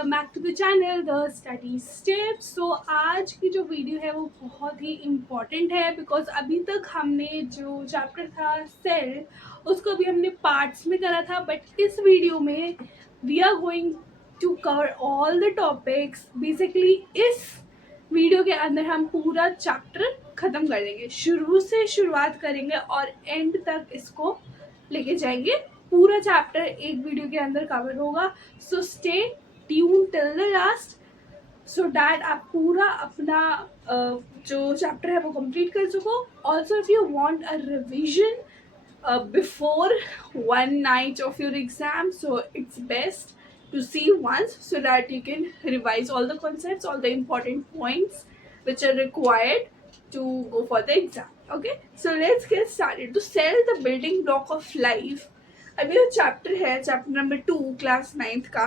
Welcome back to the channel the study steps. So आज की जो वीडियो है वो बहुत ही इम्पॉर्टेंट है बिकॉज अभी तक हमने जो चैप्टर था सेल उसको भी हमने पार्ट्स में करा था, बट इस वीडियो में we are going to cover all the topics. Basically इस वीडियो के अंदर हम पूरा चैप्टर ख़त्म कर देंगे, शुरू से शुरुआत करेंगे और एंड तक इसको लेके जाएंगे। पूरा चैप्टर एक वीडियो के अंदर कवर होगा, so stay tune till the last so that आप पूरा अपना जो चैप्टर है वो कंप्लीट कर सको। Also if you want a revision before one night of your exam, so it's best to see once so that you can revise all the concepts, all the important points which are required to go for the exam. Okay, so let's get started. To sell the building block of life, अभी जो chapter है chapter number 2 class 9th का,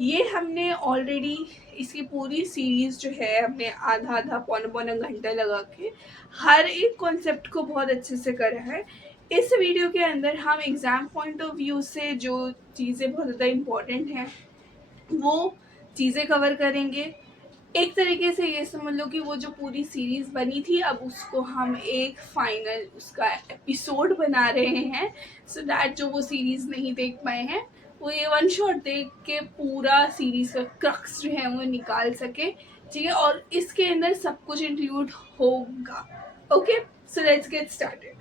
ये हमने already इसकी पूरी series जो है हमने आधा आधा पौना पौना घंटा लगा के हर एक कॉन्सेप्ट को बहुत अच्छे से करा है। इस वीडियो के अंदर हम एग्ज़ाम पॉइंट ऑफ व्यू से जो चीज़ें बहुत ज़्यादा इम्पोर्टेंट हैं वो चीज़ें कवर करेंगे। एक तरीके से ये समझ लो कि वो जो पूरी सीरीज़ बनी थी अब उसको हम एक फाइनल उसका एपिसोड बना रहे हैं, सो दैट जो वो सीरीज़ नहीं देख पाए हैं वो ये वन शॉट देख के पूरा सीरीज़ का क्रक्स जो है वो निकाल सके। ठीक है, और इसके अंदर सब कुछ इंक्लूड होगा। Okay, so let's get started.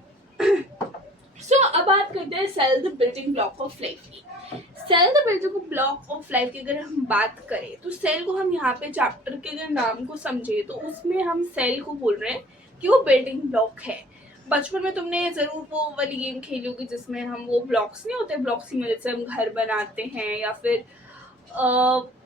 So अब बात करते हैं cell the building block of life की। Cell the building block of life की अगर हम बात करें तो सेल को हम यहाँ पे चैप्टर के अगर नाम को समझे तो उसमें हम सेल को बोल रहे हैं कि वो बिल्डिंग ब्लॉक है। बचपन में तुमने ज़रूर वो वाली गेम खेली होगी जिसमें हम वो ब्लॉक्स नहीं होते, ब्लॉक्स की मदद से हम घर बनाते हैं या फिर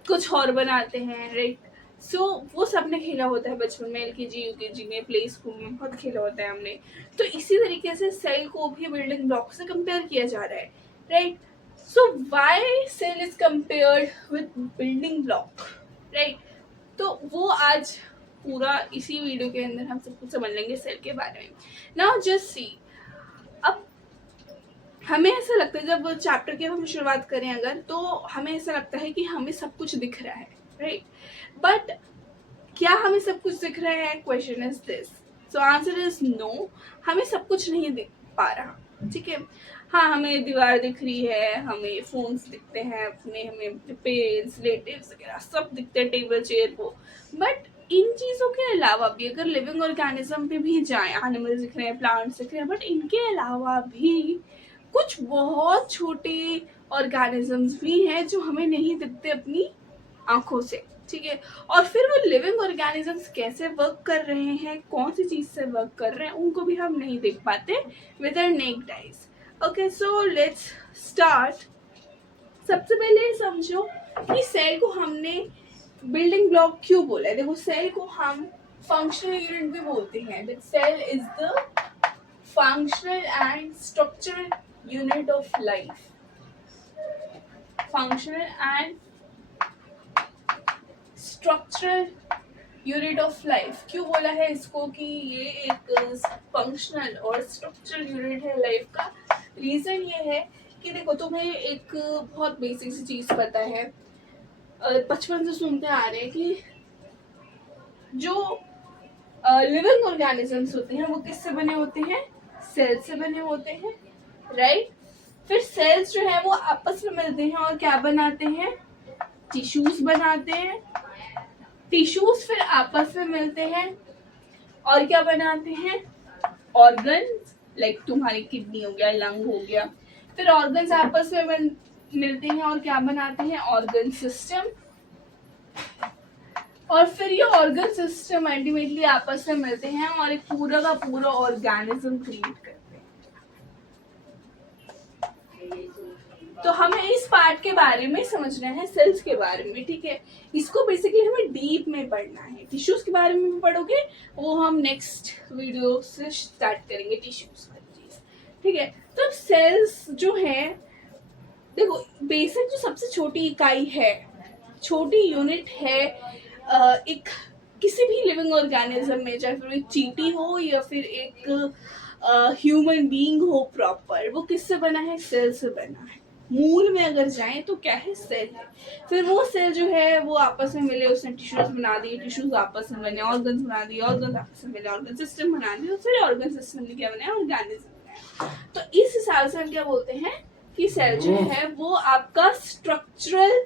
कुछ और बनाते हैं, राइट। सो वो सब ने खेला होता है बचपन में, LKG UKG में, प्ले स्कूल में बहुत खेला होता है हमने। तो इसी तरीके से सेल को भी बिल्डिंग ब्लॉक से कंपेयर किया जा रहा है, right. So why cell is compared with building block, right. तो वो आज पूरा इसी वीडियो के अंदर हम सब कुछ समझ लेंगे सेल के बारे में। नाउ जस्ट सी, अब हमें ऐसा लगता है जब चैप्टर की हम शुरुआत करें अगर, तो हमें ऐसा लगता है कि हमें सब कुछ दिख रहा है, राइट। बट क्या हमें सब कुछ दिख रहा है? Question is this. So answer is no, हमें सब कुछ नहीं दिख पा रहा। ठीक है, हाँ हमें दीवार दिख रही है, हमें फोन्स दिखते हैं अपने, हमें पेरेंट्स रिलेटिव्स वगैरह सब दिखते हैं, टेबल चेयर को। बट इन चीज़ों के अलावा भी अगर लिविंग ऑर्गेनिज्म पे भी जाएं, एनिमल्स दिख रहे हैं, प्लांट्स दिख रहे हैं, बट इनके अलावा भी कुछ बहुत छोटे ऑर्गेनिजम्स भी हैं जो हमें नहीं दिखते अपनी आंखों से। ठीक है, और फिर वो लिविंग ऑर्गेनिजम्स कैसे वर्क कर रहे हैं, कौन सी चीज़ से वर्क कर रहे हैं, उनको भी हम नहीं देख पाते with our naked eyes. Okay, so let's start. सबसे पहले समझो कि सेल को हमने बिल्डिंग ब्लॉक क्यों बोला है। देखो, सेल को हम फंक्शनल यूनिट भी बोलते हैं। That cell is the functional and structural unit of life. Functional and structural unit of life क्यों बोला है इसको कि ये एक फंक्शनल और स्ट्रक्चरल यूनिट है लाइफ का? रीज़न ये है कि देखो, तुम्हें एक बहुत बेसिक सी चीज़ पता है, बचपन से सुनते आ रहे हैं कि जो लिविंग ऑर्गेनिजम्स होते हैं वो किससे बने होते हैं? सेल से बने होते हैं, राइट। फिर सेल्स जो है वो आपस में मिलते हैं और क्या बनाते हैं? टिश्यूज बनाते हैं। टिश्यूज फिर आपस में मिलते हैं और क्या बनाते हैं? ऑर्गन्स, लाइक तुम्हारी किडनी हो गया, लंग हो गया। फिर ऑर्गन्स आपस में मिलते हैं और क्या बनाते हैं? Organ system. और फिर ये ऑर्गन सिस्टम अल्टीमेटली आपस में मिलते हैं और एक पूरा का पूरा ऑर्गेनिज्म क्रिएट करते हैं। तो हमें इस पार्ट के बारे में समझना है, सेल्स के बारे में, ठीक है। इसको बेसिकली हमें डीप में पढ़ना है। टिश्यूज के बारे में भी पढ़ोगे, वो हम नेक्स्ट वीडियो से स्टार्ट करेंगे टिश्यूज वाली चीज, ठीक है। तो सेल्स जो है, देखो बेसिक जो सबसे छोटी इकाई है, छोटी यूनिट है एक किसी भी लिविंग ऑर्गेनिज्म में, चाहे फिर एक चींटी हो या फिर एक ह्यूमन बीइंग हो प्रॉपर, वो किससे बना है? सेल से बना है, मूल में अगर जाएं तो क्या है, सेल है। फिर वो सेल जो है वो आपस में मिले, उसने टिश्यूज बना दिए, टिश्यूज आपस में बने ऑर्गन्स बना दिए, ऑर्गन्स आपस में मिले ऑर्गन सिस्टम बना दिए, फिर ऑर्गन सिस्टम ने क्या बनाया, ऑर्गेनिज्म बनाया। तो इस हिसाब से हम क्या बोलते हैं कि सेल जो है वो आपका स्ट्रक्चरल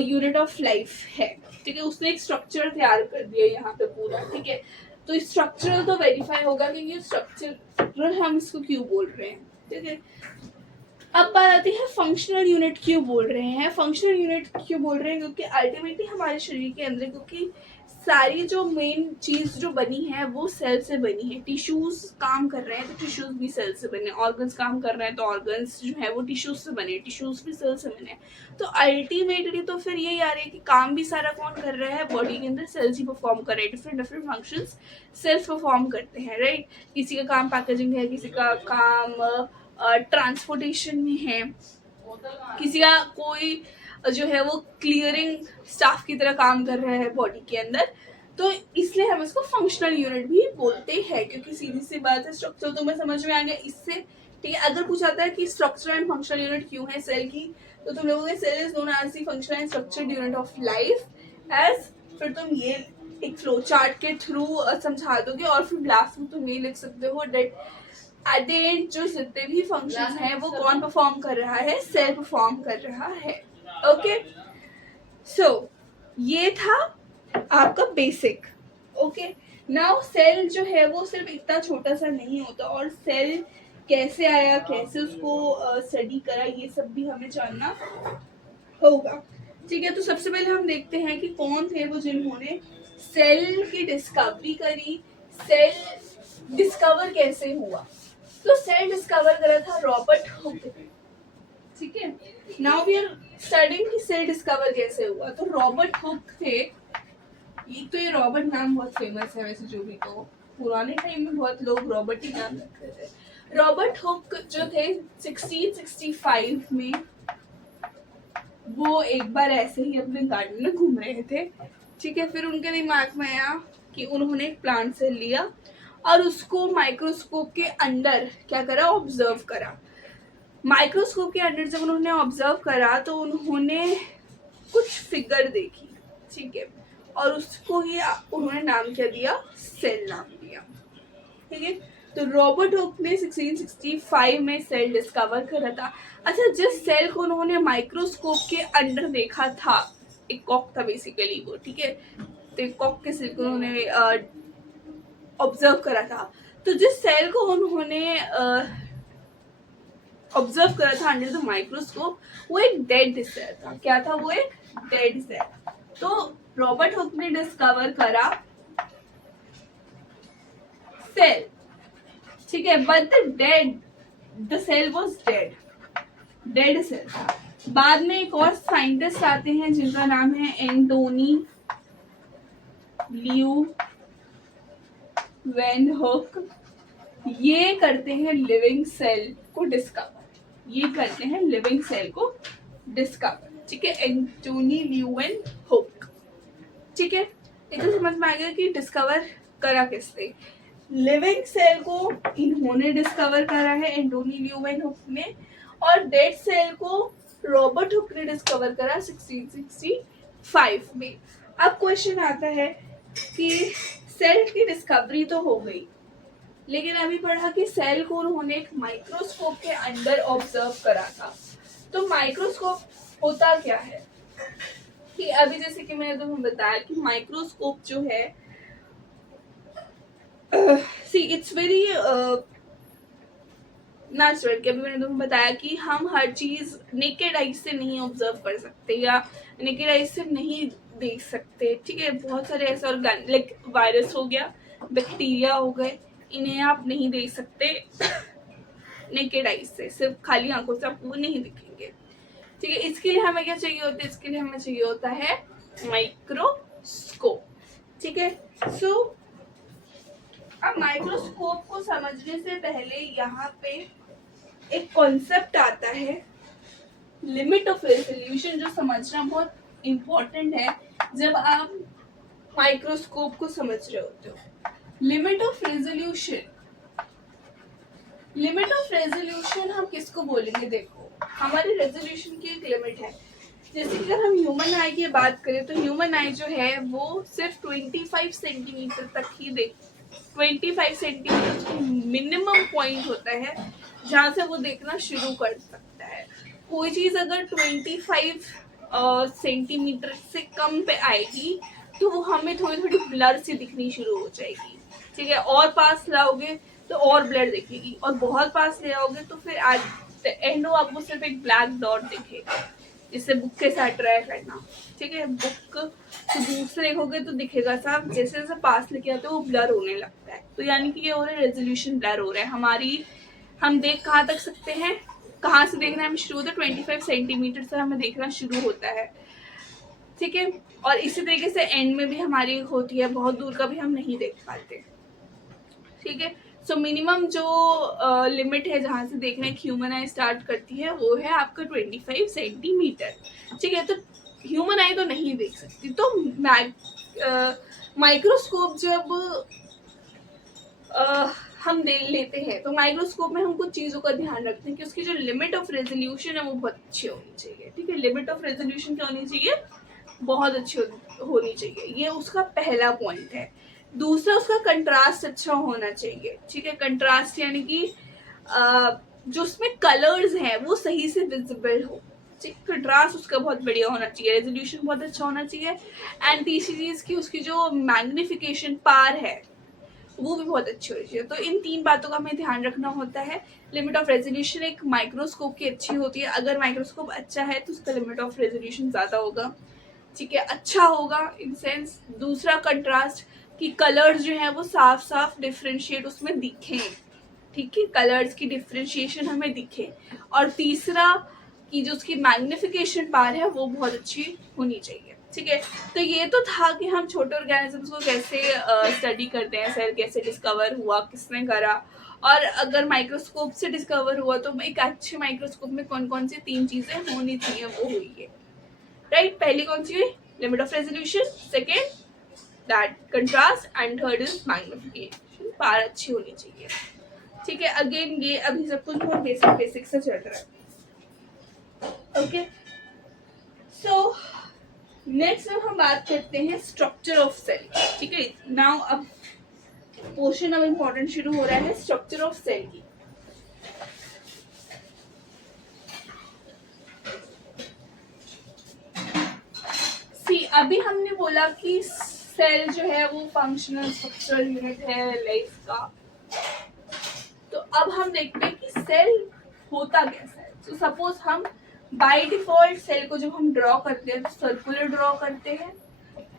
यूनिट ऑफ लाइफ है। ठीक है, उसने एक स्ट्रक्चर तैयार कर दिया यहाँ पे पूरा। ठीक है, तो स्ट्रक्चरल तो वेरीफाई होगा कि ये स्ट्रक्चरल हम इसको क्यों बोल रहे हैं। ठीक है, अब बात आती है फंक्शनल यूनिट क्यों बोल रहे हैं। फंक्शनल यूनिट क्यों बोल रहे हैं, क्योंकि अल्टीमेटली हमारे शरीर के अंदर, क्योंकि सारी जो मेन चीज जो बनी है वो सेल से बनी है। टिश्यूज काम कर रहे हैं तो टिश्यूज भी सेल से बने, ऑर्गन्स काम कर रहे हैं तो ऑर्गन्स जो है वो टिश्यूज से बने, टिश्यूज भी सेल से बने। तो अल्टीमेटली तो फिर यही आ रही है कि काम भी सारा कौन कर रहा है, बॉडी के अंदर सेल्स ही परफॉर्म कर रहे हैं। Different different functions cells perform करते हैं, राइट। किसी का काम पैकेजिंग है, किसी का काम ट्रांसपोर्टेशन में है, किसी का कोई जो है वो क्लियरिंग स्टाफ की तरह काम कर रहा है बॉडी के अंदर। तो इसलिए हम इसको फंक्शनल यूनिट भी बोलते हैं, क्योंकि सीधी सी बात है, स्ट्रक्चर तुम्हें समझ में आ गया इससे। ठीक है, अगर पूछा जाता है कि स्ट्रक्चर एंड फंक्शनल यूनिट क्यों है सेल की, तो तुम लोगों के cell is known as the functional and structured unit of life as, फिर तुम ये एक फ्लो चार्ट के थ्रू समझा दोगे, और फिर लास्ट में तुम ये लिख सकते हो डेट एट द एंड जो जितने भी फंक्शन है वो कौन परफॉर्म कर रहा है, सेल परफॉर्म कर रहा है। ओके, सो ये था आपका बेसिक। ओके, नाउ सेल जो है वो सिर्फ इतना छोटा सा नहीं होता, और सेल कैसे आया, कैसे उसको स्टडी करा, ये सब भी हमें जानना होगा। ठीक है, तो सबसे पहले हम देखते हैं कि कौन थे वो जिन्होंने सेल की डिस्कवरी करी, सेल डिस्कवर कैसे हुआ। तो सेल डिस्कवर करा था रॉबर्ट हुक ने। ठीक है, नाउ वी आर स्टडीइंग कि सेल डिस्कवर कैसे हुआ। तो रॉबर्ट हुक थे, एक तो ये रॉबर्ट नाम बहुत फेमस है वैसे, जो भी तो पुराने टाइम में बहुत लोग रॉबर्ट ही नाम रखते थे। रॉबर्ट हुक जो थे 1665 में वो एक बार ऐसे ही अपने गार्डन में घूम रहे थे। ठीक है, फिर उनके दिमाग में आया कि उन्होंने एक प्लांट सेल लिया और उसको माइक्रोस्कोप के अंदर क्या करा, ऑब्जर्व करा। माइक्रोस्कोप के अंदर जब उन्होंने ऑब्जर्व करा तो उन्होंने कुछ फिगर देखी। ठीक है, और उसको ही उन्होंने नाम क्या दिया, सेल नाम दिया। ठीक है, तो रॉबर्ट हुक ने 1665 में सेल डिस्कवर करा था। अच्छा, जिस सेल को उन्होंने माइक्रोस्कोप के अंदर देखा था, एक कॉक था बेसिकली वो। ठीक है, तो कॉक के सेल को उन्होंने ऑब्जर्व करा था। तो जिस सेल को उन्होंने ऑब्जर्व करा था अंडर द माइक्रोस्कोप, वो एक डेड सेल था। क्या था वो, एक डेड सेल। तो रॉबर्ट हुक ने डिस्कवर करा सेल। ठीक है, but the cell was dead cell था। बाद में एक और साइंटिस्ट आते हैं जिनका नाम है एंटोनी ल्यू वैन हुक। ये करते हैं लिविंग सेल को डिस्कवर, ये करते हैं लिविंग सेल को डिस्कवर। ठीक है, एंटोनी ल्यू वैन हुक। ठीक है, इतना समझ में आ गया कि डिस्कवर करा किसने, लिविंग सेल को इन्होंने डिस्कवर करा है एंटोनी ल्यू वैन हुक ने, और डेड सेल को रॉबर्ट हुक ने डिस्कवर करा 1665 में। अब क्वेश्चन आता है कि सेल की डिस्कवरी तो हो गई, लेकिन अभी पढ़ा कि सेल को उन्होंने एक माइक्रोस्कोप के अंदर ऑब्जर्व करा था। तो माइक्रोस्कोप होता क्या है, कि अभी जैसे कि मैंने तुम्हें बताया कि माइक्रोस्कोप जो है, सी इट्स वेरी नेचुरल, कि अभी मैंने तुम्हें बताया कि हम हर चीज नेकेड आई से नहीं ऑब्जर्व कर सकते या नेकेड आई से नहीं देख सकते। ठीक है, बहुत सारे ऐसे ऑर्गेन लाइक वायरस हो गया, बैक्टीरिया हो गए, इन्हें आप नहीं देख सकते नेकेड आई से, सिर्फ खाली आंखों से आप वो नहीं दिखेंगे। ठीक है, इसके लिए हमें क्या चाहिए होता है, इसके लिए हमें चाहिए होता है माइक्रोस्कोप। ठीक है, सो अब माइक्रोस्कोप को समझने से पहले यहाँ पे एक कॉन्सेप्ट आता है लिमिट ऑफ रेजोल्यूशन, जो समझना बहुत इम्पोर्टेंट है जब आप माइक्रोस्कोप को समझ रहे होते हो। Limit of resolution, limit of resolution हम किसको बोलेंगे, देखो हमारे रेजोल्यूशन की एक लिमिट है। जैसे कि अगर हम ह्यूमन आई की बात करें तो ह्यूमन आई जो है वो सिर्फ 25 सेंटीमीटर तक ही 25 सेंटीमीटर मिनिमम पॉइंट होता है जहाँ से वो देखना शुरू कर सकता है। कोई चीज़ अगर 25 सेंटीमीटर से कम पे आएगी तो वो हमें थोड़ी थोड़ी ब्लर सी दिखनी शुरू हो जाएगी। ठीक है, और पास लाओगे तो और ब्लर दिखेगी, और बहुत पास ले आओगे तो फिर एट द एंड आपको सिर्फ एक ब्लैक डॉट दिखेगा, जिससे बुक के साथ ट्राई करना। ठीक है, बुक तो दूर से देखोगे तो दिखेगा साफ, जैसे जैसे पास लेके आते हो वो ब्लर होने लगता है। तो यानी कि ये हो रहा है रेजोल्यूशन ब्लर हो रहा है हमारी। हम देख कहाँ तक सकते हैं, कहाँ से देखना हमें शुरू होता है, 25 सेंटीमीटर से हमें देखना शुरू होता है। ठीक है, और इसी तरीके से एंड में भी हमारी होती है, बहुत दूर का भी हम नहीं देख पाते। ठीक है, सो मिनिमम जो लिमिट है जहाँ से देखना एक ह्यूमन आई स्टार्ट करती है वो है आपका 25 सेंटीमीटर। ठीक है, तो ह्यूमन आई तो नहीं देख सकती, तो माइक्रोस्कोप जब हम दे लेते हैं तो माइक्रोस्कोप में हम कुछ चीज़ों का ध्यान रखते हैं कि उसकी जो लिमिट ऑफ रेजोल्यूशन है वो बहुत अच्छी होनी चाहिए। ठीक है, लिमिट ऑफ रेजोल्यूशन क्या होनी चाहिए, बहुत अच्छी होनी चाहिए, ये उसका पहला पॉइंट है। दूसरा, उसका कंट्रास्ट अच्छा होना चाहिए। ठीक है, कंट्रास्ट यानी कि जो उसमें कलर्स हैं वो सही से विजिबल हो। ठीक, कंट्रास्ट उसका बहुत बढ़िया होना चाहिए, रेजोल्यूशन बहुत अच्छा होना चाहिए। एंड तीसरी चीज़ की उसकी जो मैग्निफिकेशन पावर है वो भी बहुत अच्छी होनी चाहिए। तो इन तीन बातों का हमें ध्यान रखना होता है। लिमिट ऑफ रेजोल्यूशन एक माइक्रोस्कोप की अच्छी होती है, अगर माइक्रोस्कोप अच्छा है तो उसका लिमिट ऑफ रेजोल्यूशन ज़्यादा होगा। ठीक है, अच्छा होगा इन सेंस। दूसरा, कंट्रास्ट कि कलर्स जो है वो साफ साफ डिफ्रेंशिएट उसमें दिखें। ठीक है, कलर्स की डिफ्रेंशिएशन हमें दिखे। और तीसरा कि जो उसकी मैग्निफिकेशन पावर है वो बहुत अच्छी होनी चाहिए। ठीक है, तो ये तो था कि हम छोटे ऑर्गेनिजम्स को कैसे स्टडी करते हैं, सेल कैसे डिस्कवर हुआ, किसने करा, और अगर माइक्रोस्कोप से डिस्कवर हुआ तो एक अच्छे माइक्रोस्कोप में कौन कौन सी तीन चीज़ें होनी चाहिए वो हुई है। राइट, पहली कौन सी हुई, limit of resolution, second that contrast, and third is magnification power अच्छी होनी चाहिए। ठीक है, अगेन ये अभी सब कुछ बहुत बेसिक बेसिक से चल रहा है। ओके, सो नेक्स्ट हम बात करते हैं स्ट्रक्चर ऑफ सेल। ठीक है, नाउ अब पोर्शन अब इम्पोर्टेंट शुरू हो रहा है स्ट्रक्चर ऑफ सेल की। सी, अभी हमने बोला कि सेल जो है वो फंक्शनल स्ट्रक्चरल यूनिट है लाइफ का। तो अब हम देखते हैं कि सेल होता कैसा है। तो सपोज हम बाय डिफॉल्ट सेल को जब हम ड्रॉ करते हैं तो सर्कुलर ड्रॉ करते हैं।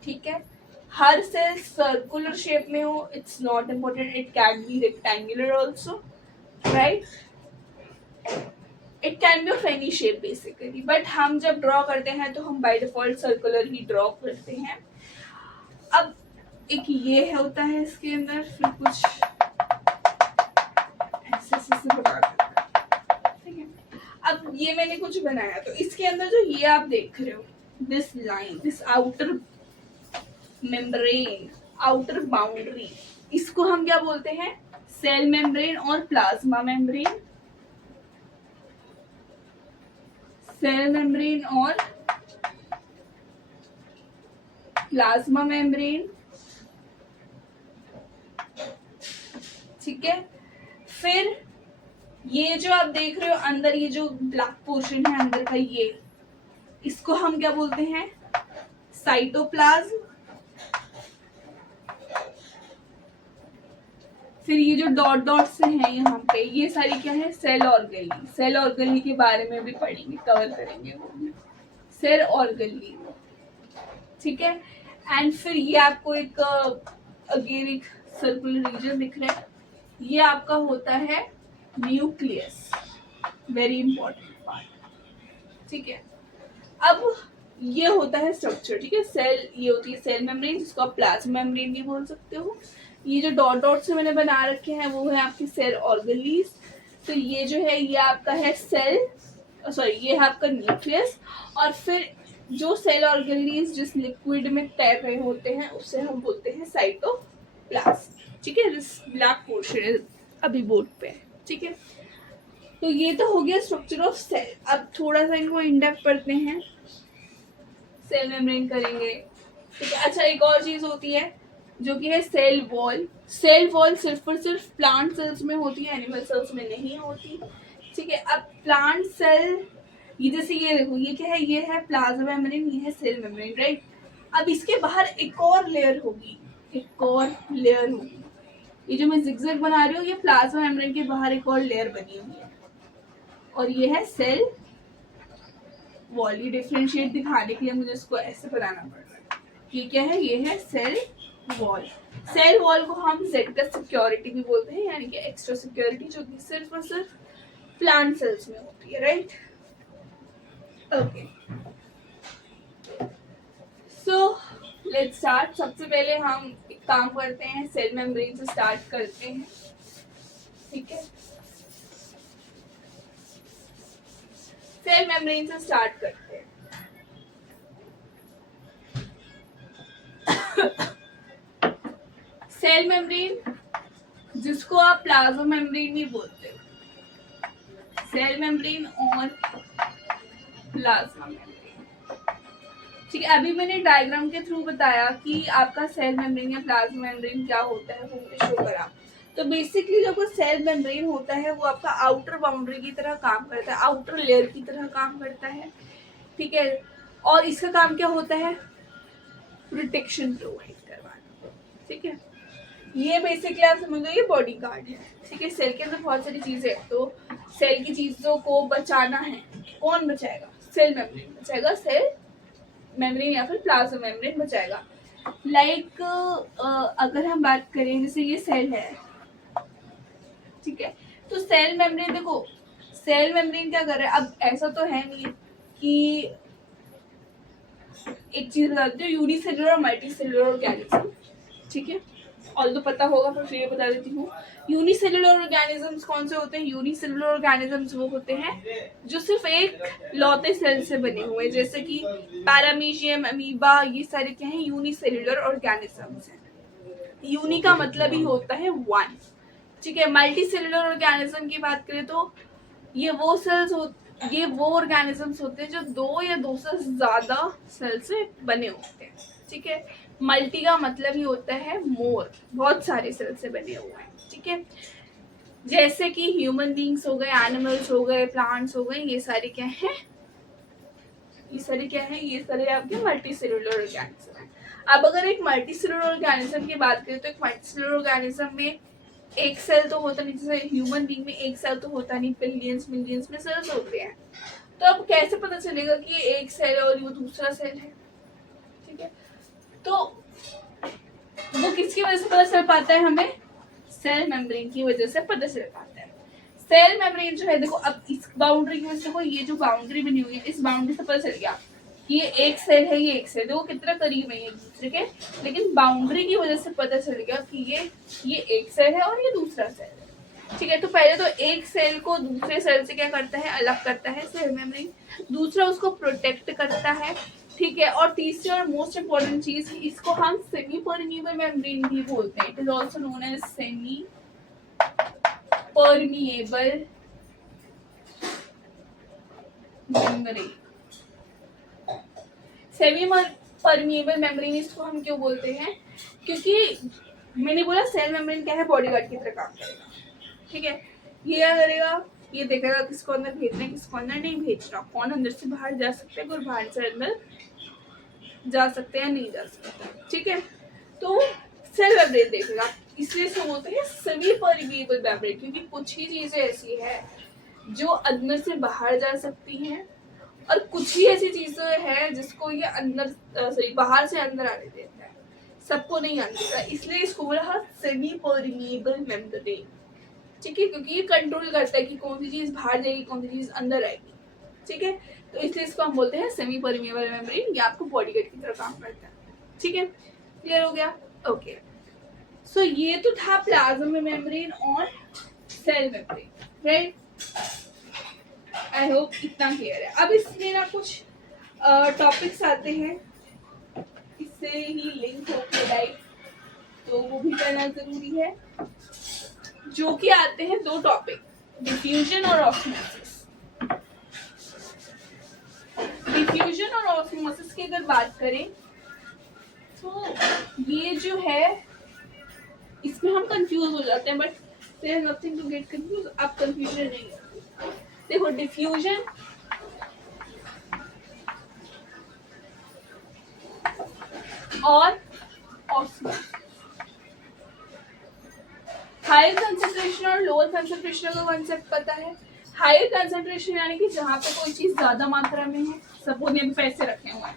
ठीक है, हर सेल सर्कुलर शेप में हो, it's not important, it can be rectangular also, right, it can be of any shape basically, but हम जब ड्रॉ करते हैं तो हम by default circular he draw करते हैं। अब एक ये होता है इसके अंदर, फिर कुछ ऐसे बना देते हैं। ठीक है, अब ये मैंने कुछ बनाया तो इसके अंदर जो ये आप देख रहे हो, this line, this outer membrane, outer boundary, इसको हम क्या बोलते हैं, सेल मेम्ब्रेन और प्लाज्मा मेम्ब्रेन। सेल मेम्ब्रेन और प्लाज्मा मेम्ब्रेन। ठीक है, फिर ये जो आप देख रहे हो अंदर, ये जो ब्लैक पोर्शन है अंदर का, ये इसको हम क्या बोलते हैं, साइटोप्लाज्म। फिर ये जो डॉट डॉट से हैं यहाँ पे, ये सारी क्या है, सेल ऑर्गेनली। सेल ऑर्गेनली के बारे में भी पढ़ेंगे, कवर करेंगे वो, सेल ऑर्गेनली। ठीक है, एंड फिर ये आपको एक अगेन एक सर्कुलर रीजन दिख रहा है, ये आपका होता है न्यूक्लियस, वेरी इंपॉर्टेंट पार्ट। ठीक है, अब ये होता है स्ट्रक्चर। ठीक है, सेल, ये होती है सेल मेम्ब्रेन, जिसको आप प्लाज्मा मेम्ब्रेन भी बोल सकते हो। ये जो डॉट डॉट से मैंने बना रखे हैं वो है आपकी सेल ऑर्गेनलीज। तो ये जो है ये आपका है सेल, सॉरी ये है आपका न्यूक्लियस। और फिर जो सेल ऑर्गेनलीज जिस लिक्विड में तैर रहे होते हैं उससे हम बोलते हैं साइटोप्लाज्म। ठीक है, दिस ब्लैक पोर्शन अभी बोर्ड पे है। ठीक है, तो ये तो हो गया स्ट्रक्चर ऑफ सेल। अब थोड़ा सा इनको इन डेप्थ पढ़ते हैं, सेल मेम्ब्रेन करेंगे, ठीक है। अच्छा, एक और चीज होती है जो कि है सेल वॉल। सेल वॉल सिर्फ और सिर्फ प्लांट सेल्स में होती है, एनिमल सेल्स में नहीं होती, ठीक है। अब प्लांट सेल, ये जैसे ये देखो, ये क्या है, ये है प्लाज्मा मेम्ब्रेन, ये है सेल मेम्ब्रेन, राइट। अब इसके बाहर एक और लेयर होगी, एक और लेयर होगी। ये जो मैं जिगजैग बना रही हूँ, ये प्लाज्मा मेम्ब्रेन के बाहर एक और लेयर बनी हुई है, और ये है सेल वॉल। ये डिफरेंशिएट दिखाने के लिए मुझे इसको ऐसे बनाना पड़ रहा है। ये क्या है, ये है सेल वॉल। सेल वॉल को हम जेक्टर सिक्योरिटी भी बोलते हैं, यानी कि एक्स्ट्रा सिक्योरिटी, जो कि सिर्फ और सिर्फ प्लांट सेल्स में होती है, right. Okay, so let's start. सबसे पहले हम एक काम करते हैं, सेल मेम्ब्रेन से स्टार्ट करते हैं, ठीक है। सेल मेम्ब्रेन से स्टार्ट करते हैं। सेल मेम्ब्रेन, जिसको आप प्लाज्मा मेम्ब्रेन भी बोलते हो, सेल मेम्ब्रेन और प्लाज्मा मेम्ब्रेन, ठीक है। अभी मैंने डायग्राम के थ्रू बताया कि आपका सेल मेम्ब्रेन या प्लाज्मा मेम्ब्रेन क्या होता है, वो मुझे शो करा। तो बेसिकली जो सेल मेम्ब्रेन होता है वो आपका आउटर बाउंड्री की तरह काम करता है, आउटर लेयर की तरह काम करता है, ठीक है। और इसका काम क्या होता है, प्रोटेक्शन प्रोवाइड करवाना, ठीक है। ये बेसिकली आप समझ लो, ये बॉडी गार्ड है, ठीक है। सेल के अंदर बहुत सारी चीजें हैं, तो सेल की चीजों को बचाना है, कौन बचाएगा, सेल मेम्ब्रेन बचाएगा, सेल मेम्ब्रेन या फिर प्लाज्मा मेम्ब्रेन बचाएगा। लाइक अगर हम बात करें, जैसे ये सेल है, ठीक है, तो सेल मेम्ब्रेन देखो, सेल मेम्ब्रेन क्या कर रहा है। अब ऐसा तो है नहीं कि एक चीज बताती हूँ, यूनिसेलुलर और मल्टीसेलुलर ऑर्गेनिज्म, ठीक है, ऑल तो पता होगा पर फिर बता देती हूँ। यूनिसेलुलर ऑर्गेनिजम्स कौन से होते हैं, यूनिसेलुलर ऑर्गेनिजम्स वो होते हैं जो सिर्फ एक लौते सेल से बने हुए, जैसे कि पैरामीशियम, अमीबा, ये सारे क्या हैं, यूनिसेलुलर ऑर्गेनिजम्स हैं। यूनि का मतलब ही होता है वन, ठीक है। मल्टी सेलुलर ऑर्गेनिज्म की बात करें तो ये वो सेल्स ये वो ऑर्गेनिजम्स होते हैं जो दो या दो से ज्यादा सेल से बने होते हैं, ठीक है। मल्टी का मतलब ही होता है मोर, बहुत सारे सेल से बने हुए हैं, ठीक है। जैसे कि ह्यूमन बींग्स हो गए, एनिमल्स हो गए, प्लांट्स हो गए, ये सारे क्या हैं, ये सारे क्या है, ये सारे आपके मल्टी सेलुलर ऑर्गेनिज्म है। अब अगर एक मल्टी सेलुलर ऑर्गेनिज्म की बात करें तो एक मल्टी सेलुलर ऑर्गेनिज्म में एक सेल तो होता नहीं, जैसे ह्यूमन बींग में एक सेल तो होता नहीं, बिलियंस मिलियंस में सेल्स होते हैं। तो अब कैसे पता चलेगा कि ये एक सेल है और वो दूसरा सेल है, ठीक है। तो वो किसकी वजह से पता चल पाता है हमें, सेल मेम्ब्रेन की वजह से पता चल पाता है। सेल मेम्ब्रेन जो है, देखो अब इस बाउंड्री की वजह से, देखो ये जो बाउंड्री बनी हुई है, इस बाउंड्री से पता चल गया कि ये एक सेल है, ये एक सेल, देखो कितना करीब है ये एक दूसरे के, लेकिन बाउंड्री की वजह से पता चल गया कि ये एक सेल है और ये दूसरा सेल है, ठीक है। तो पहले तो एक सेल को दूसरे सेल से क्या करता है, अलग करता है सेल मेम्ब्रेन, दूसरा उसको प्रोटेक्ट करता है, ठीक है। और तीसरी और मोस्ट इम्पोर्टेंट चीज, इसको हम सेमी परमिएबल मेम्ब्रेन भी बोलते हैं, it is also known as semi permeable membrane. Semi permeable membrane इसको हम क्यों बोलते हैं, क्योंकि मैंने बोला सेल मेम्ब्रेन क्या है, बॉडीगार्ड की तरह काम करेगा, ठीक है। ये क्या करेगा, ये देखेगा किसको अंदर भेजना है, किसको अंदर नहीं भेजना, कौन अंदर से बाहर जा सकते हैं और बाहर से अंदर जा सकते हैं, नहीं जा सकते, ठीक है। तो सेल मेम्ब्रेन देखेगा, इसलिए इसको बोलते हैं सेमी परमिएबल मेम्ब्रेन, क्योंकि कुछ ही चीजें ऐसी है जो अंदर से बाहर जा सकती हैं और कुछ ही ऐसी चीजें हैं जिसको ये अंदर सॉरी बाहर से अंदर आने देता है, सबको नहीं आने देता, इसलिए इसको बोला सेमी परमिएबल मेम्ब्रेन, ठीक है। क्योंकि ये कंट्रोल करता है कि कौन सी चीज बाहर जाएगी, कौन सी चीज अंदर आएगी, ठीक है। तो इसलिए इसको हम बोलते हैं सेमी परमिएबल मेम्ब्रेन, ये आपको बॉडीगार्ड की तरह काम करता है, ठीक है। क्लियर हो गया, ओके। सो ये तो था प्लाज्मा मेम्ब्रेन और cell membrane, right. I hope इतना क्लियर है। अब इसमें ना कुछ टॉपिक्स आते हैं, इससे ही लिंक होके राइट, तो वो भी करना जरूरी है, जो कि आते हैं दो टॉपिक, डिफ्यूजन और ऑस्मोसिस। डिफ्यूजन और ऑस्मोसिस की अगर बात करें तो ये जो है इसमें हम कंफ्यूज हो जाते हैं, but there is nothing to get confuse. आप कंफ्यूजन नहीं है। देखो डिफ्यूजन और ऑस्मोसिस, हायर कंसेंट्रेशन और लोअर कंसेंट्रेशन का कॉन्सेप्ट पता है। हायर कंसेंट्रेशन यानी कि जहां पे कोई चीज ज्यादा मात्रा में है, सपोज यहाँ पे पैसे रखे हुए हैं,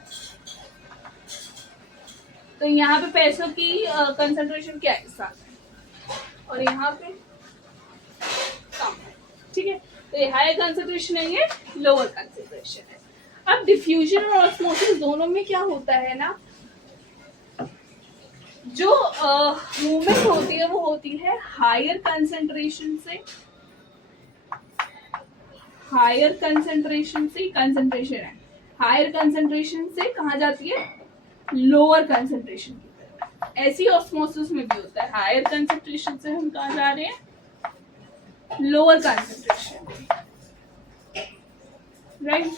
तो यहाँ पे पैसों की कंसेंट्रेशन क्या है, 7 है, और यहाँ पे कम है, ठीक है। तो ये हायर कंसेंट्रेशन है, ये लोअर कंसेंट्रेशन है। अब डिफ्यूजन और ऑस्मोसिस दोनों में क्या होता है ना, जो मूवमेंट होती है वो होती है हायर कंसेंट्रेशन से, हायर कंसेंट्रेशन से, कंसेंट्रेशन है, हायर कंसेंट्रेशन से कहाँ जाती है, लोअर कंसेंट्रेशन की तरफ। ऐसी ऑस्मोसिस में भी होता है, हायर कंसेंट्रेशन से हम कहाँ जा रहे हैं, lower concentration, right.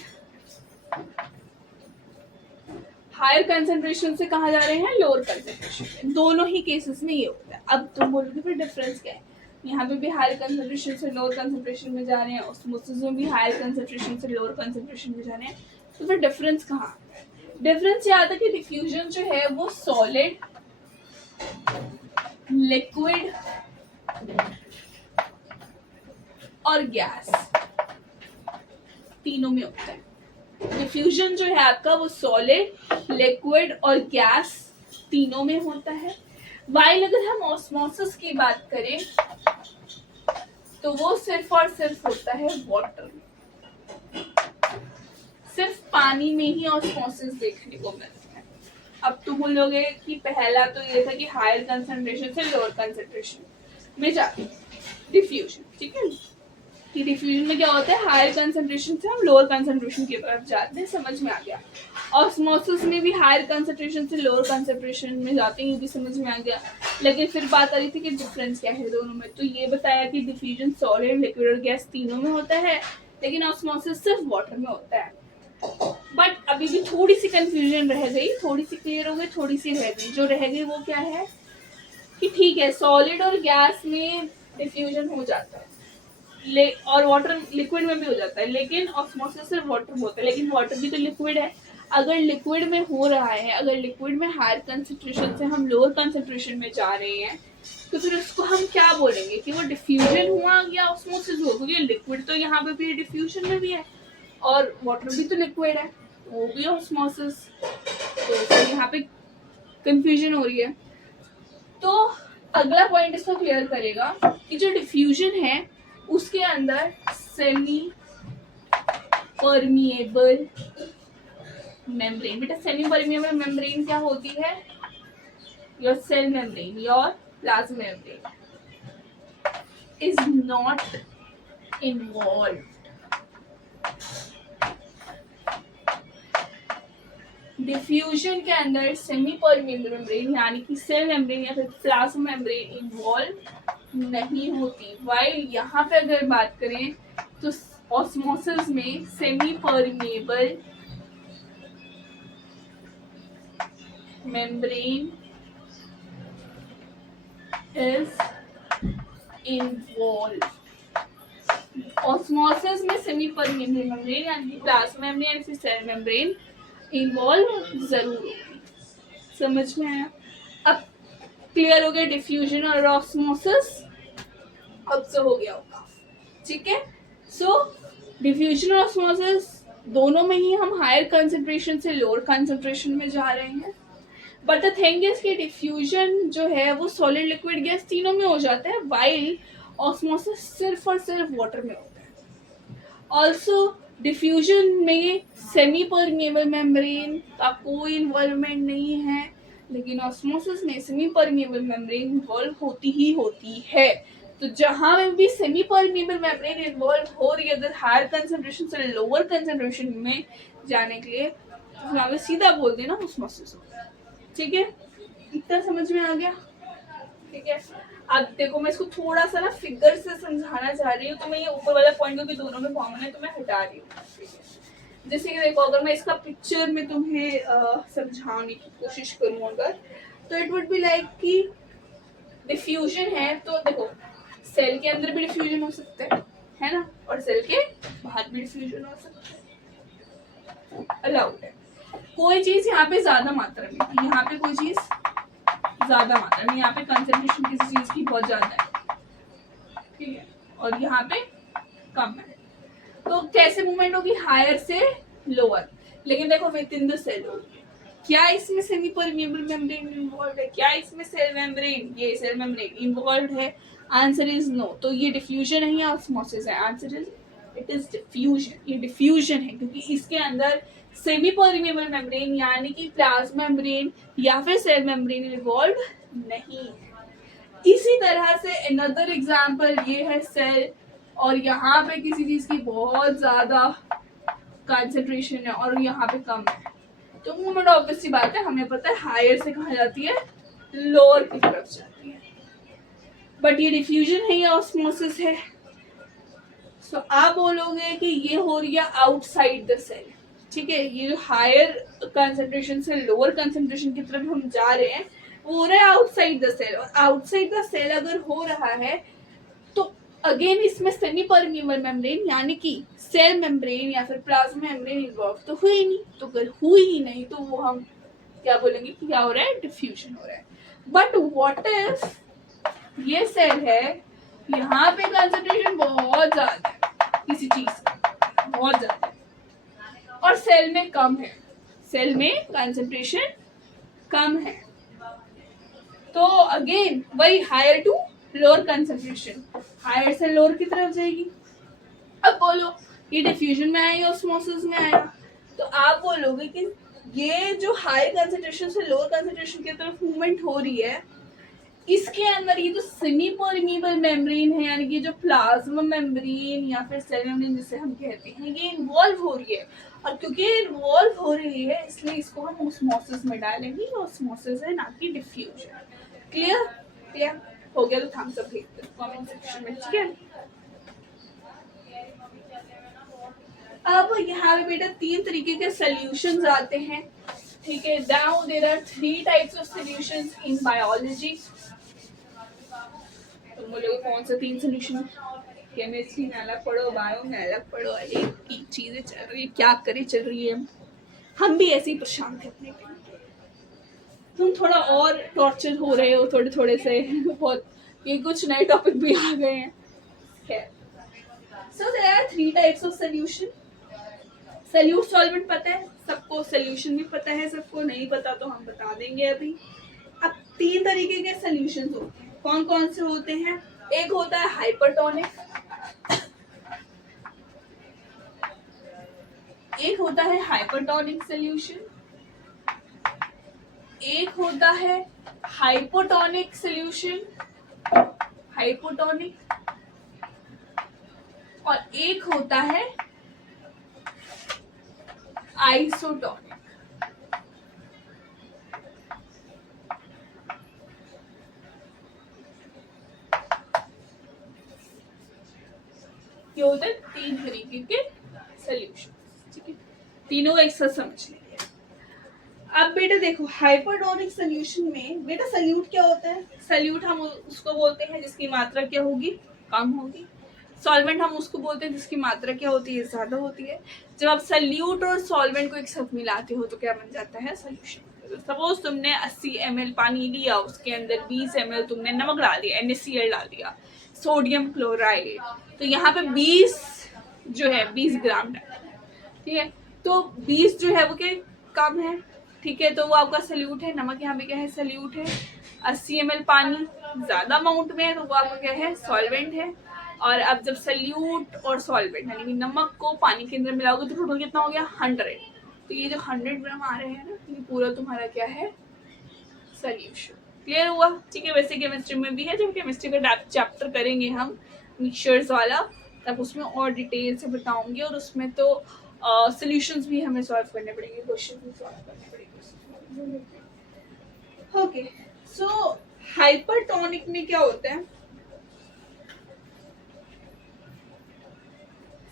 Higher concentration से कहाँ जा रहे हैं, लोअर कंसेंट्रेशन। दोनों ही केसेस में ये होता है। अब तुम बोलोगे फिर डिफरेंस क्या है, यहाँ पे भी हायर कंसेंट्रेशन से लोअर कंसेंट्रेशन में जा रहे हैं, ऑस्मोसिस में भी हायर कंसेंट्रेशन से लोअर कंसेंट्रेशन में जा रहे हैं, तो फिर डिफरेंस कहाँ। डिफरेंस ये आता है कि डिफ्यूजन जो है वो सॉलिड, लिक्विड और गैस तीनों में होता है। डिफ्यूजन जो है आपका वो सॉलिड, लिक्विड और गैस तीनों में होता है। वाइल अगर हम ऑस्मोसिस की बात करें तो वो सिर्फ और सिर्फ होता है वाटर में, सिर्फ पानी में ही ऑस्मोसिस देखने को मिलता है। अब तुम बोलोगे कि पहला तो ये था कि हायर कंसंट्रेशन से लोअर कंसंट्रेशन में जाते डिफ्यूजन, ठीक है, कि डिफ्यूजन में क्या होता है, हायर कंसंट्रेशन से हम लोअर कंसंट्रेशन की तरफ जाते हैं, समझ में आ गया। ऑस्मोसिस में भी हायर कंसंट्रेशन से लोअर कंसंट्रेशन में जाते हैं, ये भी समझ में आ गया। लेकिन फिर बात आ रही थी कि डिफरेंस क्या है दोनों में, तो ये बताया कि डिफ्यूजन सॉलिड, लिक्विड और गैस तीनों में होता है, लेकिन ऑस्मोसिस सिर्फ वाटर में होता है। बट अभी भी थोड़ी सी कंफ्यूजन रह गई, थोड़ी सी क्लियर हो गई, थोड़ी सी रह गई। जो रह गई वो क्या है कि ठीक है सॉलिड और गैस में डिफ्यूजन हो जाता है, और वाटर लिक्विड में भी हो जाता है, लेकिन ऑस्मोसिस सिर्फ वाटर में होता है। लेकिन वाटर भी तो लिक्विड है, अगर लिक्विड में हो रहा है, अगर लिक्विड में हायर कंसेंट्रेशन से हम लोअर कंसेंट्रेशन में जा रहे हैं, तो फिर उसको हम क्या बोलेंगे कि वो डिफ्यूजन हुआ या ऑस्मोसिस हुआ, क्योंकि लिक्विड तो यहाँ पे भी डिफ्यूजन में भी है और वाटर भी तो लिक्विड है, वो भी ऑस्मोसिस, तो यहाँ पे कंफ्यूजन हो रही है। तो अगला पॉइंट इसको क्लियर करेगा कि जो डिफ्यूजन है उसके अंदर सेमी परमिएबल मेम्ब्रेन, बेटा सेमी परमिएबल मेम्ब्रेन क्या होती है, your cell membrane, your plasma membrane is not involve. Diffusion के अंदर सेमी परमिएबल मेम्ब्रेन यानी कि सेल मेम्ब्रेन या फिर प्लाज्मा मेम्ब्रेन इन्वॉल्व नहीं होती। वाइल यहाँ पे अगर बात करें तो ऑस्मोसिस में semi permeable membrane is involve. Osmosis में सेमी परमिएबल मेम्ब्रेन यानी कि प्लाज्मा मेम्ब्रेन या फिर सेल मेम्ब्रेन इन्वॉल्व जरूर होगी। समझ में आया? अब क्लियर हो गया डिफ्यूजन और ऑस्मोसिस, अब से हो गया होगा, ठीक है। सो डिफ्यूजन और ऑस्मोसिस दोनों में ही हम हायर कंसंट्रेशन से लोअर कंसंट्रेशन में जा रहे हैं, बट द थिंग इज कि डिफ्यूजन जो है वो सॉलिड, लिक्विड, गैस तीनों में हो जाता है, वाइल ऑस्मोसिस सिर्फ और सिर्फ वाटर में होता है। ऑल्सो डिफ्यूजन में सेमी परमिएबल मेम्ब्रेन का कोई इन्वॉल्वमेंट नहीं है, लेकिन ऑस्मोसिस में सेमी परमिएबल मेम्ब्रेन इन्वॉल्व होती ही होती है। तो जहां में भी सेमी परमिएबल मेम्ब्रेन इन्वॉल्व हो रही है अगर हायर कंसंट्रेशन से लोअर कंसंट्रेशन में जाने के लिए, तो फिर सीधा बोल देना ऑस्मोसिस, ठीक है। इतना समझ में आ गया? ठीक है। अब देखो मैं इसको थोड़ा सा ना फिगर से समझाना चाह रही हूँ, तो मैं ये ऊपर वाला पॉइंट क्योंकि दोनों में कॉमन है तो मैं हटा रही हूँ, ठीक है। जैसे कि देखो अगर मैं इसका पिक्चर में तुम्हें समझाने की कोशिश करूँ अगर, तो इट वुड बी लाइक कि डिफ्यूजन है तो देखो सेल के अंदर भी डिफ्यूजन हो सकता है ना, और सेल के बाहर भी डिफ्यूजन हो सकता है, अलाउड है। कोई चीज यहाँ पे ज्यादा मात्रा में, यहाँ पे कोई चीज ज्यादा मात्रा में, यहाँ पे कंसेंट्रेशन किसी चीज की बहुत ज्यादा है, ठीक है, और यहाँ पे कम है, तो कैसे मूवमेंट होगी, हायर से लोअर। लेकिन देखो विद इन द सेल होगी। क्या इसमें सेमी परमिएबल मेम्ब्रेन इन्वॉल्व है, क्या इसमें सेल मेम्ब्रेन, ये सेल मेम्ब्रेन इन्वॉल्व है? Answer is no. तो ये डिफ्यूजन है या ऑस्मोसिस है? Answer is it is diffusion. ये डिफ्यूजन है क्योंकि इसके अंदर सेमी परमिएबल मेम्ब्रेन यानी कि प्लाज्मा मेम्ब्रेन या फिर सेल मेम्ब्रेन इन्वॉल्व नहीं है। इसी तरह से अनदर एग्जांपल ये है सेल, और यहाँ पे किसी चीज की बहुत ज्यादा कंसंट्रेशन है और यहाँ पे कम है, तो मूवमेंट ऑब्वियस सी बात है, हमें पता है हायर से कहाँ जाती है, लोअर की तरफ जाती है। बट ये डिफ्यूजन है या ऑस्मोसिस है? सो आप बोलोगे कि ये हो रही है आउटसाइड द सेल, ठीक है। ये जो हायर कंसंट्रेशन से लोअर कंसंट्रेशन की तरफ हम जा रहे हैं वो हो रहा है आउटसाइड द सेल, और आउटसाइड द सेल अगर हो रहा है तो अगेन इसमें सेमी परमिएबल मेम्ब्रेन यानी कि सेल मेम्ब्रेन या फिर प्लाज्मा मेम्ब्रेन इन्वॉल्व तो हुई नहीं, तो अगर हुई ही नहीं तो वो हम क्या बोलेंगे कि क्या हो रहा है, डिफ्यूजन हो रहा है। बट व्हाट इफ ये सेल है, यहाँ पे कंसंट्रेशन बहुत ज्यादा है किसी चीज का, बहुत ज्यादा है, और सेल में कम है, सेल में कंसंट्रेशन कम है, तो अगेन वही higher to lower concentration, higher से लोअर की तरफ जाएगी। अब बोलो ये डिफ्यूजन में आया या ऑस्मोसिस में आया? तो आप बोलोगे कि ये जो हाई कंसंट्रेशन से लोअर कंसंट्रेशन की तरफ मूवमेंट हो रही है, इसके अंदर ये जो सेमी परमिएबल मेम्ब्रेन है यानी कि जो प्लाज्मा मेम्ब्रेन या फिर सेल मेम्ब्रेन जिसे हम कहते हैं, ये इन्वॉल्व हो रही है, और क्योंकि ये इन्वॉल्व हो रही है इसलिए इसको हम ऑस्मोसिस में डालेंगे। ऑस्मोसिस है ना कि डिफ्यूजन। क्लियर? क्लियर हो गया? तो थम्स अप भेज दो कमेंट सेक्शन में, ठीक है। अब यहाँ पे बेटा 3 तरीके के सॉल्यूशंस आते हैं, ठीक है। Now there are 3 types of solutions in biology. तुम बोलोगे कौन सा 3 सॉल्यूशन? केमिस्ट्री में अलग पढ़ो, बायो में अलग पढ़ो, अरे की चीजें चल रही है, क्या करे चल रही है, हम भी ऐसे ही परेशान थे अपने टाइम पे। तुम थोड़ा और टॉर्चर हो रहे हो थोड़े थोड़े से बहुत, ये कुछ नए टॉपिक भी आ गए हैं। So there are 3 types of solution. Solute solvent पता है सबको, सॉल्यूशन भी पता है सबको, नहीं पता तो हम बता देंगे अभी। अब 3 तरीके के सॉल्यूशंस होते हैं, कौन कौन से होते हैं? एक होता है हाइपरटोनिक, एक होता है हाइपरटोनिक सॉल्यूशन, एक होता है हाइपोटोनिक सॉल्यूशन, हाइपोटोनिक, और एक होता है आइसोटोनिक। ये होते हैं 3 तरीके के सॉल्यूशन, ठीक है। तीनों एक साथ समझ लेंगे। अब बेटा देखो हाइपरटोनिक सॉल्यूशन में बेटा सॉल्यूट क्या होता है? सॉल्यूट हम उसको बोलते हैं जिसकी मात्रा क्या होगी, कम होगी। सॉल्वेंट हम उसको बोलते हैं जिसकी मात्रा क्या होती है, ज्यादा होती है। जब आप सॉल्यूट और सॉल्वेंट को एक साथ मिलाते हो तो क्या बन जाता है, सॉल्यूशन। सपोज तुमने 80 ml पानी लिया, उसके अंदर 20 ml तुमने नमक डाल दिया, NaCl डाल दिया, सोडियम क्लोराइड, तो यहाँ पे 20 जो है 20 ग्राम डाला, ठीक है। तो 20 जो है वो क्या कम है, ठीक है, तो वो आपका सल्यूट है। नमक यहाँ पे क्या है, सल्यूट है। 80 ml पानी ज्यादा अमाउंट में है तो वो आपका क्या है, सॉल्वेंट है। और अब जब सल्यूट और सॉल्वेंट यानी कि नमक को पानी के अंदर मिलाओगे तो टोटल कितना हो गया, 100। तो ये जो 100 ग्राम आ रहे हैं ना, ये पूरा तुम्हारा क्या है, सॉल्यूशन। क्लियर हुआ? ठीक है। वैसे केमिस्ट्री में भी है, जब केमिस्ट्री का चैप्टर करेंगे हम मिक्सचर्स वाला, तब उसमें और डिटेल से बताऊंगी, और उसमें तो सॉल्यूशंस भी हमें सॉल्व करने पड़ेंगे, क्वेश्चन भी सॉल्व करने पड़ेंगे। ओके, सो हाइपरटोनिक में क्या होता है,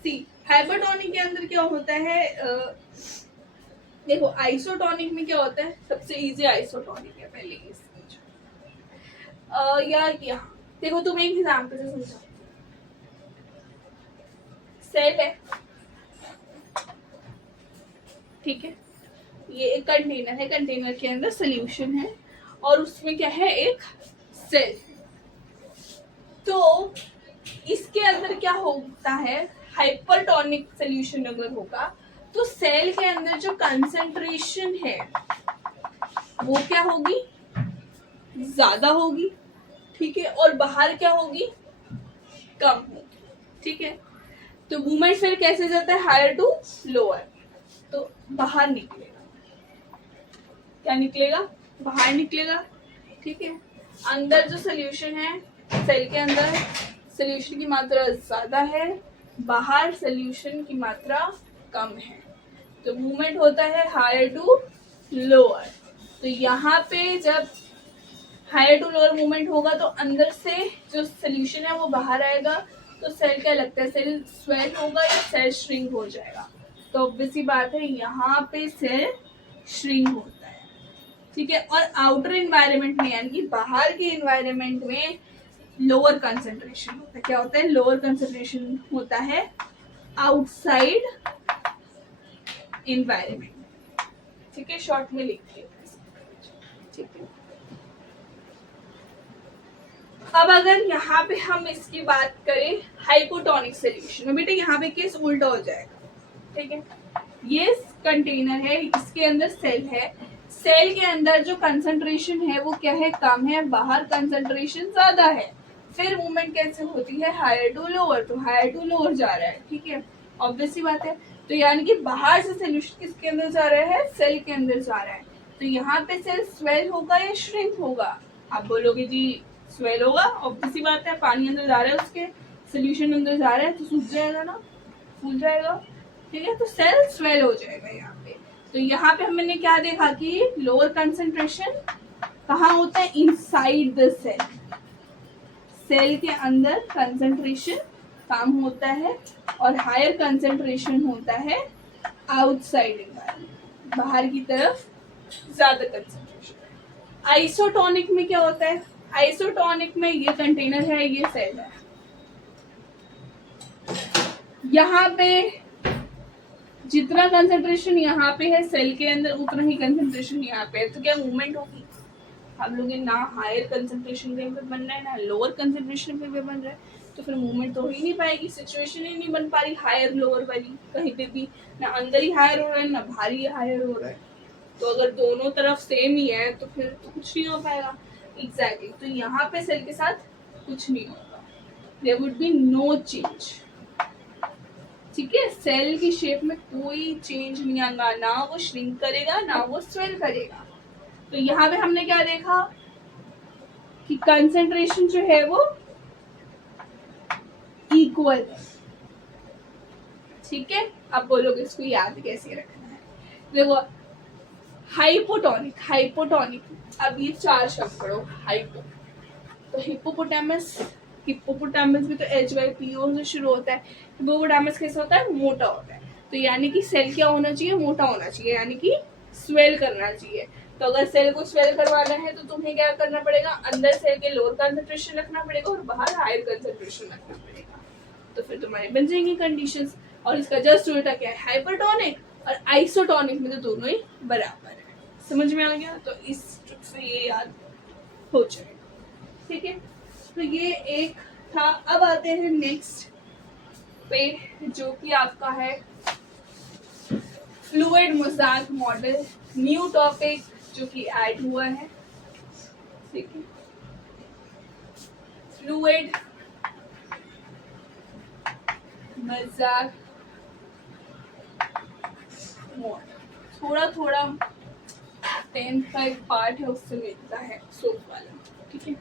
सी हाइपरटोनिक के अंदर क्या होता है, देखो आइसोटोनिक में क्या होता है, सबसे इजी आइसोटोनिक है पहले ये समझो। यार यहाँ देखो तुम्हें एक एग्जाम्पल से समझाओ, सेल है, ठीक है, ये एक कंटेनर है, कंटेनर के अंदर सोल्यूशन है और उसमें क्या है, एक सेल। तो इसके अंदर क्या होता है, हाइपरटोनिक सोल्यूशन अगर होगा तो सेल के अंदर जो कंसंट्रेशन है वो क्या होगी, ज्यादा होगी, ठीक है, और बाहर क्या होगी, कम होगी, ठीक है। तो मूवमेंट फिर कैसे जाता है, हायर टू लोअर, तो बाहर निकलेगा, क्या निकलेगा, बाहर निकलेगा, ठीक है। अंदर जो सोल्यूशन है, सेल के अंदर सोल्यूशन की मात्रा ज्यादा है, बाहर सोल्यूशन की मात्रा कम है, तो मूवमेंट होता है हायर टू लोअर। तो यहाँ पे जब हायर टू लोअर मूवमेंट होगा तो अंदर से जो सोल्यूशन है वो बाहर आएगा, तो सेल क्या लगता है, सेल स्वेल होगा या सेल श्रिंक हो जाएगा, तो ऑब्वियस सी बात है यहाँ पे सेल श्रिंक होता है, ठीक है। और आउटर एनवायरनमेंट में यानी कि बाहर के एनवायरनमेंट में लोअर कंसंट्रेशन होता है, क्या होता है, लोअर कंसंट्रेशन होता है आउटसाइड एनवायरनमेंट, ठीक है, शॉर्ट में लिखिए, ठीक है। अब अगर यहाँ पे हम इसकी बात करें हाइपोटोनिक सोल्यूशन में, बेटा यहाँ पे केस उल्टा हो जाएगा, ठीक है। ये कंटेनर है, इसके अंदर सेल है, सेल के अंदर जो कंसंट्रेशन है वो क्या है, कम है, बाहर कंसंट्रेशन ज्यादा है, फिर मूवमेंट कैसे होती है, हायर टू लोअर, तो हायर टू लोअर जा रहा है, ठीक है, ऑब्वियस सी बात है। तो यानी कि बाहर से सोल्यूशन किसके अंदर जा रहा है, सेल के अंदर जा रहा है, तो यहाँ पे सेल स्वेल होगा या श्रिंक होगा, आप बोलोगे जी स्वेल होगा, ऑब्वियस सी बात है, पानी अंदर जा रहा है, उसके सोल्यूशन अंदर जा रहा है तो सूख जाएगा ना, फूल जाएगा, ठीक है, तो सेल स्वेल हो जाएगा यहाँ पे। तो यहाँ पे हमने क्या देखा कि लोअर कंसंट्रेशन कहाँ होता है, इनसाइड द सेल, सेल के अंदर कंसंट्रेशन कम होता है और हायर कंसंट्रेशन होता है आउटसाइड एनवायरनमेंट, बाहर की तरफ ज्यादा कंसंट्रेशन। आइसोटोनिक में क्या होता है, आइसोटोनिक में ये कंटेनर है, ये सेल है, यहाँ पे जितना कंसंट्रेशन यहाँ पे है सेल के अंदर उतना ही कंसंट्रेशन यहाँ पे है, तो क्या मूवमेंट होगी, हम लोग ना हायर कंसंट्रेशन पे बन रहा है ना लोअर कंसंट्रेशन पे बन रहा है, तो फिर मूवमेंट तो हो ही नहीं पाएगी, सिचुएशन ही नहीं बन पा रही हायर लोअर वाली, कहीं पे भी ना अंदर ही हायर हो रहा है ना बाहर ही हायर हो रहा है, तो अगर दोनों तरफ सेम ही है तो फिर तो कुछ नहीं हो पाएगा, एग्जैक्टली। तो यहाँ पे सेल के साथ कुछ नहीं होगा, there would be no change, ठीक है, सेल की शेप में कोई चेंज नहीं आएगा, ना वो श्रिंक करेगा ना वो स्वेल करेगा। तो यहाँ पे हमने क्या देखा कि कंसंट्रेशन जो है वो इक्वल है, ठीक है। अब बोलोगे इसको याद कैसे रखना है, देखो हाइपोटोनिक, हाइपोटोनिक, अब ये चार शब्द पढ़ो, हाइपो, तो हिप्पोपोटामस, हिप्पोपोटामस भी तो HYPO से शुरू होता है, हिप्पोपोटामस कैसे होता है, मोटा होता है, तो यानी कि सेल क्या होना चाहिए, मोटा होना चाहिए, यानी कि स्वेल करना चाहिए। तो अगर सेल को स्वेल करवाना है तो तुम्हें क्या करना पड़ेगा, अंदर सेल के लोअर कंसंट्रेशन रखना पड़ेगा और बाहर हायर कंसंट्रेशन रखना पड़ेगा, तो फिर तुम्हारी बन जाएंगी कंडीशंस। और इसका जस्ट उल्टा क्या है, हाइपरटोनिक और आइसोटोनिक में तो दोनों ही बराबर है, समझ में आ गया, तो इस ट्रिक से ये याद हो जाएगा, ठीक है। तो ये एक था। अब आते हैं नेक्स्ट पे जो कि आपका है fluid mosaic model, new topic जो कि ऐड हुआ है, ठीक है, फ्लूइड मोज़ेक मॉडल, थोड़ा थोड़ा 10th का एक पार्ट है उससे मिलता है सोप वाला, ठीक है।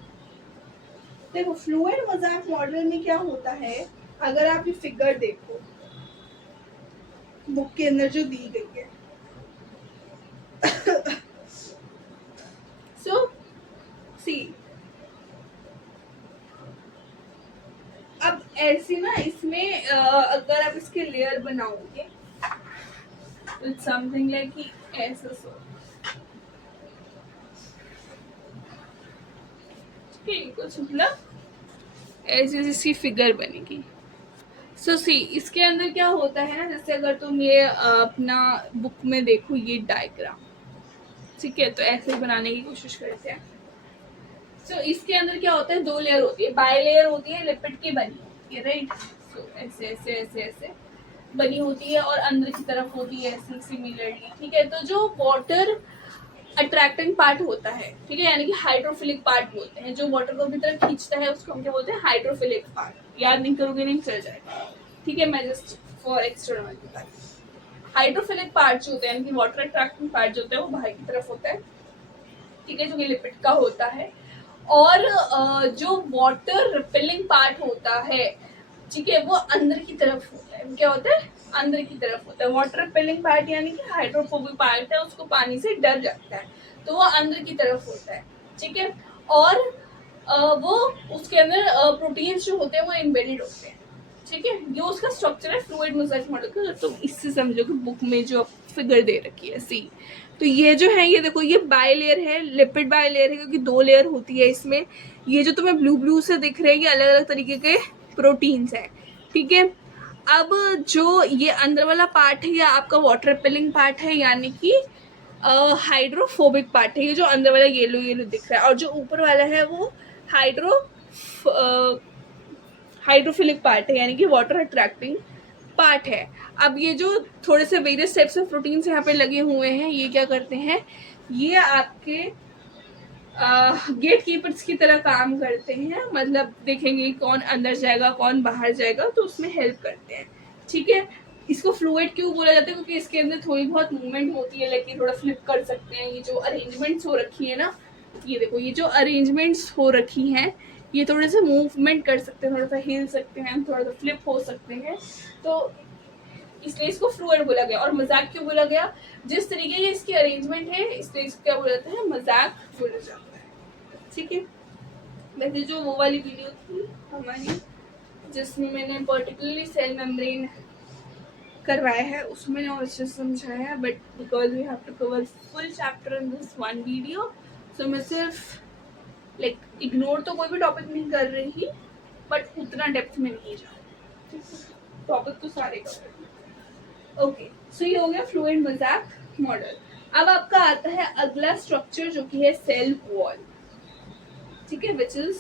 देखो फ्लूइड मोज़ेक मॉडल में क्या होता है, अगर आप ये फिगर देखो बुक के अंदर जो दी गई है, सो सी ऐसी ना इसमें अगर आप इसके लेयर बनाओगे तो समथिंग लाइक कि ऐसा सो, ठीक है, कुछ मतलब ऐसी इसकी फिगर बनेगी। सो सी इसके अंदर क्या होता है ना, जैसे अगर तुम ये अपना बुक में देखो ये डायग्राम, ठीक है, तो ऐसे ही बनाने की कोशिश करते हैं। सो इसके अंदर क्या होता है, दो लेयर होती है, बाय लेयर होती है लिपिड की बनी होती है, राइट। सो ऐसे ऐसे ऐसे ऐसे बनी होती है और अंदर की तरफ होती है ऐसे सिमिलरली, ठीक है। तो जो वाटर अट्रैक्टिंग पार्ट होता है, ठीक है, यानी कि हाइड्रोफिलिक पार्ट बोलते हैं, जो वाटर को अपनी तरफ खींचता है उसको हम क्या बोलते हैं, हाइड्रोफिलिक पार्ट। याद नहीं करोगे नहीं चल जाएगा, ठीक है, मैं जस्ट फॉर एक्स्ट्रा नॉलेज बता रही हूँ। हाइड्रोफिलिक पार्ट जो होता है, यानी कि वाटर अट्रैक्टिंग पार्ट जो होता है वो बाहर की तरफ होता है, ठीक है, जो कि लिपिड का होता है। और जो वाटर रिपेलिंग पार्ट होता है, ठीक है, वो अंदर की तरफ होता है। क्या होता है, अंदर की तरफ होता है। वाटर रिपेलिंग पार्ट यानी कि हाइड्रोफोबिक पार्ट है, उसको पानी से डर जाता है, तो वो अंदर की तरफ होता है, ठीक है। और वो उसके अंदर प्रोटीन्स जो होते हैं वो एम्बेडेड होते हैं, ठीक है। ये उसका स्ट्रक्चर है फ्लूइड मोज़ेक मॉडल का। तुम इससे समझोगे बुक में जो फिगर दे रखी है सी, तो ये जो है ये देखो ये बाय लेयर है, लिपिड बाय लेयर है, क्योंकि दो लेयर होती है इसमें। ये जो तुम्हें ब्लू ब्लू से दिख रहे हैं ये अलग अलग तरीके के प्रोटीन्स हैं, ठीक है। अब जो ये अंदर वाला पार्ट है ये आपका वाटर रिपेलिंग पार्ट है, यानी कि हाइड्रोफोबिक पार्ट है, ये जो अंदर वाला येलो येलो दिख रहा है। और जो ऊपर वाला है वो हाइड्रोफिलिक पार्ट है, यानी कि वाटर अट्रैक्टिंग पार्ट है। अब ये जो थोड़े से वेरियस टाइप्स ऑफ प्रोटीन्स यहाँ पे लगे हुए हैं, ये क्या करते हैं, ये आपके गेट कीपर्स की तरह काम करते हैं। मतलब देखेंगे कौन अंदर जाएगा कौन बाहर जाएगा, तो उसमें हेल्प करते हैं, ठीक है। इसको फ्लूइड क्यों बोला जाता है, क्योंकि इसके अंदर थोड़ी बहुत मूवमेंट होती है, लेकिन थोड़ा फ्लिप कर सकते हैं। ये जो अरेंजमेंट्स हो रखी है ना, ये देखो ये जो अरेंजमेंट्स हो रखी हैं ये थोड़े से मूवमेंट कर सकते हैं, थोड़ा सा हिल सकते हैं, थोड़ा सा फ्लिप हो सकते हैं, तो इसलिए इसको फ्लूइड बोला गया। और मजाक क्यों बोला गया, जिस तरीके की इसकी अरेंजमेंट है इसलिए इसको क्या बोला जाता है, मजाक बोला जाता है, ठीक है। वैसे जो वो वाली वीडियो थी हमारी जिसमें मैंने पर्टिकुलरली सेल मेम्ब्रेन करवाया है उसमें मैंने और अच्छे से समझाया है, but because we have to cover full chapter in this one video, so मैं सिर्फ लाइक इग्नोर तो कोई भी टॉपिक नहीं कर रही, बट उतना डेप्थ में नहीं जा रही, टॉपिक तो सारे कवर। ओके, सो ये हो गया फ्लूइड मोज़ेक मॉडल। अब आपका आता है अगला स्ट्रक्चर जो कि है सेल वॉल, ठीक है, विच इज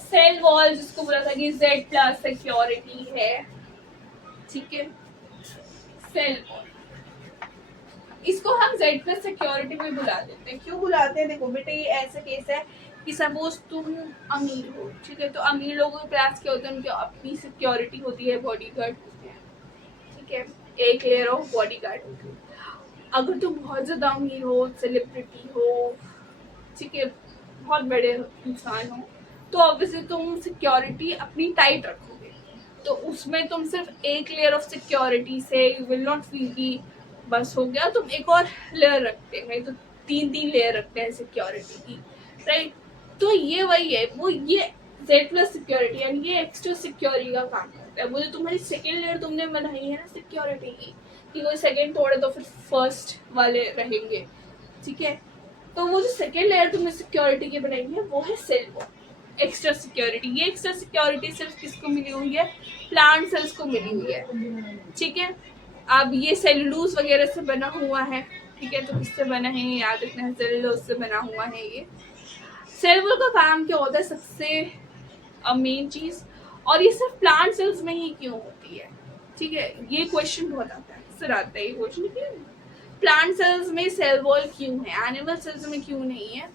सेल वॉल, जिसको बोला था कि Z+ सिक्योरिटी है, ठीक है, सेल वॉल। इसको हम Z+ सिक्योरिटी में बुला देते हैं। क्यों बुलाते हैं, देखो बेटे ये ऐसा केस है कि सपोज तुम अमीर हो, ठीक है, तो अमीर लोगों के पास क्या होता है, उनकी अपनी सिक्योरिटी होती है, बॉडीगार्ड होते हैं, ठीक है, एक लेयर ऑफ बॉडीगार्ड होती है। अगर तुम बहुत ज्यादा अमीर हो, सेलिब्रिटी हो, ठीक है, बहुत बड़े इंसान हो, तो ऑब्वियसली तुम सिक्योरिटी अपनी टाइट रखोगे, तो उसमें तुम सिर्फ एक लेयर ऑफ सिक्योरिटी से यू विल नॉट फील कि बस हो गया, तुम एक और लेयर रखते हैं, तो तीन लेयर रखते हैं सिक्योरिटी की, राइट। तो ये वही है, वो ये Z+ सिक्योरिटी यानी ये एक्स्ट्रा सिक्योरिटी का काम करता है। वो जो तुम्हारी सेकेंड लेयर तुमने बनाई है ना सिक्योरिटी की, कि कोई सेकेंड तोड़े तो फिर फर्स्ट वाले रहेंगे, ठीक है, तो वो जो सेकेंड लेयर तुमने सिक्योरिटी की बनाई है वो है सेल वॉल, एक्स्ट्रा सिक्योरिटी। ये एक्स्ट्रा सिक्योरिटी सिर्फ किसको मिली हुई है, प्लांट सेल्स को मिली हुई है, ठीक है। अब ये सेलुलोज वगैरह से बना हुआ है, ठीक है, तो किससे बना है याद रखना है, सेलुलोज से बना हुआ है ये। सेल वॉल का काम क्या होता है, सबसे मेन चीज, और ये सिर्फ प्लांट सेल्स में ही क्यों होती है, ठीक है, ये क्वेश्चन बहुत आता है, सर आता है ये क्वेश्चन कि प्लांट सेल्स में सेल वॉल क्यों है, एनिमल सेल्स में क्यों नहीं है।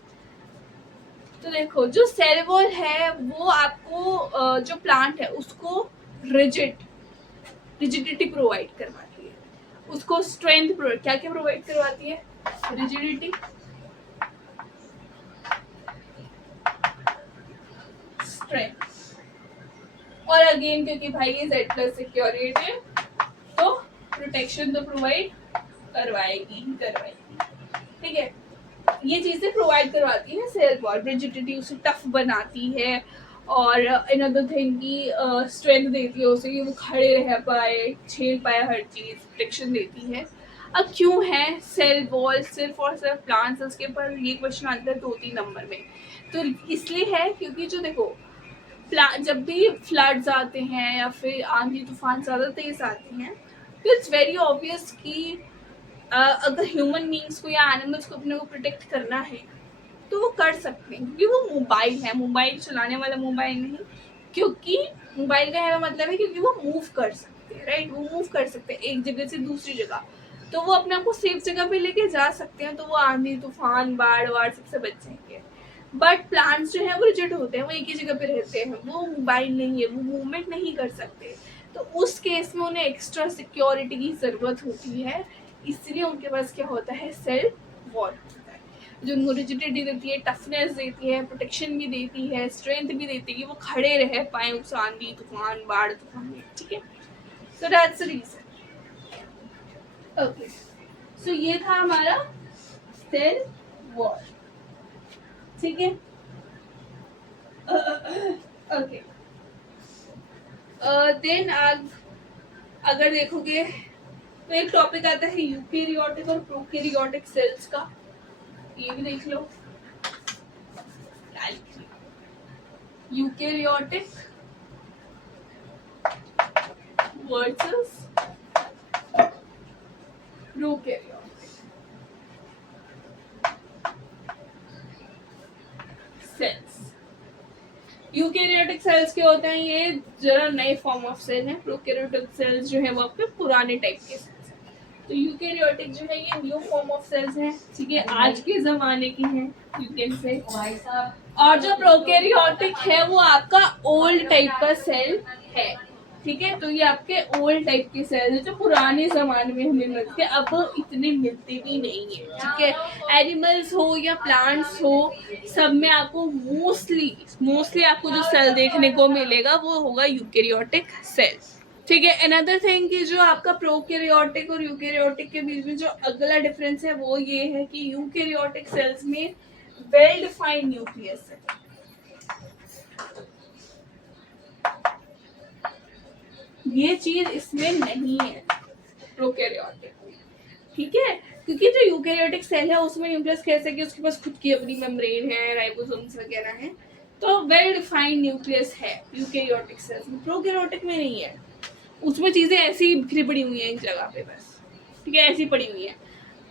तो देखो जो सेल वॉल है वो आपको जो प्लांट है उसको रिजिडिटी प्रोवाइड करवाती है, उसको स्ट्रेंथ प्रोवाइड, क्या क्या प्रोवाइड करवाती है, रिजिडिटी, स्ट्रेंथ, और अगेन क्योंकि भाई ये Z+ सिक्योरिटी है तो प्रोटेक्शन तो प्रोवाइड करवाएगी ही करवाएगी, ठीक है। ये चीजें प्रोवाइड करवाती है सेल वॉल, रिजिडिटी उसे टफ बनाती है, और अनदर थिंग की स्ट्रेंथ देती है उसे कि वो खड़े रह पाए, झेल पाए हर चीज़, प्रोटेक्शन देती है। अब क्यों है सेल वॉल सिर्फ और सिर्फ प्लांट सेल्स के पर, ये क्वेश्चन आता है 2-3 नंबर में। तो इसलिए है क्योंकि जो देखो जब भी फ्लड्स आते हैं या फिर आंधी तूफान ज़्यादा तेज आते हैं, तो इट्स वेरी ऑब्वियस कि अगर ह्यूमन बींग्स को या एनिमल्स को अपने को प्रोटेक्ट करना है तो वो कर सकते हैं, क्योंकि वो मोबाइल है, मोबाइल चलाने वाला मोबाइल नहीं, क्योंकि मोबाइल का है मतलब है क्योंकि वो मूव कर सकते हैं, राइट, वो मूव कर सकते हैं एक जगह से दूसरी जगह, तो वो अपने आप को सेफ जगह पे लेके जा सकते हैं, तो वो आंधी तूफान बाढ़ वाड़ सबसे बच जाएंगे। बट प्लांट्स जो है वो रिजिड होते हैं, वो एक ही जगह पे रहते हैं, वो मोबाइल नहीं है, वो मूवमेंट नहीं कर सकते, तो उस केस में उन्हें एक्स्ट्रा सिक्योरिटी की ज़रूरत होती है, इसलिए उनके पास क्या होता है, सेल वॉल होता है जो उनको रिजिडिटी देती है, टफनेस देती है, प्रोटेक्शन भी देती है, स्ट्रेंथ भी देती है कि वो खड़े रह पाए उस आंधी तूफान बाढ़ तूफान में, ठीक है। So that's the reason. Okay, so ये था हमारा सेल वॉल, ठीक है। ओके, देन अगर देखोगे तो एक टॉपिक आता है यूकेरियोटिक और प्रोकैरियोटिक सेल्स का, ये भी देख लो। Eukaryotic versus prokaryotic cells. Eukaryotic cells के होते हैं, ये जरा नए फॉर्म ऑफ सेल है। प्रोकैरियोटिक सेल्स जो है वो आपके पुराने टाइप के सेल्स हैं। तो यूकेरियोटिक जो है ये न्यू फॉर्म ऑफ सेल्स हैं, ठीक है, आज के जमाने की हैं, यू कैन से। और जो प्रोकैरियोटिक है वो आपका ओल्ड टाइप का सेल है, ठीक है। तो ये आपके ओल्ड टाइप के सेल है जो पुराने जमाने में हमें मिलते, अब इतने मिलते भी नहीं है, ठीक है। एनिमल्स हो या प्लांट्स हो, सब में आपको मोस्टली आपको जो सेल देखने को मिलेगा वो होगा यूकेरियोटिक सेल, ठीक है। अनदर थिंग कि जो आपका प्रोकैरियोटिक और यूकेरियोटिक के बीच में जो अगला डिफरेंस है वो ये है कि यूकेरियोटिक सेल्स में वेल डिफाइंड न्यूक्लियस है, ये चीज इसमें नहीं है प्रोकैरियोटिक, ठीक है। क्योंकि जो यूकेरियोटिक सेल है उसमें न्यूक्लियस कैसे कि उसके पास खुद की अपनी मेम्ब्रेन है, राइबोसोम्स वगैरह हैं, तो वेल डिफाइंड न्यूक्लियस है यूकेरियोटिक सेल्स में। प्रोकैरियोटिक में नहीं है, उसमें चीजें ऐसी बिखरी पड़ी हुई हैं एक जगह पे बस, ठीक है, ऐसी पड़ी हुई है।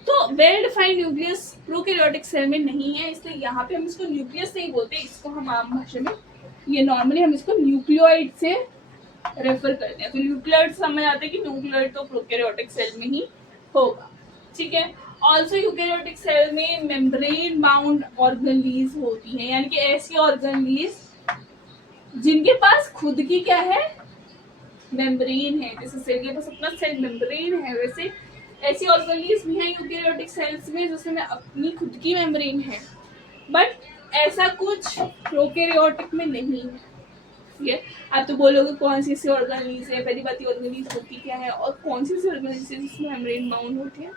तो well defined nucleus prokaryotic cell में नहीं है, इसलिए यहाँ पे हम इसको न्यूक्लियस नहीं बोलते, इसको हम आम भाषा में ये नॉर्मली हम इसको न्यूक्लियोइड से रेफर करते हैं। तो न्यूक्लियोइड समझ आते हैं कि न्यूक्लियोइड तो प्रोकैरियोटिक सेल में ही होगा, ठीक है। ऑल्सो यूकेरियोटिक सेल में मेम्ब्रेन बाउंड ऑर्गेनेल्स होती हैं, यानी कि ऐसी ऑर्गेनेल्स जिनके पास खुद की क्या है, मेम्ब्रेन है। जैसे सेल के पास अपना सेल मेम्ब्रेन है, वैसे ऐसी ऑर्गेनेल्स भी हैं यूकेरियोटिक सेल्स में जिसमें अपनी खुद की मेम्ब्रेन है, बट ऐसा कुछ प्रोकैरियोटिक में नहीं है, ठीक है। आप तो बोलोगे कौन सी ऑर्गेनेल्स है, पहली बात ऑर्गेनेल्स होती क्या है और कौन सी ऑर्गेनेल्स है जिसमें मेम्ब्रेन बाउंड होती है,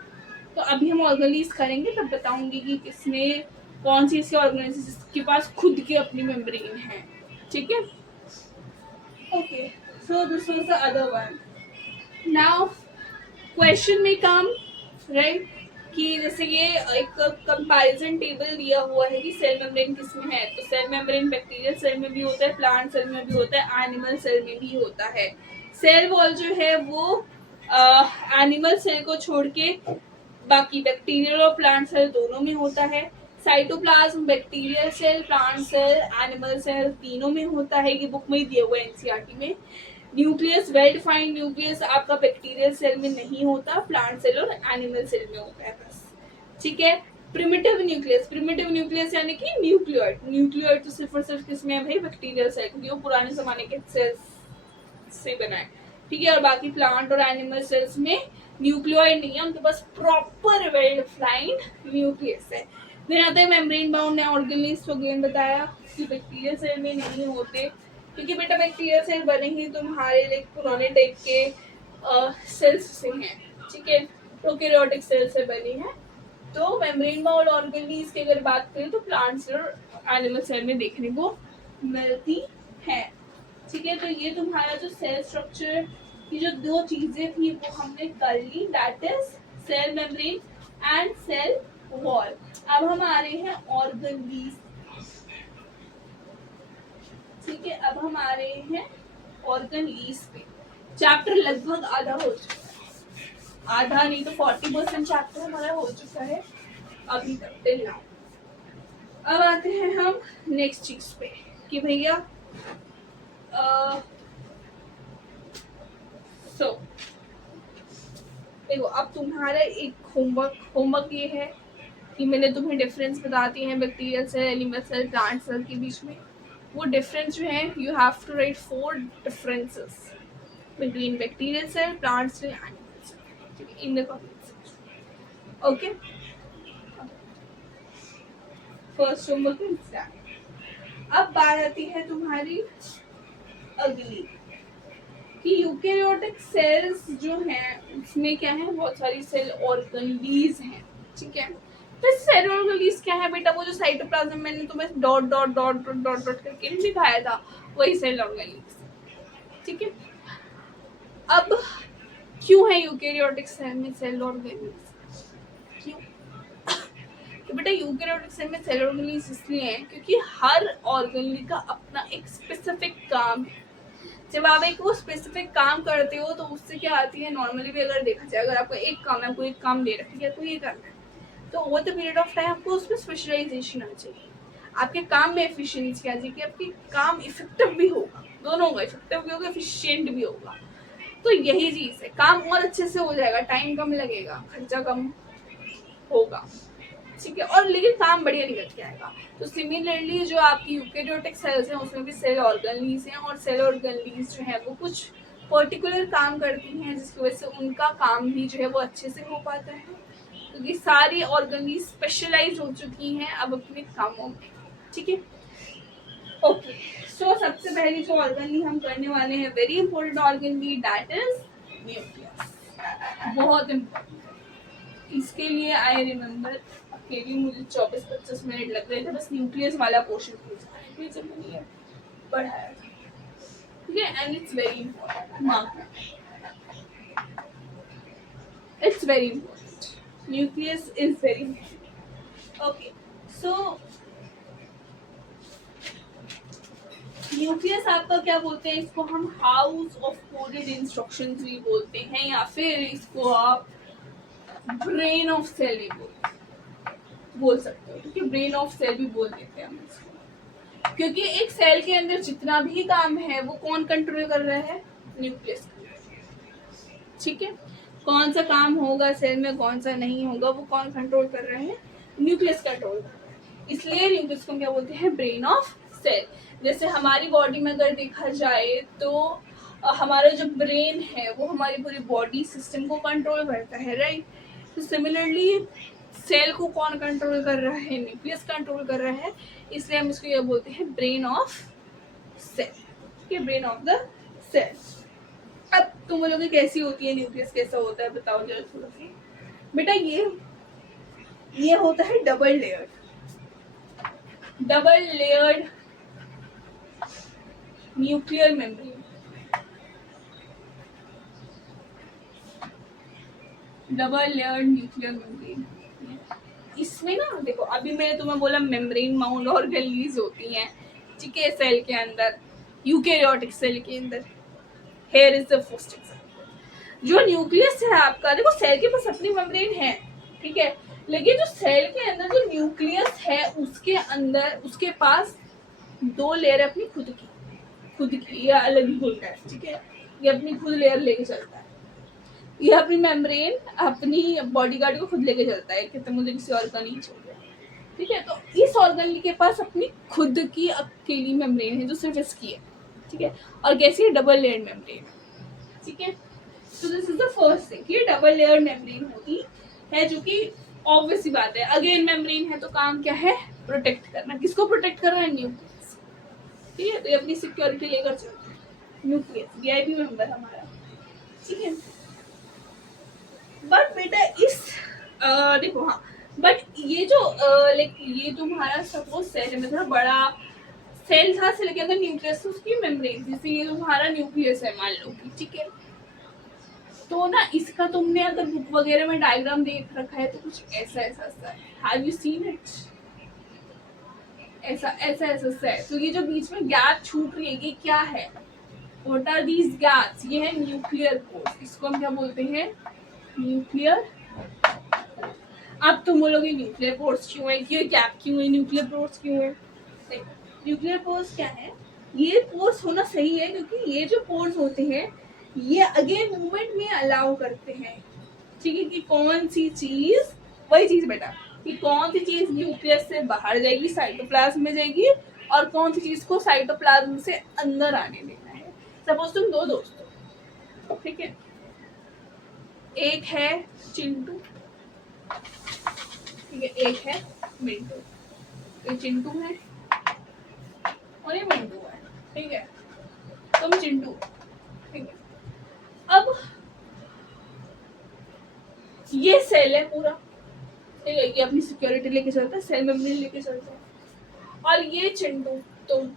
तो अभी हम ऑर्गेनेल्स करेंगे तब बताऊंगी कि किसमें कौन सी ऐसी ऑर्गेनेल्स जिसके पास खुद की अपनी मेम्ब्रेन है, ठीक है। Okay, so this was the other one. Now question में कम, राइट, कि जैसे ये एक कंपैरिजन टेबल दिया हुआ है कि सेल मेम्ब्रेन किसमें है, तो सेल मेम्ब्रेन बैक्टीरियल सेल में भी होता है, प्लांट सेल में भी होता है, एनिमल सेल में भी होता है। सेल वॉल जो है वो एनिमल सेल को छोड़ के बाकी बैक्टीरियल और प्लांट सेल दोनों में होता है। Cytoplasm bacterial cell, plant cell, animal cell तीनों में होता है, ये बुक में ही दिया हुआ है एनसीईआरटी में। न्यूक्लियस वेल डिफाइंड न्यूक्लियस आपका बैक्टीरियल सेल में नहीं होता, प्लांट सेल और एनिमल सेल में होता है बस, ठीक है। प्रिमिटिव न्यूक्लियस यानी कि न्यूक्लियोइड तो सिर्फ और सिर्फ किसमें है भाई, बैक्टीरियल सेल, क्योंकि वो पुराने जमाने के सेल्स से बना है, ठीक है। और बाकी प्लांट और एनिमल सेल्स में न्यूक्लियोइड नहीं है, उनके पास प्रॉपर वेल डिफाइंड न्यूक्लियस है। देन आता है मेम्ब्रेन बाउंड ऑर्गेनेल्स, तो अगेन बताया कि बैक्टीरियल सेल में नहीं होते, क्योंकि बेटा बैक्टीरियल सेल बने ही तुम्हारे लाइक पुराने टाइप के सेल्स से हैं, ठीक है, प्रोकैरियोटिक सेल से बनी है। तो मेम्ब्रेन बाउंड ऑर्गेनेल्स की अगर बात करें तो प्लांट सेल और एनिमल सेल में देखने को मिलती है। ठीक है, तो ये तुम्हारा जो सेल स्ट्रक्चर की जो दो चीजें थी वो हमने कर ली, that is cell membrane and cell wall. अब हम आ रहे हैं ऑर्गनलीज। ठीक है, अब हम आ रहे हैं ऑर्गनलीज पे। चैप्टर लगभग आधा हो चुका है, आधा नहीं तो 40% चैप्टर हमारा हो चुका है अभी तक टिल नाउ। अब आते हैं हम नेक्स्ट चीज पे कि भैया सो देखो, अब तुम्हारा एक होमवर्क ये है कि मैंने तुम्हें डिफरेंस बता दिए हैं bacterial cell, animal cell, plant cell के बीच में। वो डिफरेंस जो है you have to write 4 differences between bacterial cell, plant cell, animal cell in the comment. Okay, first homework is that. अब बात आती है तुम्हारी अगली कि यूकेरियोटिक सेल्स जो हैं उसमें क्या है, बहुत सारी सेल ऑर्गनलीज हैं। ठीक है, तो सेल ऑर्गनलीज क्या है बेटा, वो जो साइटोप्लाज्म मैंने तुम्हें dot dot dot dot dot dot करके दिखाया था वही सेल ऑर्गनलीज। ठीक है, अब क्यों है यूकेरियोटिक सेल में सेल ऑर्गनलीज, क्यों? तो बेटा यूकेरियोटिक सेल में सेल ऑर्गनलीज इसलिए है क्योंकि हर ऑर्गनली का अपना एक स्पेसिफिक काम है। जब आप एक वो स्पेसिफिक काम करते हो तो उससे क्या आती है, नॉर्मली भी अगर देखा जाए, अगर आपको एक काम है, आपको एक काम दे रखा है, आपको ये करना है, तो over the period of time आपको उसमें स्पेशलाइजेशन आ चाहिए, आपके काम में एफिशिएंसी आ जाएगी, आपके काम इफेक्टिव भी होगा, दोनों होगा, इफेक्टिव भी होगा, एफिशिएंट भी होगा। तो यही चीज है, काम और अच्छे से हो जाएगा, टाइम कम लगेगा, खर्चा कम होगा। ठीक है, और लेकिन काम बढ़िया निकल के आएगा। तो सिमिलरली जो आपकी यूकेरियोटिक सेल्स हैं उसमें भी सेल ऑर्गनलीज हैं, और सेल ऑर्गनलीज जो है वो कुछ पर्टिकुलर काम करती हैं जिसकी वजह से उनका काम भी जो है वो अच्छे से हो पाता है, क्योंकि सारी ऑर्गनलीज स्पेशलाइज हो चुकी हैं अब अपने कामों में। ठीक है, ओके, सो सबसे पहली जो ऑर्गनली हम करने वाले हैं, very important organelle, that is nucleus. बहुत इंपॉर्टेंट, इसके लिए आई रिमेम्बर अकेले मुझे 24-25 मिनट लग रहे थे बस न्यूक्लियस वाला पोर्शन जब मैंने ये पढ़ाया था। ठीक है, and it's very important, mark it's very important, nucleus is very important. Okay, so nucleus आपका क्या बोलते हैं, इसको हम हाउस ऑफ कोडेड इंस्ट्रक्शंस भी बोलते हैं, या फिर इसको आप ब्रेन ऑफ सेल भी बोल सकते हो। ठीक है, ब्रेन ऑफ सेल भी बोल देते हैं हम इसको, क्योंकि एक सेल के अंदर जितना भी काम है वो कौन कंट्रोल कर रहा है, न्यूक्लियस। ठीक है, कौन सा काम होगा सेल में, कौन सा नहीं होगा, वो कौन कंट्रोल कर रहा है, न्यूक्लियस कंट्रोल कर रहा है। इसलिए न्यूक्लियस को क्या बोलते हैं, ब्रेन ऑफ सेल। जैसे हमारी बॉडी में अगर देखा जाए तो हमारा जो ब्रेन है वो हमारी पूरी बॉडी सिस्टम को कंट्रोल करता है, राइट। तो सिमिलरली सेल को कौन कंट्रोल कर रहा है, न्यूक्लियस कंट्रोल कर रहा है, इसलिए हम इसको ये बोलते हैं ब्रेन ऑफ सेल। ठीक है, ब्रेन ऑफ द सेल। अब तुम बोलोगे कैसी होती है न्यूक्लियस, कैसा होता है, बताओ जरा थोड़ा सा। बेटा ये होता है double layered nuclear membrane. Double layered nuclear membrane, इसमें ना देखो, अभी मैंने तुम्हें बोला मेम्ब्रेन माउंट ऑर्गनलीज होती हैं, ठीक है, सेल के अंदर, यूकेरियोटिक सेल के अंदर। Here is the first example, जो न्यूक्लियस है आपका, देखो सेल के पास अपनी मेम्ब्रेन है, ठीक है, लेकिन जो सेल के अंदर जो न्यूक्लियस है उसके अंदर उसके पास 2 लेयर अपनी खुद की या अलग ही होता है। ठीक है, ये अपनी खुद लेयर लेके चलता है, ये अपनी मेम्ब्रेन अपनी बॉडीगार्ड को खुद लेके चलता है कि मुझे किसी और का नहीं चाहिए। ठीक है, तो इस ऑर्गन के पास अपनी खुद की अकेली मेम्ब्रेन है जो सिर्फ इसकी है। ठीक है, और कैसी है, डबल लेयर मेम्ब्रेन। ठीक है, तो this is the first thing, ये डबल लेयर मेम्ब्रेन होती है, जो कि ऑब्वियस सी बात है, अगेन मेम्ब्रेन है तो काम क्या है, प्रोटेक्ट करना। किसको प्रोटेक्ट कर रहा है, न्यूक्लियस। ठीक है, तो ये अपनी सिक्योरिटी लेकर चलता है, न्यूक्लियस वीआईपी मेंबर हमारा। ठीक है, बट बेटा इस देखो, हाँ, बट ये जो लाइक ये तुम्हारा सपोज सेल है, मैं थोड़ा बड़ा सेल था, सेल के अंदर न्यूक्लियस थी, उसकी मेम्ब्रेन, जैसे ये तुम्हारा न्यूक्लियस है मान लो कि, ठीक है। तो ना इसका तुमने अगर बुक वगैरह में डायग्राम देख रखा है तो कुछ ऐसा ऐसा सा है। Have you seen it? ऐसा ऐसा ऐसा सा है। तो ये जो बीच में गैप छूट रही है ये क्या है? What are these gaps? ये है न्यूक्लियर पोर्स। इसको हम क्या बोलते हैं? न्यूक्लियर। अब तुम बोलोगे न्यूक्लियर पोर्स क्यों है, ये गैप क्यों है, न्यूक्लियर पोर्स क्यों है? न्यूक्लियर पोर्स क्या है? ये पोर्स होना सही है क्योंकि ये जो पोर्स होते हैं ये अगेन मूवमेंट में अलाउ करते हैं, ठीक है, कि कौन सी चीज, वही चीज बेटा, कि कौन सी चीज न्यूक्लियस से बाहर जाएगी, साइटोप्लाज्म में जाएगी, और कौन सी चीज को साइटोप्लाज्म से अंदर आने देना है। सपोज तुम दो दोस्त हो, ठीक है, एक है चिंटू, ठीक है, एक है मिंटू। ये चिंटू है और ये मिंटू है, ठीक है, तुम चिंटू, ठीक है। अब ये सेल है पूरा, ठीक है, ये अपनी सिक्योरिटी लेके चलता है, सेल मेम्ब्रेन लेके चलता है, और ये चिंटू तुम,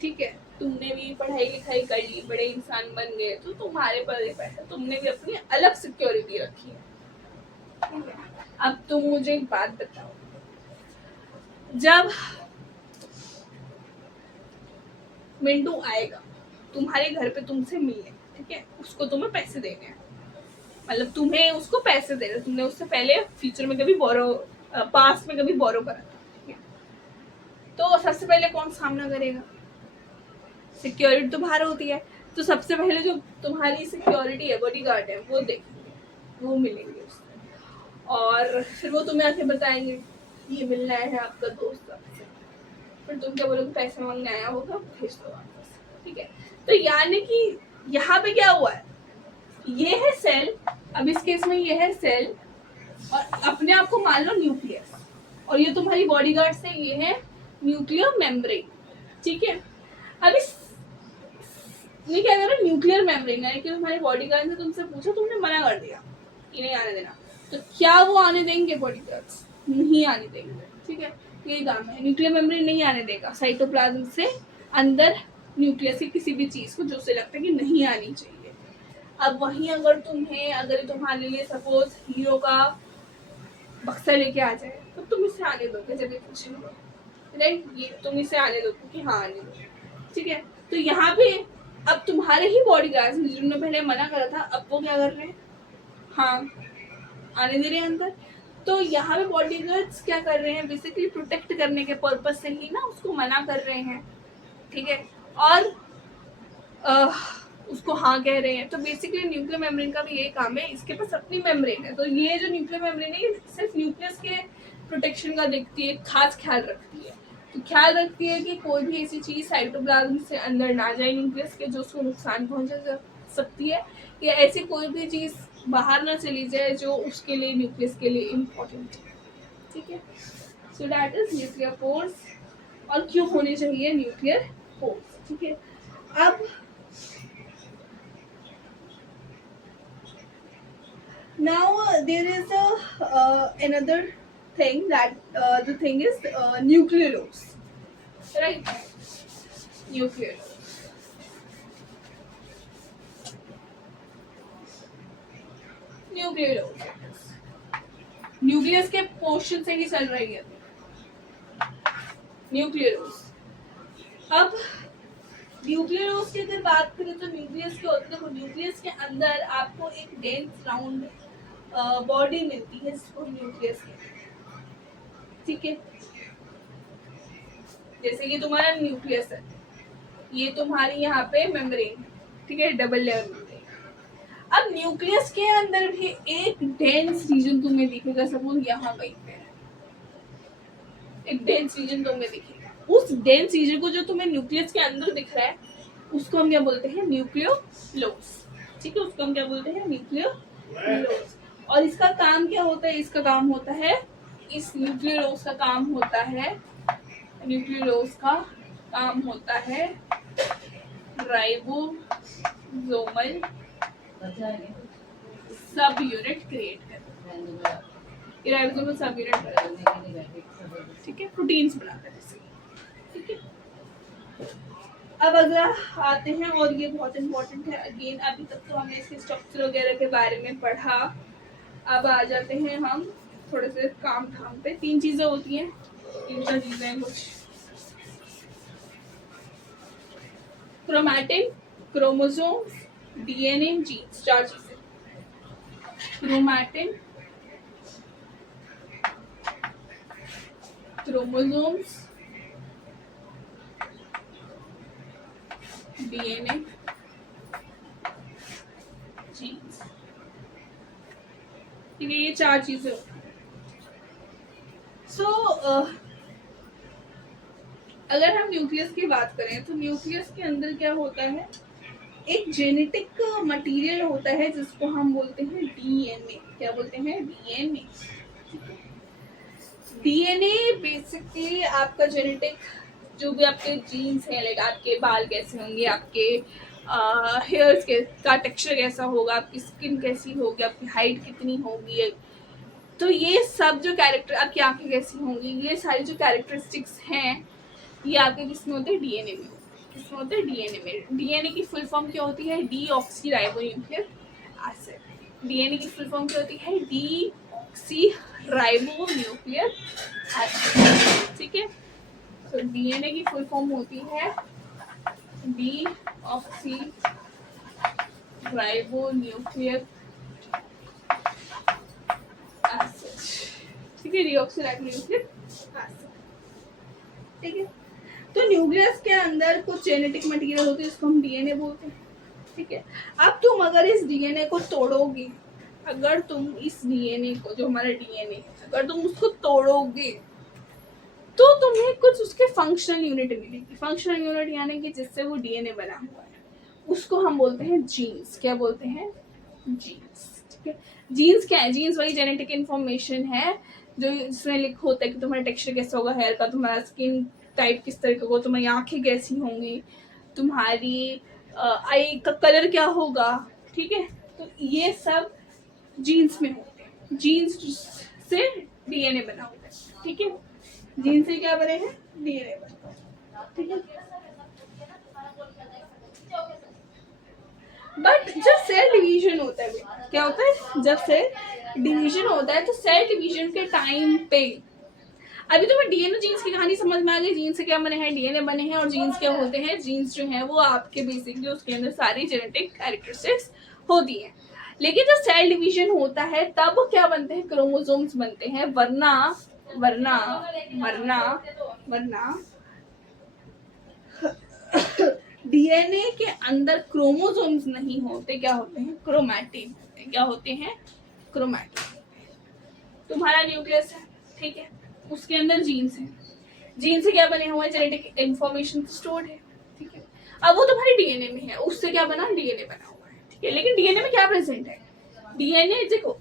ठीक है, तुमने भी पढ़ाई लिखाई कर ली, बड़े इंसान बन गए, तो तुम्हारे पर बैठा, तुमने भी अपनी अलग सिक्योरिटी रखी है, ठीक है। अब तुम मुझे एक बात बताओ, जब मिंटू आएगा तुम्हारे घर पे तुमसे मिलने, ठीक है, उसको तुम्हें पैसे देने हैं, मतलब तुम्हें उसको पैसे देने, तुमने उससे पहले फ्यूचर में कभी बोरो, पास्ट में कभी बोरो करा, ठीक है, तो सबसे पहले कौन सामना करेगा? सिक्योरिटी तो बाहर होती है, तो सबसे पहले जो तुम्हारी सिक्योरिटी है, बॉडीगार्ड है, वो देखेंगे, वो मिलेंगे उससे, और फिर वो तुम्हें आके बताएंगे ये मिलना है आपका दोस्त आपसे, फिर तुम क्या बोलोगे? पैसे मांगने आया होगा, भेज दो वापस, ठीक है। तो यानी कि यहाँ पे क्या हुआ है, ये है सेल, अब इस केस में ये है सेल, और अपने आप को मान लो न्यूक्लियस, और ये तुम्हारी बॉडीगार्ड से ये है न्यूक्लियर मेम्ब्रेन, ठीक है। अब इस ये क्या कर रहा है? न्यूक्लियर मेम्ब्रेन, यानी कि तुम्हारी बॉडीगार्ड ने तुमसे पूछा, तुमने मना कर दिया कि नहीं आने देना, तो क्या वो आने देंगे? बॉडीगार्ड्स नहीं आने देंगे, ठीक है, ये काम है, न्यूक्लियर मेम्ब्रेन नहीं आने देगा साइटोप्लाज्म से अंदर न्यूक्लियस की किसी भी चीज को जो उसे लगता है कि नहीं आनी चाहिए। अब वहीं अगर तुम्हारे लिए सपोज हीरो का बक्सा लेके आ जाए, तो तुम इसे आने दोगे जब ये पूछेगा, राइट? ये तुम इसे आने दोगे कि हाँ आने दो, ठीक है। तो यहाँ पे अब तुम्हारे ही बॉडीगार्ड्स जिन्होंने पहले मना करा था, अब वो क्या कर रहे हैं? हाँ, आने दे रहे हैं अंदर। तो यहाँ पे बॉडीगार्ड्स क्या कर रहे हैं? बेसिकली प्रोटेक्ट करने के पर्पज से ही ना उसको मना कर रहे हैं, ठीक है, और उसको हाँ कह रहे हैं। तो बेसिकली न्यूक्लियर मेम्ब्रेन का भी यही काम है, इसके पास अपनी मेम्ब्रेन है, तो ये जो न्यूक्लियर मेम्ब्रेन है ये सिर्फ न्यूक्लियस के प्रोटेक्शन का देखती है, खास ख्याल रखती है, तो ख्याल रखती है कि कोई भी ऐसी चीज साइटोप्लाज्म से अंदर ना जाए न्यूक्लियस के जो उसको नुकसान पहुंचा सकती है, या ऐसी कोई भी चीज बाहर ना चली जाए जो उसके लिए, न्यूक्लियस के लिए इम्पोर्टेंट है, ठीक है। So that is nuclear pores, और क्यों होने चाहिए न्यूक्लियर पोर्स, ठीक है। अब now there is another thing that the thing is nucleolus, right? Nucleolus, nucleus के पोर्शन से ही चल रही है न्यूक्लियस। अब न्यूक्लियस की अगर बात करें तो न्यूक्लियस के होते, देखो न्यूक्लियस के अंदर आपको एक डेंस राउंड बॉडी मिलती है जिसको न्यूक्लियस कहते हैं, ठीक है। जैसे कि तुम्हारा न्यूक्लियस है, ये तुम्हारी यहाँ पे मेम्ब्रेन, ठीक है, डबल लेयर मेम्ब्रेन। अब न्यूक्लियस के अंदर भी एक डेंस रीजन तुम्हें दिखेगा, सपोज यहाँ कहीं पे एक डेंस रीजन तुम्हें दिखेगा, उस डेंस रीजन को जो तुम्हें न्यूक्लियस के अंदर दिख रहा है उसको हम क्या बोलते हैं? न्यूक्लियोलस, ठीक है, उसको हम क्या बोलते हैं? न्यूक्लियोलस। और इसका काम क्या होता है? इसका काम होता है, इस न्यूक्लियोलस का काम होता है, न्यूक्लियोलस का काम होता है राइबोसोमल सब यूनिट क्रिएट करना, राइबोसोमल सब यूनिट, ठीक है, प्रोटीन्स बनाता है, ठीक है। अब अगर आते हैं, और ये बहुत इम्पोर्टेंट है अगेन, अभी तक तो हमने इसके स्ट्रक्चर वगैरह के बारे में पढ़ा, अब आ जाते हैं हम थोड़े से काम धाम पे। 3 चीजें होती हैं, 3-4 चीजें हैं कुछ। क्रोमैटिन, क्रोमोसोम्स, डीएनए, जीन्स, 4 चीजें। क्रोमैटिन, क्रोमोसोम्स, डीएनए, जीन्स, ठीक है, ये 4 चीजें होती हैं। सो अगर हम न्यूक्लियस की बात करें तो न्यूक्लियस के अंदर क्या होता है, एक जेनेटिक मटेरियल होता है जिसको हम बोलते हैं डीएनए। क्या बोलते हैं? डीएनए। डीएनए बेसिकली आपका जेनेटिक, जो भी आपके जीन्स हैं, लाइक आपके बाल कैसे होंगे, आपके हेयर्स के का टेक्सचर कैसा होगा, आपकी स्किन कैसी होगी, आपकी हाइट कितनी होगी, तो ये सब जो कैरेक्टर, आपकी आंखें कैसी होंगी, ये सारी जो कैरेक्टरिस्टिक्स हैं ये आपके किसमें होते हैं? डीएनए में। किसमें होते हैं? डीएनए में। डीएनए की फुल फॉर्म क्या होती है? Deoxyribonucleic acid. डीएनए की फुल फॉर्म क्या होती है? Deoxyribonucleic acid. ठीक है, तो डीएनए की फुल फॉर्म होती है डीऑक्सीराइबोन्यूक्लिक एसिड। ठीक है, डीऑक्सीराइबोन्यूक्लिक एसिड। ठीक है, तो न्यूक्लियस के अंदर कुछ जेनेटिक मटेरियल होती है, इसको हम डीएनए बोलते हैं। ठीक है, अब तुम अगर इस डीएनए को तोड़ोगे, अगर तुम इस डीएनए को, जो हमारा डीएनए है, अगर तुम उसको तोड़ोगे तो तुम्हें कुछ उसके फंक्शनल यूनिट मिलेगी। फंक्शनल यूनिट यानी कि जिससे वो डीएनए बना हुआ है, उसको हम बोलते हैं जीन्स। क्या बोलते हैं? जीन्स। ठीक है, जीन्स क्या है? जीन्स वही जेनेटिक इंफॉर्मेशन है जो जिसमें लिखा होता है कि तुम्हारा टेक्सचर कैसा होगा हेयर का, तुम्हारा स्किन टाइप किस तरह का होगा, तुम्हारी आंखें कैसी होंगी, तुम्हारी आई का कलर क्या होगा। ठीक है, तो ये सब जीन्स में होते हैं। जीन्स से डीएनए बना होता है। ठीक है, जीन से क्या बने हैं? डीएनए बने। ठीक है, बट जब सेल डिवीजन होता है, क्या होता है? जब सेल डिवीजन होता है तो सेल डिवीजन के टाइम पे, अभी तो मैं डीएनए जीन्स की कहानी समझ में आ गई। जीन्स से क्या बने हैं? डीएनए बने हैं। और जीन्स क्या होते हैं? जीन्स जो है वो आपके बेसिकली उसके अंदर सारी जेनेटिक कैरेक्टरिस्टिक्स होती है। लेकिन जब सेल डिवीजन होता है तब क्या बनते हैं? क्रोमोसोम्स बनते हैं। वरना वरना वरना वरना डीएनए के अंदर क्रोमोसोम्स नहीं होते। क्या होते हैं? क्रोमैटिन होते हैं। क्या होते हैं? क्रोमैटिन। तुम्हारा न्यूक्लियस है, ठीक है, उसके अंदर जीन्स है। जीन से क्या बने हुए हैं? जेनेटिक इंफॉर्मेशन स्टोर्ड है। ठीक है, अब वो तुम्हारे डीएनए में है, उससे क्या बना? डीएनए बना हुआ है। ठीक है, लेकिन डीएनए में क्या प्रेजेंट है? डीएनए देखो,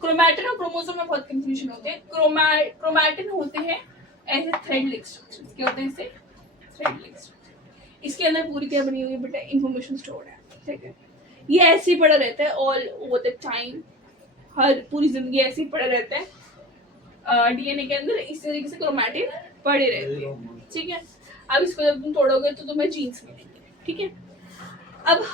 क्रोमैटिन और क्रोमोसोम में बहुत कंफ्यूजन होते हैं। क्रोमैटिन होते हैं ऐसे थ्रेड लाइक स्ट्रक्चर्स। क्या होते हैं? ऐसे थ्रेड लाइक स्ट्रक्चर। इसके अंदर पूरी क्या बनी हुई है बेटा? इंफॉर्मेशन स्टोर्ड है। ठीक है, ये ऐसे ही पड़ा रहता है ऑल ओवर द टाइम, हर पूरी जिंदगी ऐसे ही पड़ा रहता है डीएनए के अंदर। इस तरीके से क्रोमैटिन पड़े रहते हैं। ठीक है, अब इसको जब तुम तोड़ोगे तो तुम्हें जीन्स मिलेंगे। ठीक है, अब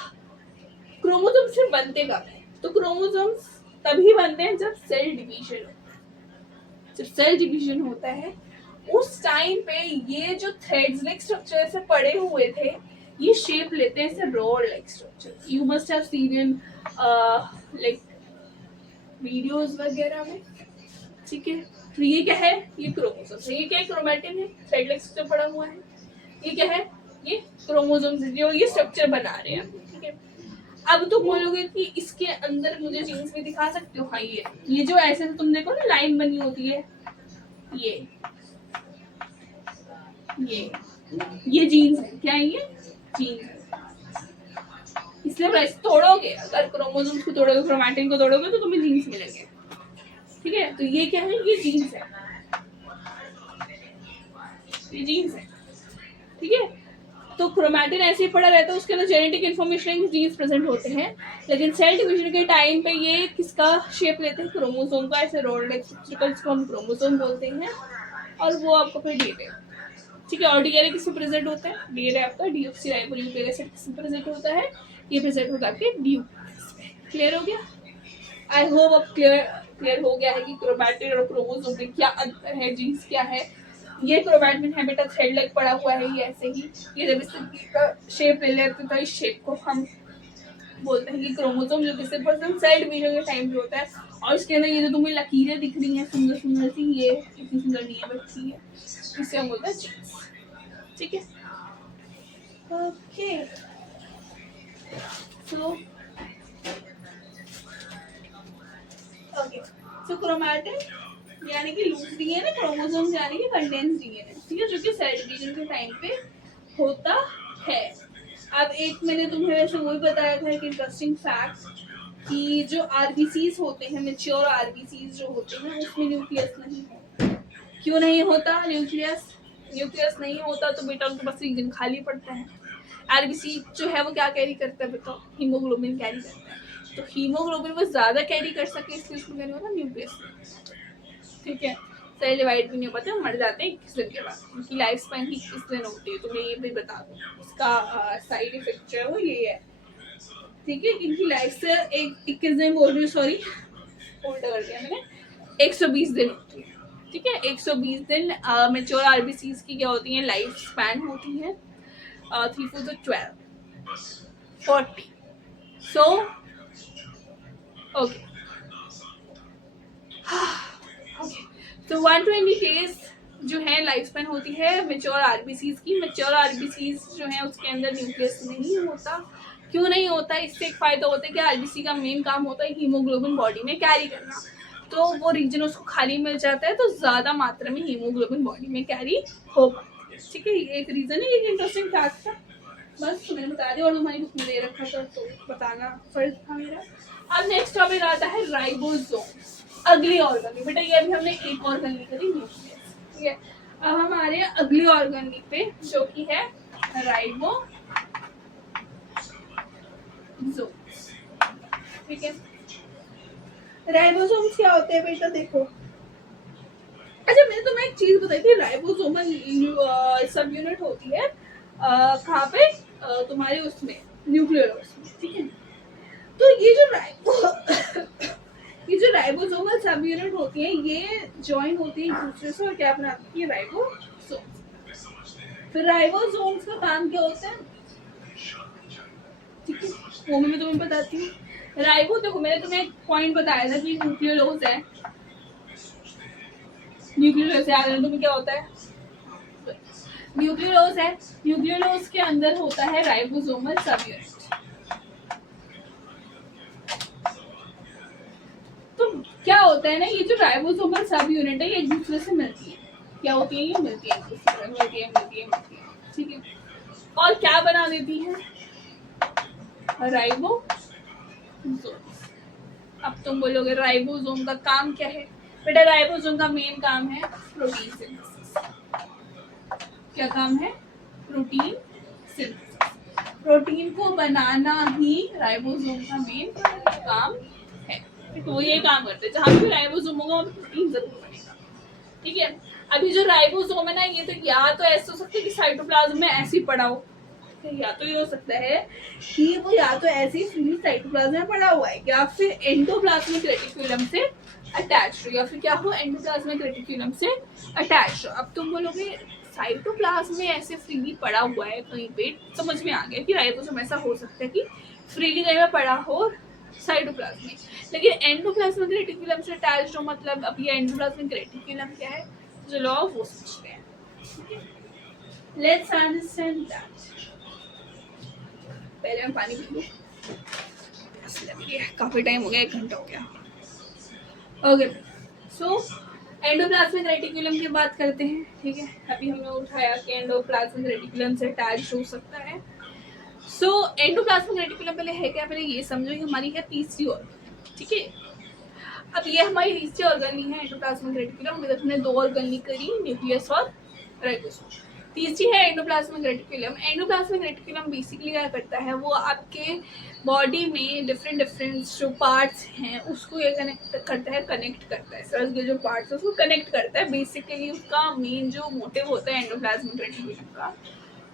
क्रोमोसोम से बनते कब है? तो क्रोमोसोम्स तभी बनते हैं जब सेल डिवीजन होता है। जब सेल डिवीजन होता है उस टाइम पे ये जो थ्रेड्स लाइक स्ट्रक्चर ऐसे पड़े हुए थे, ये शेप लेते हैं ऐसे rod like structure. You must have seen in like videos वगैरह में। ठीक है, तो ये क्या है? ये क्रोमोसोम है। ये क्या है? क्रोमैटिन है, थ्रेड लाइक स्ट्रक्चर पड़ा हुआ है। ये क्या है? ये क्रोमोसोम्स है जो ये स्ट्रक्चर बना रहे हैं। ठीक है, अब तुम बोलोगे कि इसके अंदर मुझे जीन्स भी दिखा सकते हो। हाँ, ये जो ऐसे तुम देखो ना लाइन बनी होती है, ये जीन्स है। क्या है? ये जीन्स है। इसलिए वैसे तोड़ोगे, अगर क्रोमोसोम्स को तोड़ोगे, क्रोमैटिन को तोड़ोगे तो तुम्हें जीन्स मिलेंगे। ठीक है, तो ये क्या है? ये जीन्स है। ये जीन्स है। ठीक है, तो क्रोमैटिन ऐसे ही पड़ा रहता है, उसके अंदर जेनेटिक इन्फॉर्मेशन जीन्स प्रेजेंट होते हैं। लेकिन सेल डिवीजन के टाइम पे ये किसका शेप लेते हैं? क्रोमोसोम का। ऐसे रोड लाइक स्ट्रक्चर को हम क्रोमोसोम बोलते हैं, और वो आपको फिर डीएनए ठीक है। और डीएनए किसमें प्रेजेंट होता है? डीएनए आपका डीऑक्सीराइबोन्यूक्लिक एसिड किसमें प्रेजेंट होता है? ये प्रेजेंट होता है आपके न्यूक्लियस में। क्लियर हो गया? आई होप अब क्लियर हो गया है कि क्रोमैटिन और क्रोमोसोम में क्या अंतर है, जीन्स क्या है। ये क्रोमैटिन है बेटा, थ्रेड लाइक पड़ा हुआ है, ये ऐसे ही, ये जब इसका शेप ले लेते हैं तो इस शेप को हम बोलते हैं कि क्रोमोसोम, जो कि सिर्फ सेल डिवीजन के टाइम पे होता है। और इसके अंदर ये जो तुम्हें लकीरें दिख रही हैं सुंदर सुंदर सी, ये इतनी सुंदर नहीं है बट ठीक है, इसे हम बोलते हैं जीन्स। ठीक है, ओके। सो ओके, सो क्रोमैटिन यानी कि लूज डीएनए, क्रोमोसोम यानी कि कंडेंस डीएनए, ठीक है, जो कि सेल डिवीजन के टाइम पे होता है। अब एक मैंने तुम्हें वैसे वही बताया था, एक इंटरेस्टिंग फैक्ट, कि जो आरबीसीज होते हैं, मैच्योर आरबीसीज जो होते हैं, उसमें न्यूक्लियस नहीं होता। क्यों नहीं होता न्यूक्लियस? न्यूक्लियस नहीं होता तो बेटा उनके पास रीजन खाली पड़ता है। आरबीसी जो है वो क्या कैरी करता है बताओ? हीमोग्लोबिन कैरी करता है। तो हीमोग्लोबिन वो ज्यादा कैरी कर सके इसलिए उसमें क्या नहीं होता? न्यूक्लियस। ठीक है, सेल डिवाइड भी नहीं हो पाते, मर जाते हैं 21 दिन के बाद। उनकी लाइफ स्पैन 21 दिन होती है, तो मैं ये भी बता दूँ। इसका साइड इफेक्ट जो है वो ये है, ठीक है, इनकी लाइफ से 21 दिन बोल रही हूँ, सॉरी उल्टा कर दिया मैंने, 120 दिन होती है। ठीक है, 120 दिन मेच्योर आरबीसीज की क्या होती है? लाइफ स्पैन होती है 3 4 12 40। सो ओके, तो 120 डेज जो है लाइफ स्पैन होती है मेच्योर आरबीसीज की। मेच्योर आरबीसीज जो है उसके अंदर न्यूक्लियस नहीं होता। क्यों नहीं होता? इससे एक फायदा होता है कि आरबीसी का मेन काम होता है हीमोग्लोबिन बॉडी में कैरी करना, तो वो रीजन उसको खाली मिल जाता है, तो ज्यादा मात्रा में हीमोग्लोबिन बॉडी में कैरी हो पाती है। ठीक है, ये एक रीजन है, एक इंटरेस्टिंग फैक्ट था, बस मैंने बता दिया, और तुम्हारी बुक में दे रखा था तो बताना फर्ज था मेरा। अब नेक्स्ट टॉपिक आता है राइबोसोम, अगली ऑर्गन। बेटा ये अभी हमने एक ऑर्गन ली करी, न्यूक्लियस। ठीक है, अब हम आ रहे हैं अगली ऑर्गन पे जो कि है राइबोसोम। ठीक है, राइबोसोम्स क्या होते हैं बेटा? देखो, अच्छा मैंने तुम्हें एक चीज बताई थी, राइबोसोमल सब यूनिट होती है कहाँ पे? तुम्हारे उसमें न्यूक्लियोलस में। ठीक है, तो ये जो राइबोसोमल सब यूनिट होती है, ये ज्वाइन होती है एक दूसरे से और क्या बनाती है? राइबोसोम्स। फिर राइबोसोम्स का काम क्या होता है? ठीक है, वो मैं तुम्हें बताती हूँ। राइबो, देखो मैंने तुम्हें एक पॉइंट बताया था कि न्यूक्लियोलस है, न्यूक्लियोलस याद है तुम्हें क्या होता है? न्यूक्लियोलस है, न्यूक्लियोलस के अंदर होता है राइबोसोमल सब यूनिट। तो क्या होता है ना, ये जो राइबोसोमल सब यूनिट है ये एक दूसरे से मिलती है। क्या होती है? ये मिलती है, मिलती है। ठीक है, और क्या बना देती है? राइबोसोम। अब तुम बोलोगे राइबोसोम का काम क्या है? बेटा राइबोसोम का मेन काम है प्रोटीन सिंथेसिस। क्या काम है? Protein synthesis. प्रोटीन को बनाना ही राइबोसोम का मेन काम है। तो ये काम करते हैं, जहाँ भी राइबोसोम होगा वहाँ प्रोटीन जरूर बनेगा। ठीक है, अभी जो राइबोसोम है ना, ये तो या तो ऐसे हो सकता है कि साइटोप्लाज्म में ऐसे ही पड़ा हो, या तो ये हो सकता है कि वो या तो ऐसे ही फ्री साइटोप्लाज्म में पड़ा हुआ है, या फिर एंडोप्लाज्मिक रेटिकुलम से अटैच हो, या फिर क्या हो? एंडोप्लाज्मिक रेटिकुलम से अटैच हो। अब तुम बोलोगे साइटोप्लाज्म में ऐसे फ्रीली पड़ा हुआ है कहीं पे, समझ में आ गया कि राइबोसोम ऐसा हो सकता है कि फ्रीली कहीं पे पड़ा हो साइटोप्लाज्म में, लेकिन एंडोप्लाज्मिक रेटिकुलम से अटैच हो, मतलब अब ये एंडोप्लाज्मिक रेटिकुलम क्या है? जो लॉ वो समझते हैं। Let's understand that. पहले मैं पानी पी लूं, काफी टाइम हो गया, 1 घंटा हो गया। ओके, सो एंडोप्लाज्मिक रेटिकुलम की बात करते हैं। ठीक है, अभी हमने उठाया कि एंडोप्लाज्मिक रेटिकुलम से अटैच हो सकता है। सो एंडोप्लाज्मिक रेटिकुलम पहले है क्या? पहले ये समझो कि हमारी है तीसरी ऑर्गन। ठीक है, अब ये हमारी तीसरी ऑर्गन ली है एंडोप्लाज्मिक रेटिकुलम, मतलब हमने 2 ऑर्गन ली करी, न्यूक्लियस और राइबोसोम। तीसरी है endoplasmic reticulum. Endoplasmic reticulum basically क्या करता है, वो आपके बॉडी में डिफरेंट जो पार्ट्स हैं उसको ये कनेक्ट करता है सेल्स के जो पार्ट्स है उसको कनेक्ट करता है। बेसिकली उसका मेन जो मोटिव होता है एंडोप्लाज्मिक रेटिकुलम का,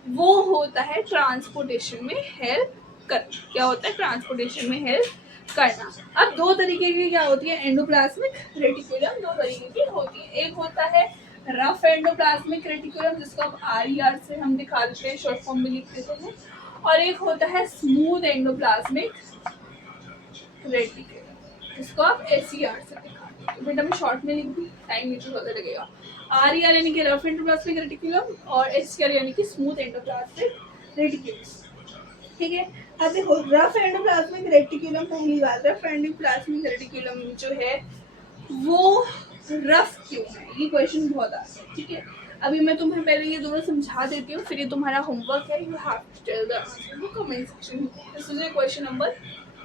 वो होता है ट्रांसपोर्टेशन में हेल्प करना। क्या होता है? ट्रांसपोर्टेशन में हेल्प करना। अब दो तरीके की क्या होती है एंडोप्लाज्मिक रेटिकुलम, दो तरीके की होती है। एक होता है रफ एंडोप्लाज्मिक रेटिकुलम, जिसको आप RER से हम दिखा देते हैं, शॉर्ट फॉर्म में लिख देते हैं, और एक होता है स्मूथ एंडोप्लाज्मिक रेटिकुलम, जिसको आप SER से दिखा देते हैं। बेटा मैं शॉर्ट में लिख दूँ, टाइम नीचे ज़्यादा लगेगा। RER यानी कि रफ एंडोप्लाज्मिक रेटिकुलम और SER यानी कि स्मूथ एंडोप्लाज्मिक रेटिकुलम। ठीक है, अब देखो रफ एंडोप्लाज्मिक रेटिकुलम, पहली बात रफ एंडोप्लाज्मिक रेटिकुलम जो है वो रफ क्यों है, ये क्वेश्चन बहुत आता है। ठीक है, अभी मैं तुम्हें पहले ये दोनों समझा देती हूँ, फिर ये तुम्हारा होमवर्क है। You have to tell the answer in the comment section. This is question number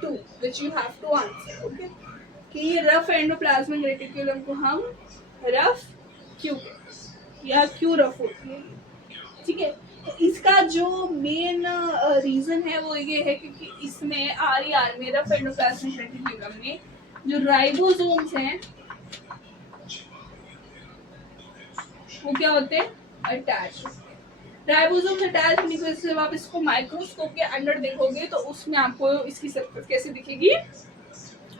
2 which you have to answer. Okay, कि ये रफ एंडोप्लाज्मिक रेटिकुलम को हम रफ क्यों कहते हैं या क्यों रफ होती है। ठीक है, तो इसका जो मेन रीजन है वो ये है क्योंकि इसमें RER में रफ एंडोप्लाज्मिक रेटिकुलम में जो राइबोसोम्स हैं वो क्या होते हैं? अटैच। राइबोसोम्स अटैच होने की वजह से जब आप इसको माइक्रोस्कोप के अंदर देखोगे तो उसमें आपको इसकी सरफेस कैसी दिखेगी?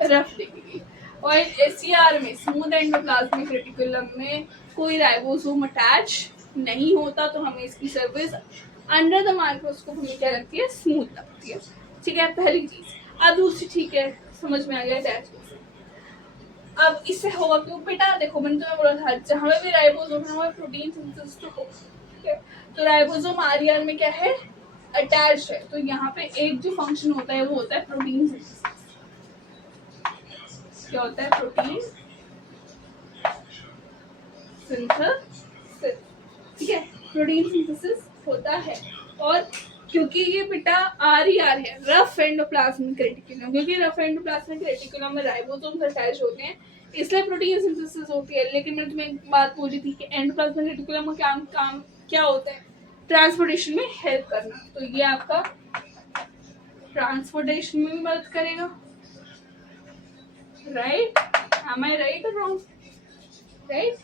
रफ दिखेगी। और SER में स्मूथ एंडोप्लाज्मिक रेटिकुलम में कोई राइबोसोम अटैच नहीं होता, तो हमें इसकी सरफेस अंडर द माइक्रोस्कोप हमें क्या लगती है? स्मूथ लगती है। ठीक है, पहली चीज। अब दूसरी, ठीक है समझ में आ गया अटैच। अब इससे होगा क्यों बेटा? देखो मैंने तुम्हें बोला था जहाँ भी राइबोसोम है वहाँ प्रोटीन सिंथेसिस तो होगा। ठीक है, तो राइबोसोम RER में क्या है? अटैच है। तो यहाँ पे एक जो फंक्शन होता है वो होता है प्रोटीन सिंथेसिस। क्या होता है? Protein synthesis. ठीक है, प्रोटीन सिंथेसिस होता है। और क्योंकि ये बेटा RER है, रफ एंडोप्लाज्मिक रेटिकुलम, क्योंकि रफ एंडोप्लाज्मिक रेटिकुलम में राइबोसोम्स अटैच होते हैं इसलिए प्रोटीन सिंथेसिस होती है। लेकिन मैंने तुम्हें एक बात बोली थी कि एंडोप्लाज्मिक रेटिकुलम का काम क्या होता है? ट्रांसपोर्टेशन में हेल्प करना। तो ये आपका ट्रांसपोर्टेशन में भी मदद करेगा। राइट? एम आई राइट और रॉन्ग? राइट।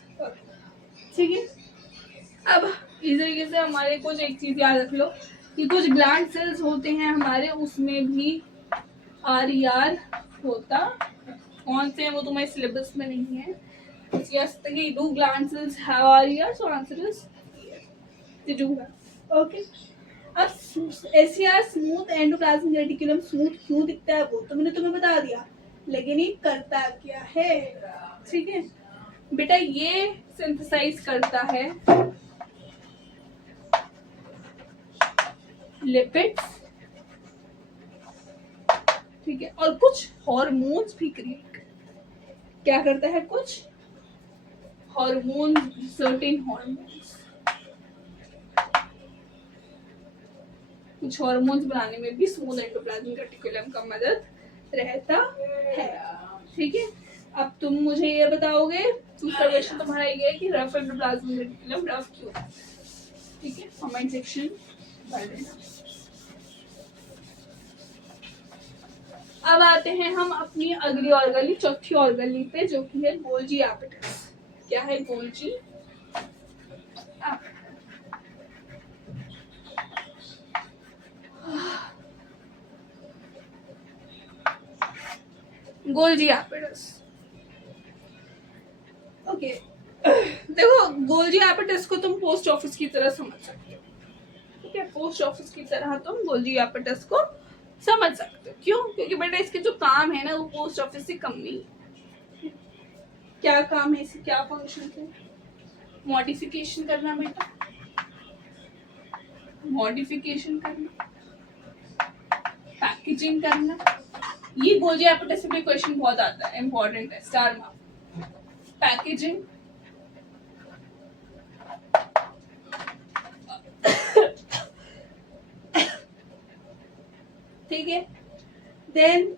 ठीक है, अब इस तरीके से हमारे कुछ एक चीज याद रख लो कि कुछ ग्लैंड सेल्स होते हैं हमारे, उसमें भी RER होता है। कौन से हैं वो तुम्हारे सिलेबस में नहीं है। Yes, do gland cells have RER? So answer is yes. They do have. Okay. अब SER smooth endoplasmic reticulum smooth क्यों दिखता है वो तो मैंने तुम्हें बता दिया, लेकिन ये करता क्या है? ठीक है बेटा, ये सिंथेसाइज करता है लिपिड्स, ठीक है, और कुछ हार्मोन्स भी क्रिएट। क्या करता है? कुछ हार्मोन, सर्टेन हार्मोन्स, कुछ हार्मोन्स बनाने में भी स्मूथ एंडोप्लाज्मिक रेटिकुलम का मदद रहता है। ठीक है, अब तुम मुझे ये बताओगे, दूसरा क्वेश्चन तुम्हारा ये है कि रफ एंडोप्लाज्मिक रेटिकुलम रफ क्यों है? ठीक है, कमेंट सेक्शन भर देना। अब आते हैं हम अपनी अगली ऑर्गेली, चौथी ऑर्गेली पे, जो कि है गोल्जी एपेटस। क्या है गोल्जी एपेटस? गोल्जी एपेटस। ओके, देखो गोल्जी एपेटस को तुम पोस्ट ऑफिस की तरह समझ सकते हो। ठीक है, पोस्ट ऑफिस की तरह तुम गोल्जी एपेटस को समझ सकते हो। क्यों? क्योंकि बेटा इसके जो काम है ना वो पोस्ट ऑफिस से कम नहीं है। क्या काम है इसके? क्या फंक्शन है? मॉडिफिकेशन करना बेटा, मॉडिफिकेशन करना, पैकेजिंग करना। ये गोल्जी एपेटस से भी क्वेश्चन बहुत आता है, इंपॉर्टेंट है, स्टार मार्क। पैकेजिंग, ठीक है। देन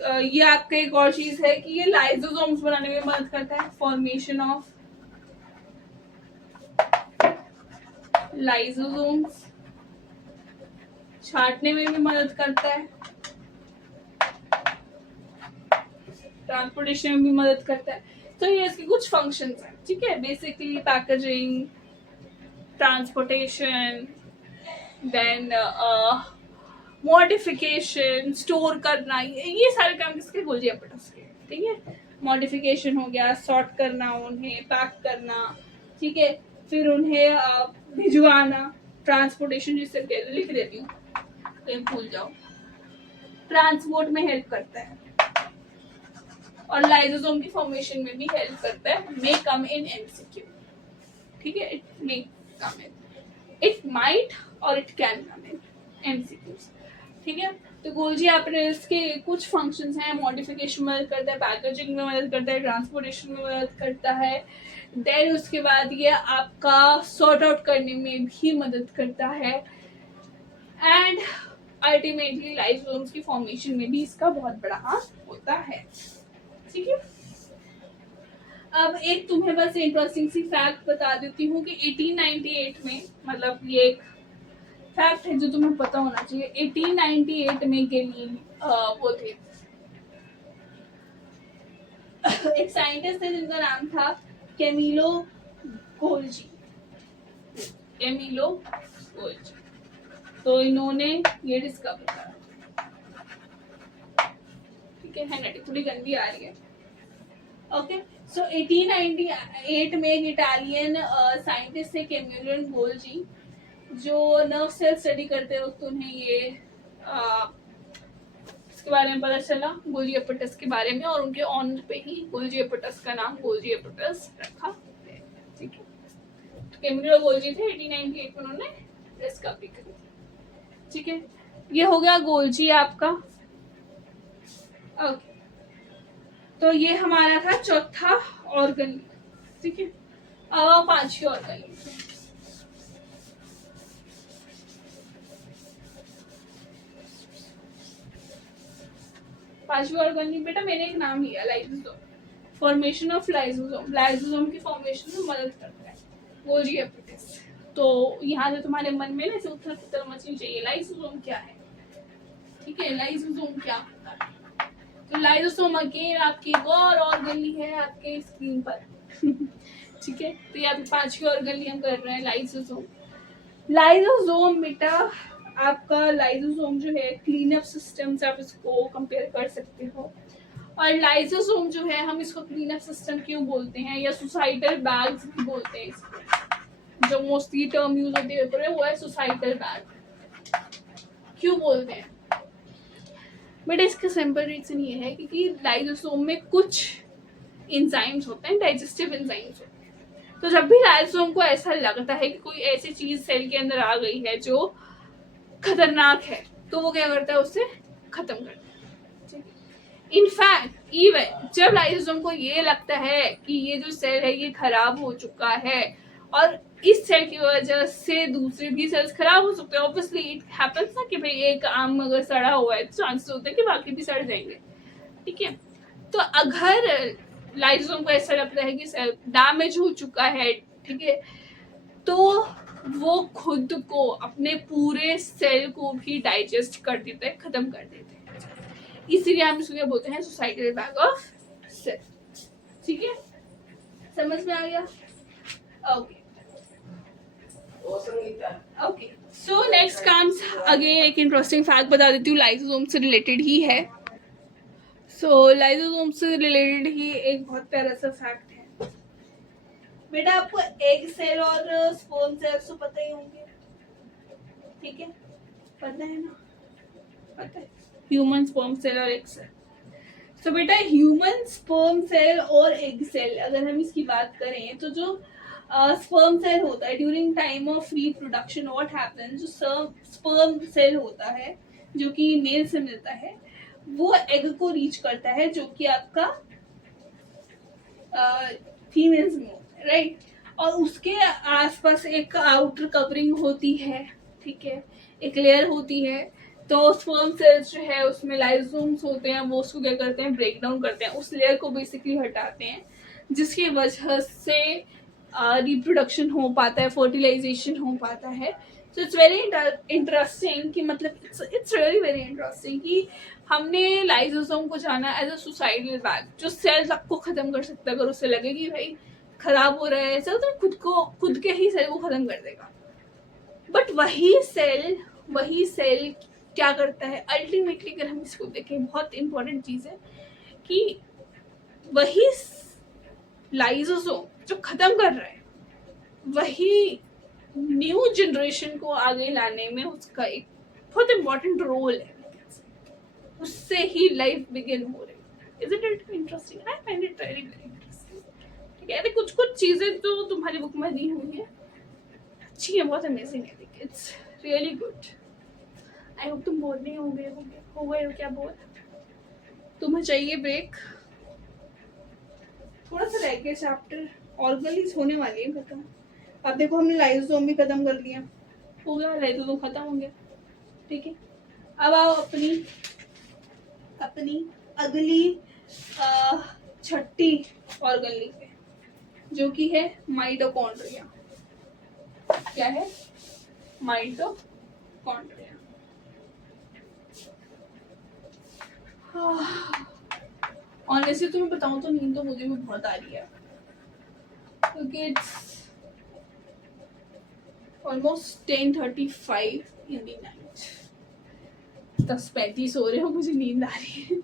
ये आपका एक और चीज है कि ये लाइसोसोम्स बनाने में मदद करता है, फॉर्मेशन ऑफ लाइसोसोम्स छांटने में भी मदद करता है, ट्रांसपोर्टेशन में भी मदद करता है। तो ये इसके कुछ फंक्शंस हैं, ठीक है। Basically packaging, transportation, then modification, store करना, ये सारे काम किसके, गोल्जी एपेटस के, ठीक है। मॉडिफिकेशन हो गया, सॉर्ट करना, उन्हें पैक करना, ठीक है, फिर उन्हें भिजवाना, ट्रांसपोर्टेशन जिसे लिख देती हूँ कहीं भूल जाओ, ट्रांसपोर्ट में हेल्प करता है, और लाइसोसोम की फॉर्मेशन में भी हेल्प करता है। मे कम इन एमसीक्यू, ठीक है, it may come in, it might और it can come in MCQs, ठीक है। तो गोल्जी एपेरेटस के कुछ फंक्शंस हैं, मॉडिफिकेशन में मदद करता है, पैकेजिंग में मदद करता है, ट्रांसपोर्टेशन में मदद करता है, देन उसके बाद ये आपका सॉर्ट आउट करने में भी मदद करता है, एंड अल्टीमेटली लाइसोसोम्स की फॉर्मेशन में भी इसका बहुत बड़ा हाथ होता है, ठीक है। अब एक तुम्हें बस इंटरेस्टिंग सी फैक्ट बता देती हूँ कि 1898 में, मतलब ये एक फैक्ट है जो तुम्हें पता होना चाहिए, 1898 में के लिए वो थे एक साइंटिस्ट थे जिनका नाम था कैमिलो गोल्जी, कैमिलो गोल्जी। तो इन्होंने ये डिस्कवर करा, ठीक है। हैंडराइटिंग थोड़ी गंदी आ रही है, ओके। सो 1898 में एक इटालियन साइंटिस्ट थे कैमिलो गोल्जी, जो नर्व सेल स्टडी करते वक्त उन्हें ये इसके बारे में पता चला, गोल्जी एपेटस के बारे में, और उनके ऑनर पे ही गोल्जी एपेटस का नाम गोल्जी एपेटस रखा गया, ठीक है। तो कैमिलो गोल्जी थे, 1898 में उन्होंने डिस्कवरी करी, ठीक है। ये हो गया गोल्जी आपका, ओके। तो ये हमारा था चौथा ऑर्गन, ठीक है। अब पांचवी ऑर्गन, पांचवी ऑर्गन बेटा मेरे एक नाम ही है, lysosome, formation of lysosome, lysosome की फॉर्मेशन में मदद करता है गोल्जी एपेटस। तो यहाँ से तुम्हारे मन में ना ऐसे उथल पुथल मचनी चाहिए, लाइसोसोम क्या है, ठीक है, लाइसोसोम क्या होता है। तो लाइसोसोम अगेन आपकी एक और ऑर्गन है आपके स्क्रीन पर ठीक है। तो यहाँ पे पांचवी ऑर्गन हम कर रहे हैं लाइसोसोम। लाइसोसोम बेटा आपका, लाइसोसोम जो है क्लीनअप सिस्टम से आप इसको कंपेयर कर सकते हो, और लाइसोसोम जो है हम इसको क्लीनअप सिस्टम क्यों बोलते हैं, या सुसाइटल बैग्स भी बोलते हैं इसको, जो मोस्टली टर्म यूज होती है वो है सुसाइटल बैग। क्यों बोलते हैं बेटा, इसका सिंपल रीजन ये है क्योंकि लाइसोसोम में कुछ एंजाइम्स होते हैं, डाइजेस्टिव एंजाइम्स होते हैं। तो जब भी लाइसोसोम को ऐसा लगता है कि कोई ऐसी चीज सेल के अंदर आ गई है जो खतरनाक है, तो वो क्या करता है, उससे खत्म करता है। इनफैक्ट इवन जब लाइसोसोम को ये लगता है कि ये जो सेल है ये खराब हो चुका है और इस सेल की वजह से दूसरे भी सेल्स खराब हो सकते हैं, ऑब्वियसली इट हैपेंस ना कि भाई एक आम अगर सड़ा हुआ है तो चांसेस होते हैं कि बाकी भी सड़ जाएंगे, ठीक है। तो अगर लाइसोसोम को ऐसा लगता है कि सेल डैमेज हो चुका है, ठीक है, तो वो खुद को, अपने पूरे सेल को भी डाइजेस्ट कर देता है, खत्म कर देता है। इसीलिए हम इसको क्या बोलते हैं, सुसाइटल बैग ऑफ सेल, ठीक है। समझ में आ गया, okay okay. So next comes again एक इंटरेस्टिंग फैक्ट बता देती हूँ, लाइसोसोम से रिलेटेड ही है। सो लाइसोसोम से रिलेटेड ही एक बहुत प्यारा सा फैक्ट है बेटा, आपको एग सेल और स्पर्म सेल तो पता ही होंगे, ठीक है, पता है ना, पता है, ह्यूमन स्पर्म सेल और एग सेल। तो बेटा ह्यूमन स्पर्म सेल और एग सेल अगर हम इसकी बात करें तो जो स्पर्म सेल होता है during time of reproduction what happens, जो स्पर्म सेल होता है जो कि मेल से मिलता है वो एग को रीच करता है जो कि आपका फीमेल्स में होता है, राइट। और उसके आसपास एक आउटर कवरिंग होती है, ठीक है, एक लेयर होती है। तो स्पर्म सेल्स जो है उसमें लाइसोसोम्स होते हैं, वो उसको क्या करते हैं, ब्रेक डाउन करते हैं, उस लेयर को बेसिकली हटाते हैं, जिसकी वजह से रिप्रोडक्शन हो पाता है, फर्टिलाइजेशन हो पाता है. सो इट्स वेरी इंटरेस्टिंग कि मतलब इट्स रियली वेरी इंटरेस्टिंग कि हमने लाइसोसोम को जाना एज अ सुसाइडल बैग जो सेल्स आपको ख़त्म कर सकता है. अगर उससे लगे कि भाई ख़राब हो रहा है सेल तो खुद के ही सेल को ख़त्म कर देगा. बट वही सेल क्या करता है अल्टीमेटली, अगर हम इसको देखें बहुत इंपॉर्टेंट चीज़ है कि वही लाइसोसोम जो ख़त्म कर रहा है वही न्यू जनरेशन को आगे लाने में उसका एक बहुत इम्पोर्टेंट रोल है. उससे ही लाइफ बिगिन हो रही है. Is it interesting? I find it very very interesting. ठीक है, कुछ कुछ चीज़ें जो तुम्हारी बुक में दी हुई है अच्छी है, बहुत अमेजिंग है. It's really good. I hope तुम बोर नहीं हो गए हो क्या बोर? तुम्हें चाहिए ब्रेक? थोड़ा सा रह गया चैप्टर, ऑर्गेनिज होने वाली है खत्म. अब देखो हमने लाइसोसोम भी खत्म कर लिया, हो गया लाइसोसोम खत्म हो गया. ठीक है, अब आओ अपनी अगली छठी ऑर्गेनिज पे जो कि है माइटोकॉन्ड्रिया. क्या है? माइटोकॉन्ड्रिया. ऑनेस्टली तुम्हें बताऊं तो नींद तो मुझे भी बहुत आ रही है क्योंकि it's almost 10:35 in the night. 10:35 हो रहे हो, मुझे नींद आ रही है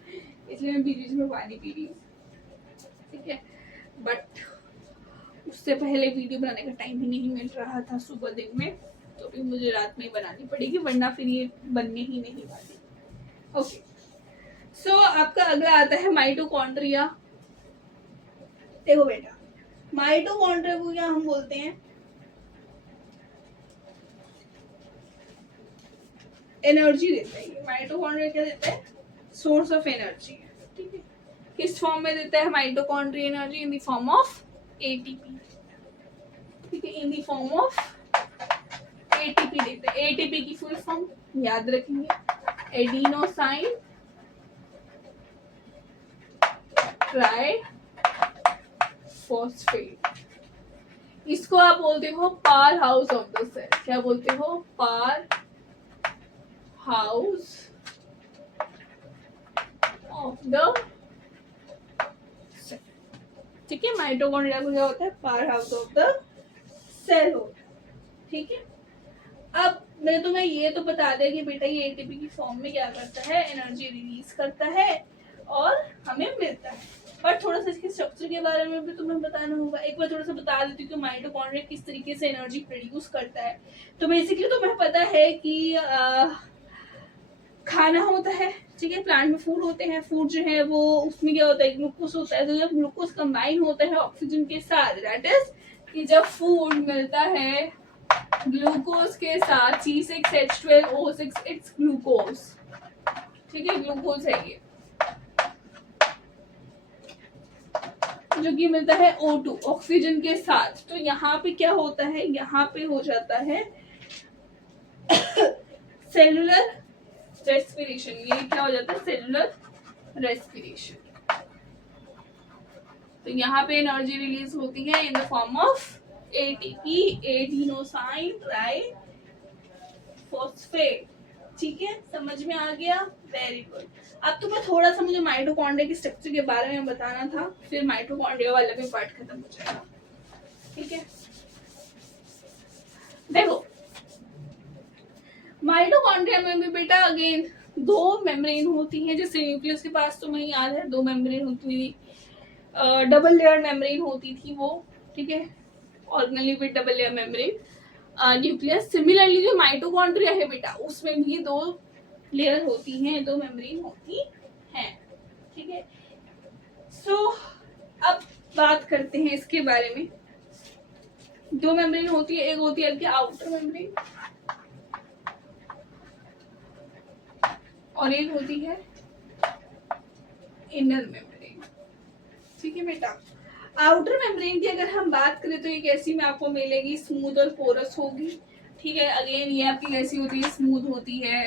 इसलिए मैं बीच बीच में पानी पी रही हूँ. ठीक है, बट उससे पहले वीडियो बनाने का टाइम ही नहीं मिल रहा था सुबह दिन में, तो भी मुझे रात में ही बनानी पड़ेगी वरना फिर ये बनने ही नहीं वाली. ओके, सो आपका अगला आता है माइटोकॉन्ड्रिया. देखो बेटा, माइटोकॉन्ड्रिया को क्या हम बोलते हैं? एनर्जी देता है. माइटोकॉन्ड्रिया क्या देता है? Source of energy. ठीक है, किस फॉर्म में देता है mitochondria energy? In the form of ATP. ठीक है, in the form of ATP देता है. एटीपी की फुल फॉर्म याद रखेंगे, एडिनोसाइन ट्राई फॉस्फेट. इसको आप बोलते हो power house of the cell. क्या बोलते हो? Power house of the cell. ठीक है, माइटोकॉन्ड्रिया को क्या होता है? Power house of the cell होता है. ठीक है, अब मैं तुम्हें ये तो बता दें कि बेटा ये एटीपी की फॉर्म में क्या करता है? एनर्जी रिलीज करता है और हमें मिलता है. पर थोड़ा सा इसके स्ट्रक्चर के बारे में भी तुम्हें बताना होगा. एक बार थोड़ा सा बता देती हूँ कि माइटोकॉन्ड्रिया किस तरीके से एनर्जी प्रोड्यूस करता है. तो बेसिकली तुम्हें पता है कि खाना होता है. ठीक है, प्लांट में फूड होते हैं. फूड जो है वो उसमें क्या होता है? ग्लूकोज होता है. तो जब ग्लूकोज कंबाइन होता है ऑक्सीजन के साथ, दैट इज कि जब फूड मिलता है ग्लूकोज के साथ C6H12O6, इट्स ग्लूकोज. ठीक है, ग्लूकोज है ये जो कि मिलता है O2 ऑक्सीजन के साथ. तो यहाँ पे क्या होता है? यहाँ पे हो जाता है सेलुलर रेस्पिरेशन. ये क्या हो जाता है? Cellular respiration. तो यहाँ पे एनर्जी रिलीज होती है in the form of ATP, adenosine try phosphate. ठीक है, समझ में आ गया? Very good. अब तो मैं थोड़ा सा मुझे माइटोकॉन्ड्रिया के स्ट्रक्चर के बारे में बताना था, फिर माइटोकॉन्ड्रिया वाला भी पार्ट खत्म हो जाएगा. ठीक है, देखो माइटोकॉन्ड्रिया में भी बेटा अगेन 2 मेम्ब्रेन होती हैं. जैसे न्यूक्लियस के पास तुम्हें याद है 2 मेम्ब्रेन होती थी, डबल लेयर मेम्ब्रेन होती थी वो. ठीक है, organelle with double layer membrane nucleus. Similarly जो माइटोकॉन्ड्रिया है बेटा उसमें भी 2 लेयर होती हैं, 2 मेम्ब्रेन होती हैं. ठीक है, सो अब बात करते हैं इसके बारे में. 2 मेम्ब्रेन होती है, एक होती है आपकी आउटर मेम्ब्रेन और एक होती है इनर मेम्ब्रेन. ठीक है बेटा, आउटर मेम्ब्रेन की अगर हम बात करें तो ये कैसी में आपको मिलेगी? स्मूथ और पोरस होगी. ठीक है, अगेन ये आपकी कैसी होती है? स्मूथ होती है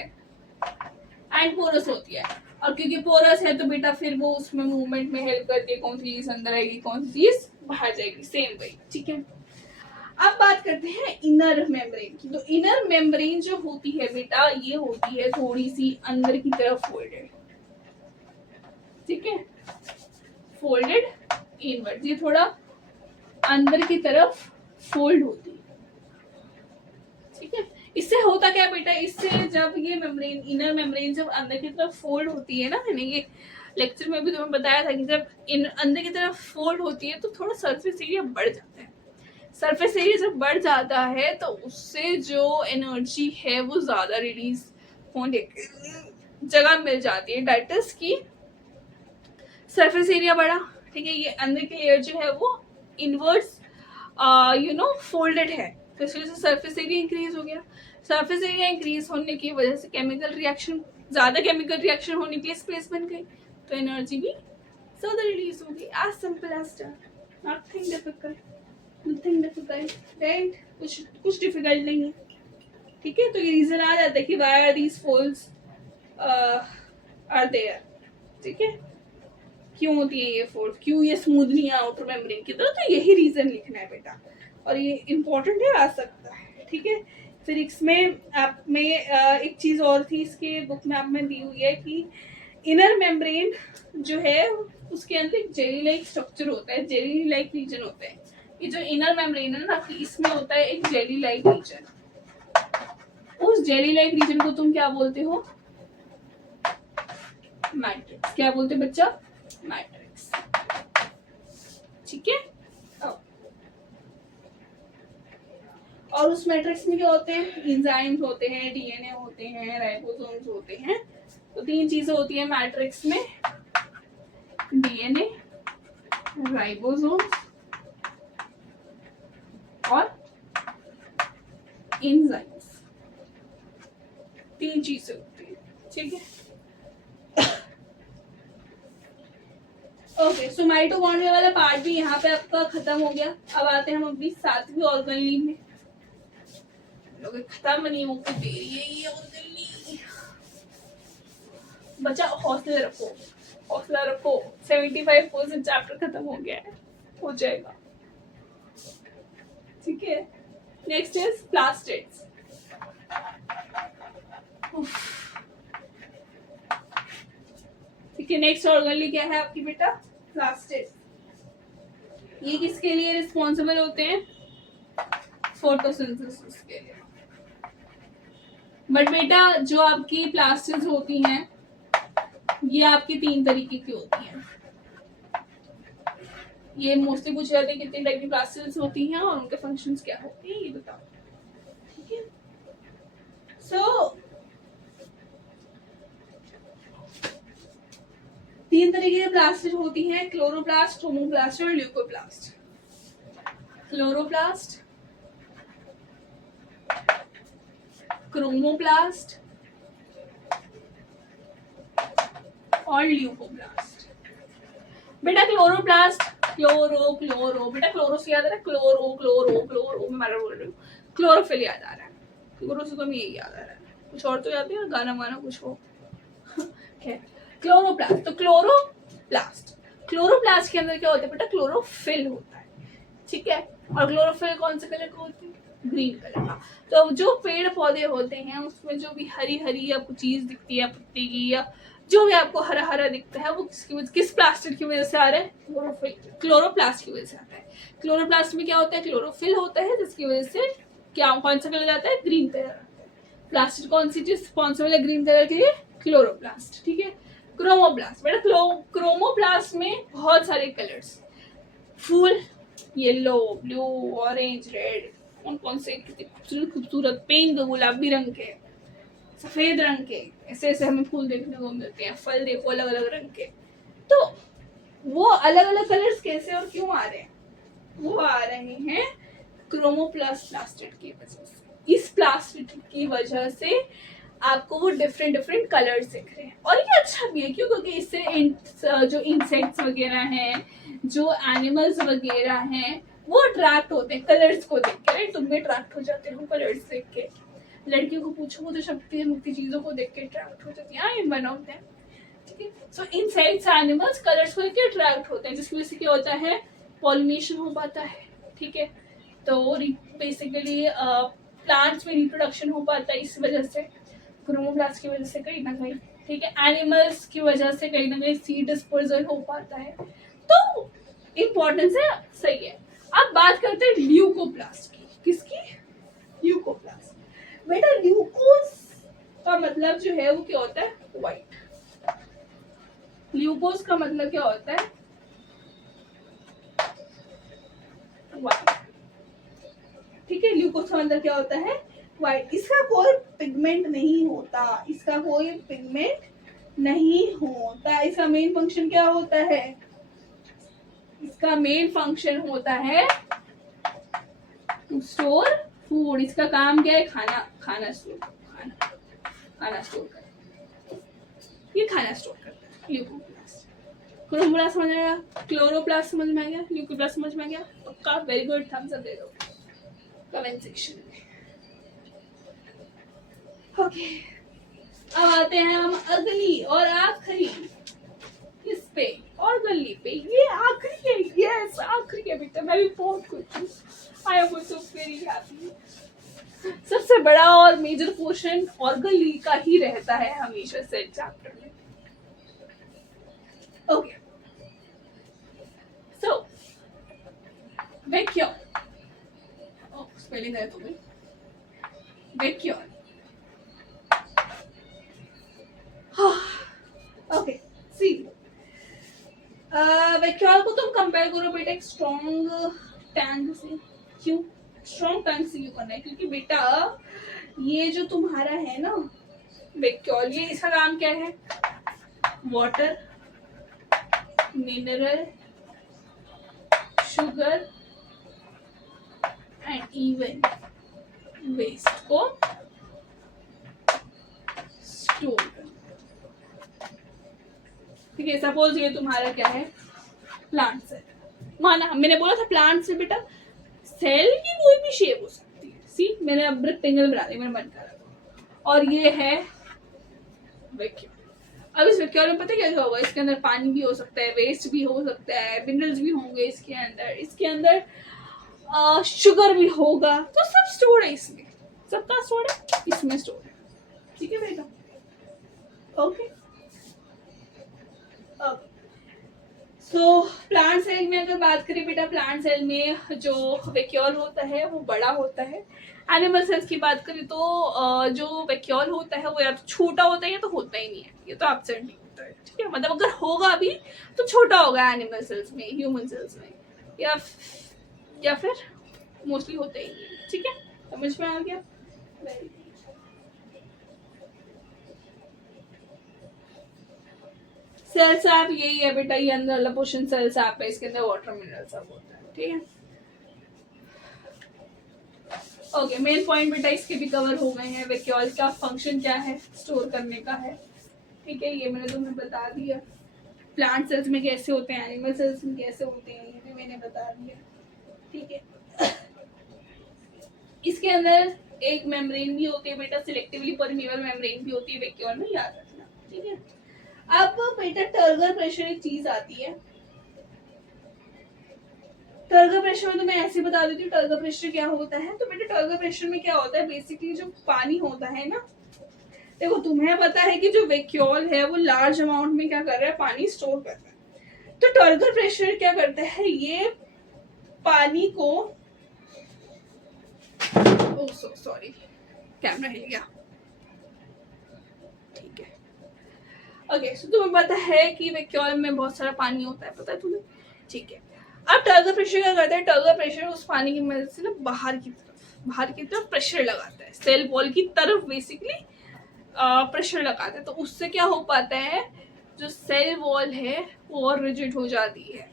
एंड पोरस होती है. और क्योंकि पोरस है तो बेटा फिर वो उसमें मूवमेंट में हेल्प करती है. कौन सी चीज अंदर आएगी, कौन सी चीज बाहर जाएगी, सेम वही. ठीक है, अब बात करते हैं इनर मेम्ब्रेन की। तो इनर मेम्ब्रेन जो होती है बेटा, ये होती है थोड़ी सी अंदर की तरफ फोल्डेड, ठीक है, फोल्डेड इनवर्ड, ये थोड़ा अंदर की तरफ फोल्ड होती है, ठीक है। इससे होता क्या बेटा, इससे जब ये मेम्ब्रेन, इनर मेम्ब्रेन जब अंदर की तरफ फोल्ड होती है ना, मैंने ये लेक्चर में भी तुम्हें बताया था कि जब अंदर की तरफ फोल्ड होती है तो थोड़ा सरफेस एरिया बढ़ जाता है। सरफेस एरिया जब बढ़ जाता है तो उससे जो एनर्जी है वो ज्यादा रिलीज होने की जगह मिल जाती है। डाइटस की सरफेस एरिया बढ़ा, ठीक है, ये अंदर की लेयर जो है वो इनवर्ड्स फोल्डेड है, तो इस वजह से सरफेस एरिया इंक्रीज हो गया। सरफेस एरिया इंक्रीज होने की वजह से केमिकल रिएक्शन, ज्यादा केमिकल रिएक्शन होने के लिए स्पेस बन गई, तो एनर्जी भी ज्यादा रिलीज होगी। As simple as that, nothing difficult, nothing difficult, right, कुछ डिफिकल्ट नहीं है, ठीक है। तो ये रीजन आ जाता है कि why are these folds are there, ठीक है, क्यों होती है ये फोल्ड, क्यों ये स्मूथ नहीं है आउटर मेम्ब्रेन की तरह, तो यही रीजन लिखना है बेटा, और ये इम्पोर्टेंट है, आ सकता है, ठीक है। फिजिक्स में आप में एक चीज और थी, इसके बुक में आप में दी हुई है कि इनर मेम्ब्रेन जो है उसके अंदर एक जेली लाइक स्ट्रक्चर होता है, जेली लाइक रीजन होता है। ये जो इनर मेम्ब्रेन है ना, इसमें होता है एक जेली लाइक रीजन। उस जेली लाइक रीजन को तुम क्या बोलते हो, मैट्रिक्स। क्या बोलते हैं बच्चा, मैट्रिक्स, ठीक है। और उस मैट्रिक्स में क्या होते हैं, एंजाइम्स होते हैं, डीएनए होते हैं, राइबोसोम्स होते हैं। तो तीन चीजें होती है मैट्रिक्स में, डीएनए, राइबोसोम्स और एंजाइम्स, तीन चीजें होती है, ठीक है। ओके, सो माइटोकॉन्ड्रिया वाला पार्ट भी यहाँ पे आपका खत्म हो गया। अब आते हैं हम अपनी 7वीं ऑर्गेनेल में। खत्म नहीं होकर दे रही है ये ऑर्गेनेल। बच्चा हौसला रखो, हौसला रखो, 75% चैप्टर खत्म हो गया है, हो जाएगा, ठीक है। Next is plastids. ठीक है, नेक्स्ट ऑर्गेनेल क्या है आपकी बेटा, प्लास्टिड्स। ये किसके लिए रिस्पॉन्सिबल होते हैं, फोटोसिंथेसिस के लिए। बट बेटा जो आपकी प्लास्टिड्स होती हैं ये आपकी 3 तरीके की होती हैं। ये मोस्टली पूछे जाते हैं कितनी टाइप की प्लास्टिड्स होती हैं और उनके फंक्शंस क्या होते हैं, ये बताओ, ठीक है। सो 3 तरीके की प्लास्टिड होती हैं, क्लोरोप्लास्ट, होमोप्लास्ट और ल्यूकोप्लास्ट। क्लोरोप्लास्ट, क्रोमोप्लास्ट और ल्यूकोप्लास्ट। बेटा क्लोरोप्लास्ट, क्लोरो, बेटा क्लोरो से याद आ रहा है, क्लोरो, मैं मारा बोल रही हूँ, क्लोरोफिल याद आ रहा है, क्लोरो से तो मैं यही याद आ रहा है, कुछ और तो याद है, गाना वाना कुछ हो। क्लोरोप्लास्ट, तो क्लोरोप्लास्ट के अंदर क्या होता है बेटा, क्लोरोफिल होता है, ठीक है। और क्लोरोफिल कौन से कलर का होता है, ग्रीन कलर का। तो जो पेड़ पौधे होते हैं उसमें जो भी हरी हरी आपको चीज दिखती है, पत्ती की या जो भी आपको हरा हरा दिखता है, वो किस प्लास्टिड की वजह से आ रहा है, क्लोरोप्लास्ट की वजह से आता है। क्लोरोप्लास्ट में क्या होता है, क्लोरोफिल होता है, जिसकी वजह से क्या, कौन सा कलर आता है, ग्रीन कलर। प्लास्टिड कौन सी चीज रिस्पॉन्सिबल है ग्रीन कलर के लिए, क्लोरोप्लास्ट, ठीक है। क्रोमोप्लास्ट, बेटा क्रोमोप्लास्ट में बहुत सारे कलर्स, फूल, येलो, ब्लू, ऑरेंज, रेड, कौन से खूबसूरत खूबसूरत पिंक, गुलाबी रंग के, सफेद रंग के, ऐसे ऐसे हमें फूल देखने को मिलते हैं, फल देखो अलग अलग रंग के। तो वो अलग अलग कलर्स कैसे और क्यों आ रहे हैं, वो आ रहे हैं क्रोमोप्लास्ट प्लास्टिड की वजह से। इस प्लास्टिड की वजह से आपको वो डिफरेंट कलर्स दिख रहे हैं, और ये अच्छा भी है क्यों, क्योंकि इससे जो इंसेक्ट्स वगैरह हैं, जो एनिमल्स वगैरह हैं, वो अट्रैक्ट होते हैं कलर्स को देख के, राइट। तुम भी अट्रैक्ट हो जाते हो कलर्स देख के, लड़कियों को पूछो वो तो शक्ति मुक्ति चीजों को देख के अट्रैक्ट हो जाती है, I am one of them, ठीक है। सो इंसेक्ट्स, एनिमल्स कलर्स को देख के अट्रैक्ट होते हैं, जिसकी वजह से क्या होता है, पॉलिनेशन हो पाता है, ठीक है। तो बेसिकली प्लांट्स में रिप्रोडक्शन हो पाता है इस वजह से, क्रोमोप्लास्ट की वजह से कहीं ना कहीं, ठीक है। एनिमल्स की वजह से कहीं ना कहीं सीड डिस्पर्सल हो पाता है, तो इम्पोर्टेंस है, सही है। अब बात करते हैं ल्यूकोप्लास्ट की। किसकी? ल्यूकोप्लास्ट। बेटा ल्यूकोस का मतलब जो है वो क्या होता है? व्हाइट। ल्यूकोस का मतलब क्या होता है? व्हाइट, ठीक है। ल्यूकोस का मतलब क्या होता है? व्हाइट। इसका कोई पिगमेंट नहीं होता, इसका कोई पिगमेंट नहीं होता। इसका मेन फंक्शन क्या होता है? इसका मेन फंक्शन होता है टू स्टोर फूड। इसका काम क्या है? खाना स्टोर करना, ये खाना स्टोर करता है ल्यूकोप्लास्ट। क्रोमोप्लास्ट समझ में आया? क्लोरोप्लास्ट समझ में आ गया? ल्यूकोप्लास्ट समझ में आ गया? पक्का? वेरी गुड, थम्स अप दे दो कमेंट सेक्शन में। ओके, अब आते हैं हम अगली और आखिरी किस पे? और गली पे। ये आखिरी है, यस आखिरी है बेटा। मैं भी बहुत खुश हूँ, I am also very happy. सबसे बड़ा और मेजर पोर्शन और गली का ही रहता है हमेशा सेल चैप्टर में। ओके, सो वैक्यूम, स्पेलिंग है तुम्हें, वैक्यूम। ओके, सी वैक्यूल को तुम कंपेयर करो बेटा एक स्ट्रॉन्ग टैंक से। क्यों स्ट्रॉन्ग टैंक से क्यों करना है? क्योंकि बेटा ये जो तुम्हारा है ना वैक्यूल, ये इसका काम क्या है? Water, mineral, sugar and even waste को स्टोर करना, ठीक है। सपोज ये तुम्हारा क्या है? Plant cell. माना मैंने बोला था प्लांट से बेटा सेल की कोई भी शेप हो सकती है। सी मैंने अब रेक्टेंगल बना दिया, मेरा मन कर रहा। और ये है वैक्यूम। अब इस वैक्यूम में पता क्या क्या होगा? इसके अंदर पानी भी हो सकता है, वेस्ट भी हो सकता है, मिनरल्स भी होंगे इसके अंदर शुगर भी होगा, तो सब स्टोर है इसमें। सबका स्टोर है, इसमें स्टोर है, ठीक है बेटा। ओके, सो प्लांट सेल में अगर बात करें बेटा, प्लांट सेल में जो वैक्यूल होता है वो बड़ा होता है। एनिमल सेल्स की बात करें तो जो वैक्यूल होता है वो या तो छोटा होता है या तो होता ही नहीं है, ये तो एब्सेंट नहीं होता है, ठीक है। मतलब अगर होगा भी तो छोटा होगा एनिमल सेल्स में, ह्यूमन सेल्स में, या फिर मोस्टली होता ही नहीं, ठीक है। समझ में आ गया? सेल सैप यही है बेटा, ये अंदर वाला पोर्शन सेल सैप है, इसके अंदर वाटर मिनरल सब होता है, ठीक है। ओके, मेन पॉइंट बेटा इसके भी कवर हो गए हैं। वैक्यूल का फंक्शन क्या है? स्टोर करने का है, ठीक है। ये मैंने तुम्हें बता दिया। प्लांट सेल्स में कैसे होते हैं, एनिमल सेल्स में कैसे होते हैं, ये भी मैंने बता दिया, ठीक है। इसके अंदर एक मेम्ब्रेन भी होती है बेटा, सिलेक्टिवली परमिएबल मेम्ब्रेन भी होती है वैक्यूल में, याद रखना, ठीक है। अब बेटा टर्गर प्रेशर एक चीज आती है। टर्गर प्रेशर में तो मैं ऐसे बता देती हूँ टर्गर प्रेशर क्या होता है। तो बेटा टर्गर प्रेशर में क्या होता है? बेसिकली जो पानी होता है ना, देखो तुम्हें पता है कि जो वैक्यूल है वो लार्ज अमाउंट में क्या कर रहा है? पानी स्टोर कर रहा है। तो टर्गर प्रेशर क्या करता है? ये पानी को, ओह सॉरी कैमरा हिल गया, ठीक है। ओके, सो तुम्हें पता है कि वैक्यूल में बहुत सारा पानी होता है, पता है तुम्हें, ठीक है। अब टर्गर प्रेशर क्या करता है? टर्गर प्रेशर उस पानी की मदद से ना बाहर की तरफ प्रेशर लगाता है, सेल वॉल की तरफ बेसिकली प्रेशर लगाता है। तो उससे क्या हो पाता है? जो सेल वॉल है वो और रिजिड हो जाती है,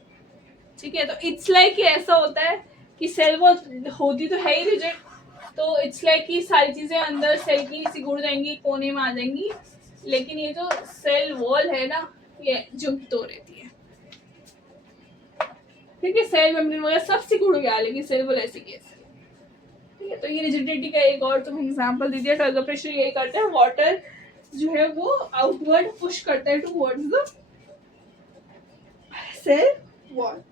ठीक है। तो इट्स लाइक ऐसा होता है कि सेल वॉल होती तो है ही रिजिड, तो इट्स लाइक कि सारी चीजें अंदर सेल की सिकुड़ जाएंगी, कोने में आ जाएंगी, लेकिन ये जो सेल वॉल है ना ये जुम्प तो रहती है, ठीक है। सेल मेम्ब्रेन वगैरह सब सिकुड़ गया, लेकिन सेल वॉल ऐसी की ऐसी, ठीक है। तो ये रिजिडिटी का एक और तुम एग्जांपल दे दिया। टर्गर प्रेशर यही करता है, वाटर जो है वो आउटवर्ड पुश करता है टुवर्ड्स द सेल वॉल,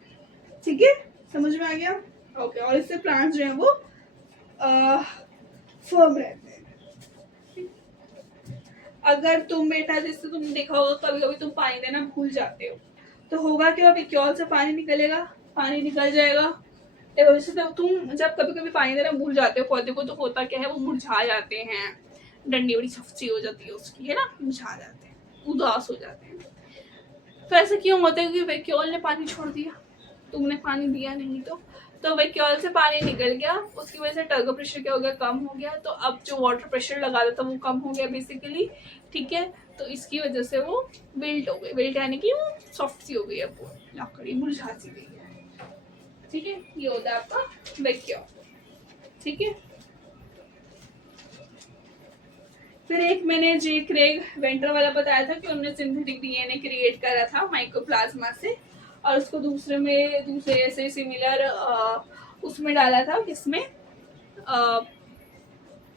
ठीक है। समझ में आ गया? ओके, और इससे प्लांट्स जो है वो फर्म रहते हैं। अगर तुम बेटा, जैसे तुम देखा होगा कभी कभी तुम पानी देना भूल जाते हो, तो होगा क्या, वैक्यूल से पानी निकलेगा, पानी निकल जाएगा। देखो जैसे तो तुम जब कभी कभी पानी देना भूल जाते हो पौधे को, तो होता क्या है, वो मुरझा जाते हैं, डंडी बड़ी सफ्सी हो जाती है उसकी, है ना, मुरझा जाते हैं, उदास हो जाते हैं। तो ऐसा क्यों होता है, क्योंकि वैक्यूल ने पानी छोड़ दिया, तुमने पानी दिया नहीं, तो वैक्यूल से पानी निकल गया, उसकी वजह से टर्बो प्रेशर क्या हो गया, कम हो गया। तो अब जो वाटर प्रेशर लगा था वो कम हो गया बेसिकली, ठीक है। तो इसकी वजह से वो विल्ट हो गई, विल्ट यानी कि वो सॉफ्ट सी हो गई, अब वो लकड़ी मुरझा सी गई है, ठीक है। ये होता है आपका वैक्यूल, ठीक है। फिर एक मैंने जे क्रेग वेंटर वाला बताया था कि उन्होंने सिंथेटिक डीएनए क्रिएट करा था माइकोप्लाज्मा से, और उसको दूसरे ऐसे सिमिलर उसमें डाला था, किसमें,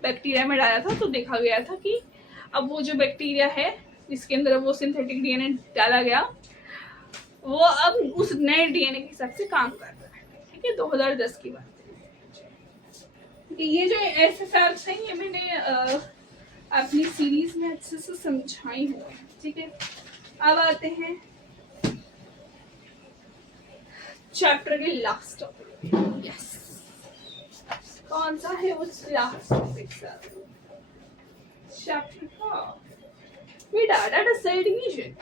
बैक्टीरिया में डाला था। तो देखा गया था कि अब वो जो बैक्टीरिया है जिसके अंदर वो सिंथेटिक डीएनए डाला गया, वो अब उस नए डीएनए के हिसाब से काम कर रहा है, ठीक है। 2010 की बात है। ये जो एसएसआर है ये मैंने अपनी सीरीज में अच्छे से समझाई हुई है, ठीक है। अब आते हैं चैप्टर के लास्ट टॉपिक। यस, कौन सा है वो लास्ट टॉपिक सर? चैप्टर का बेटा डाटा cell division.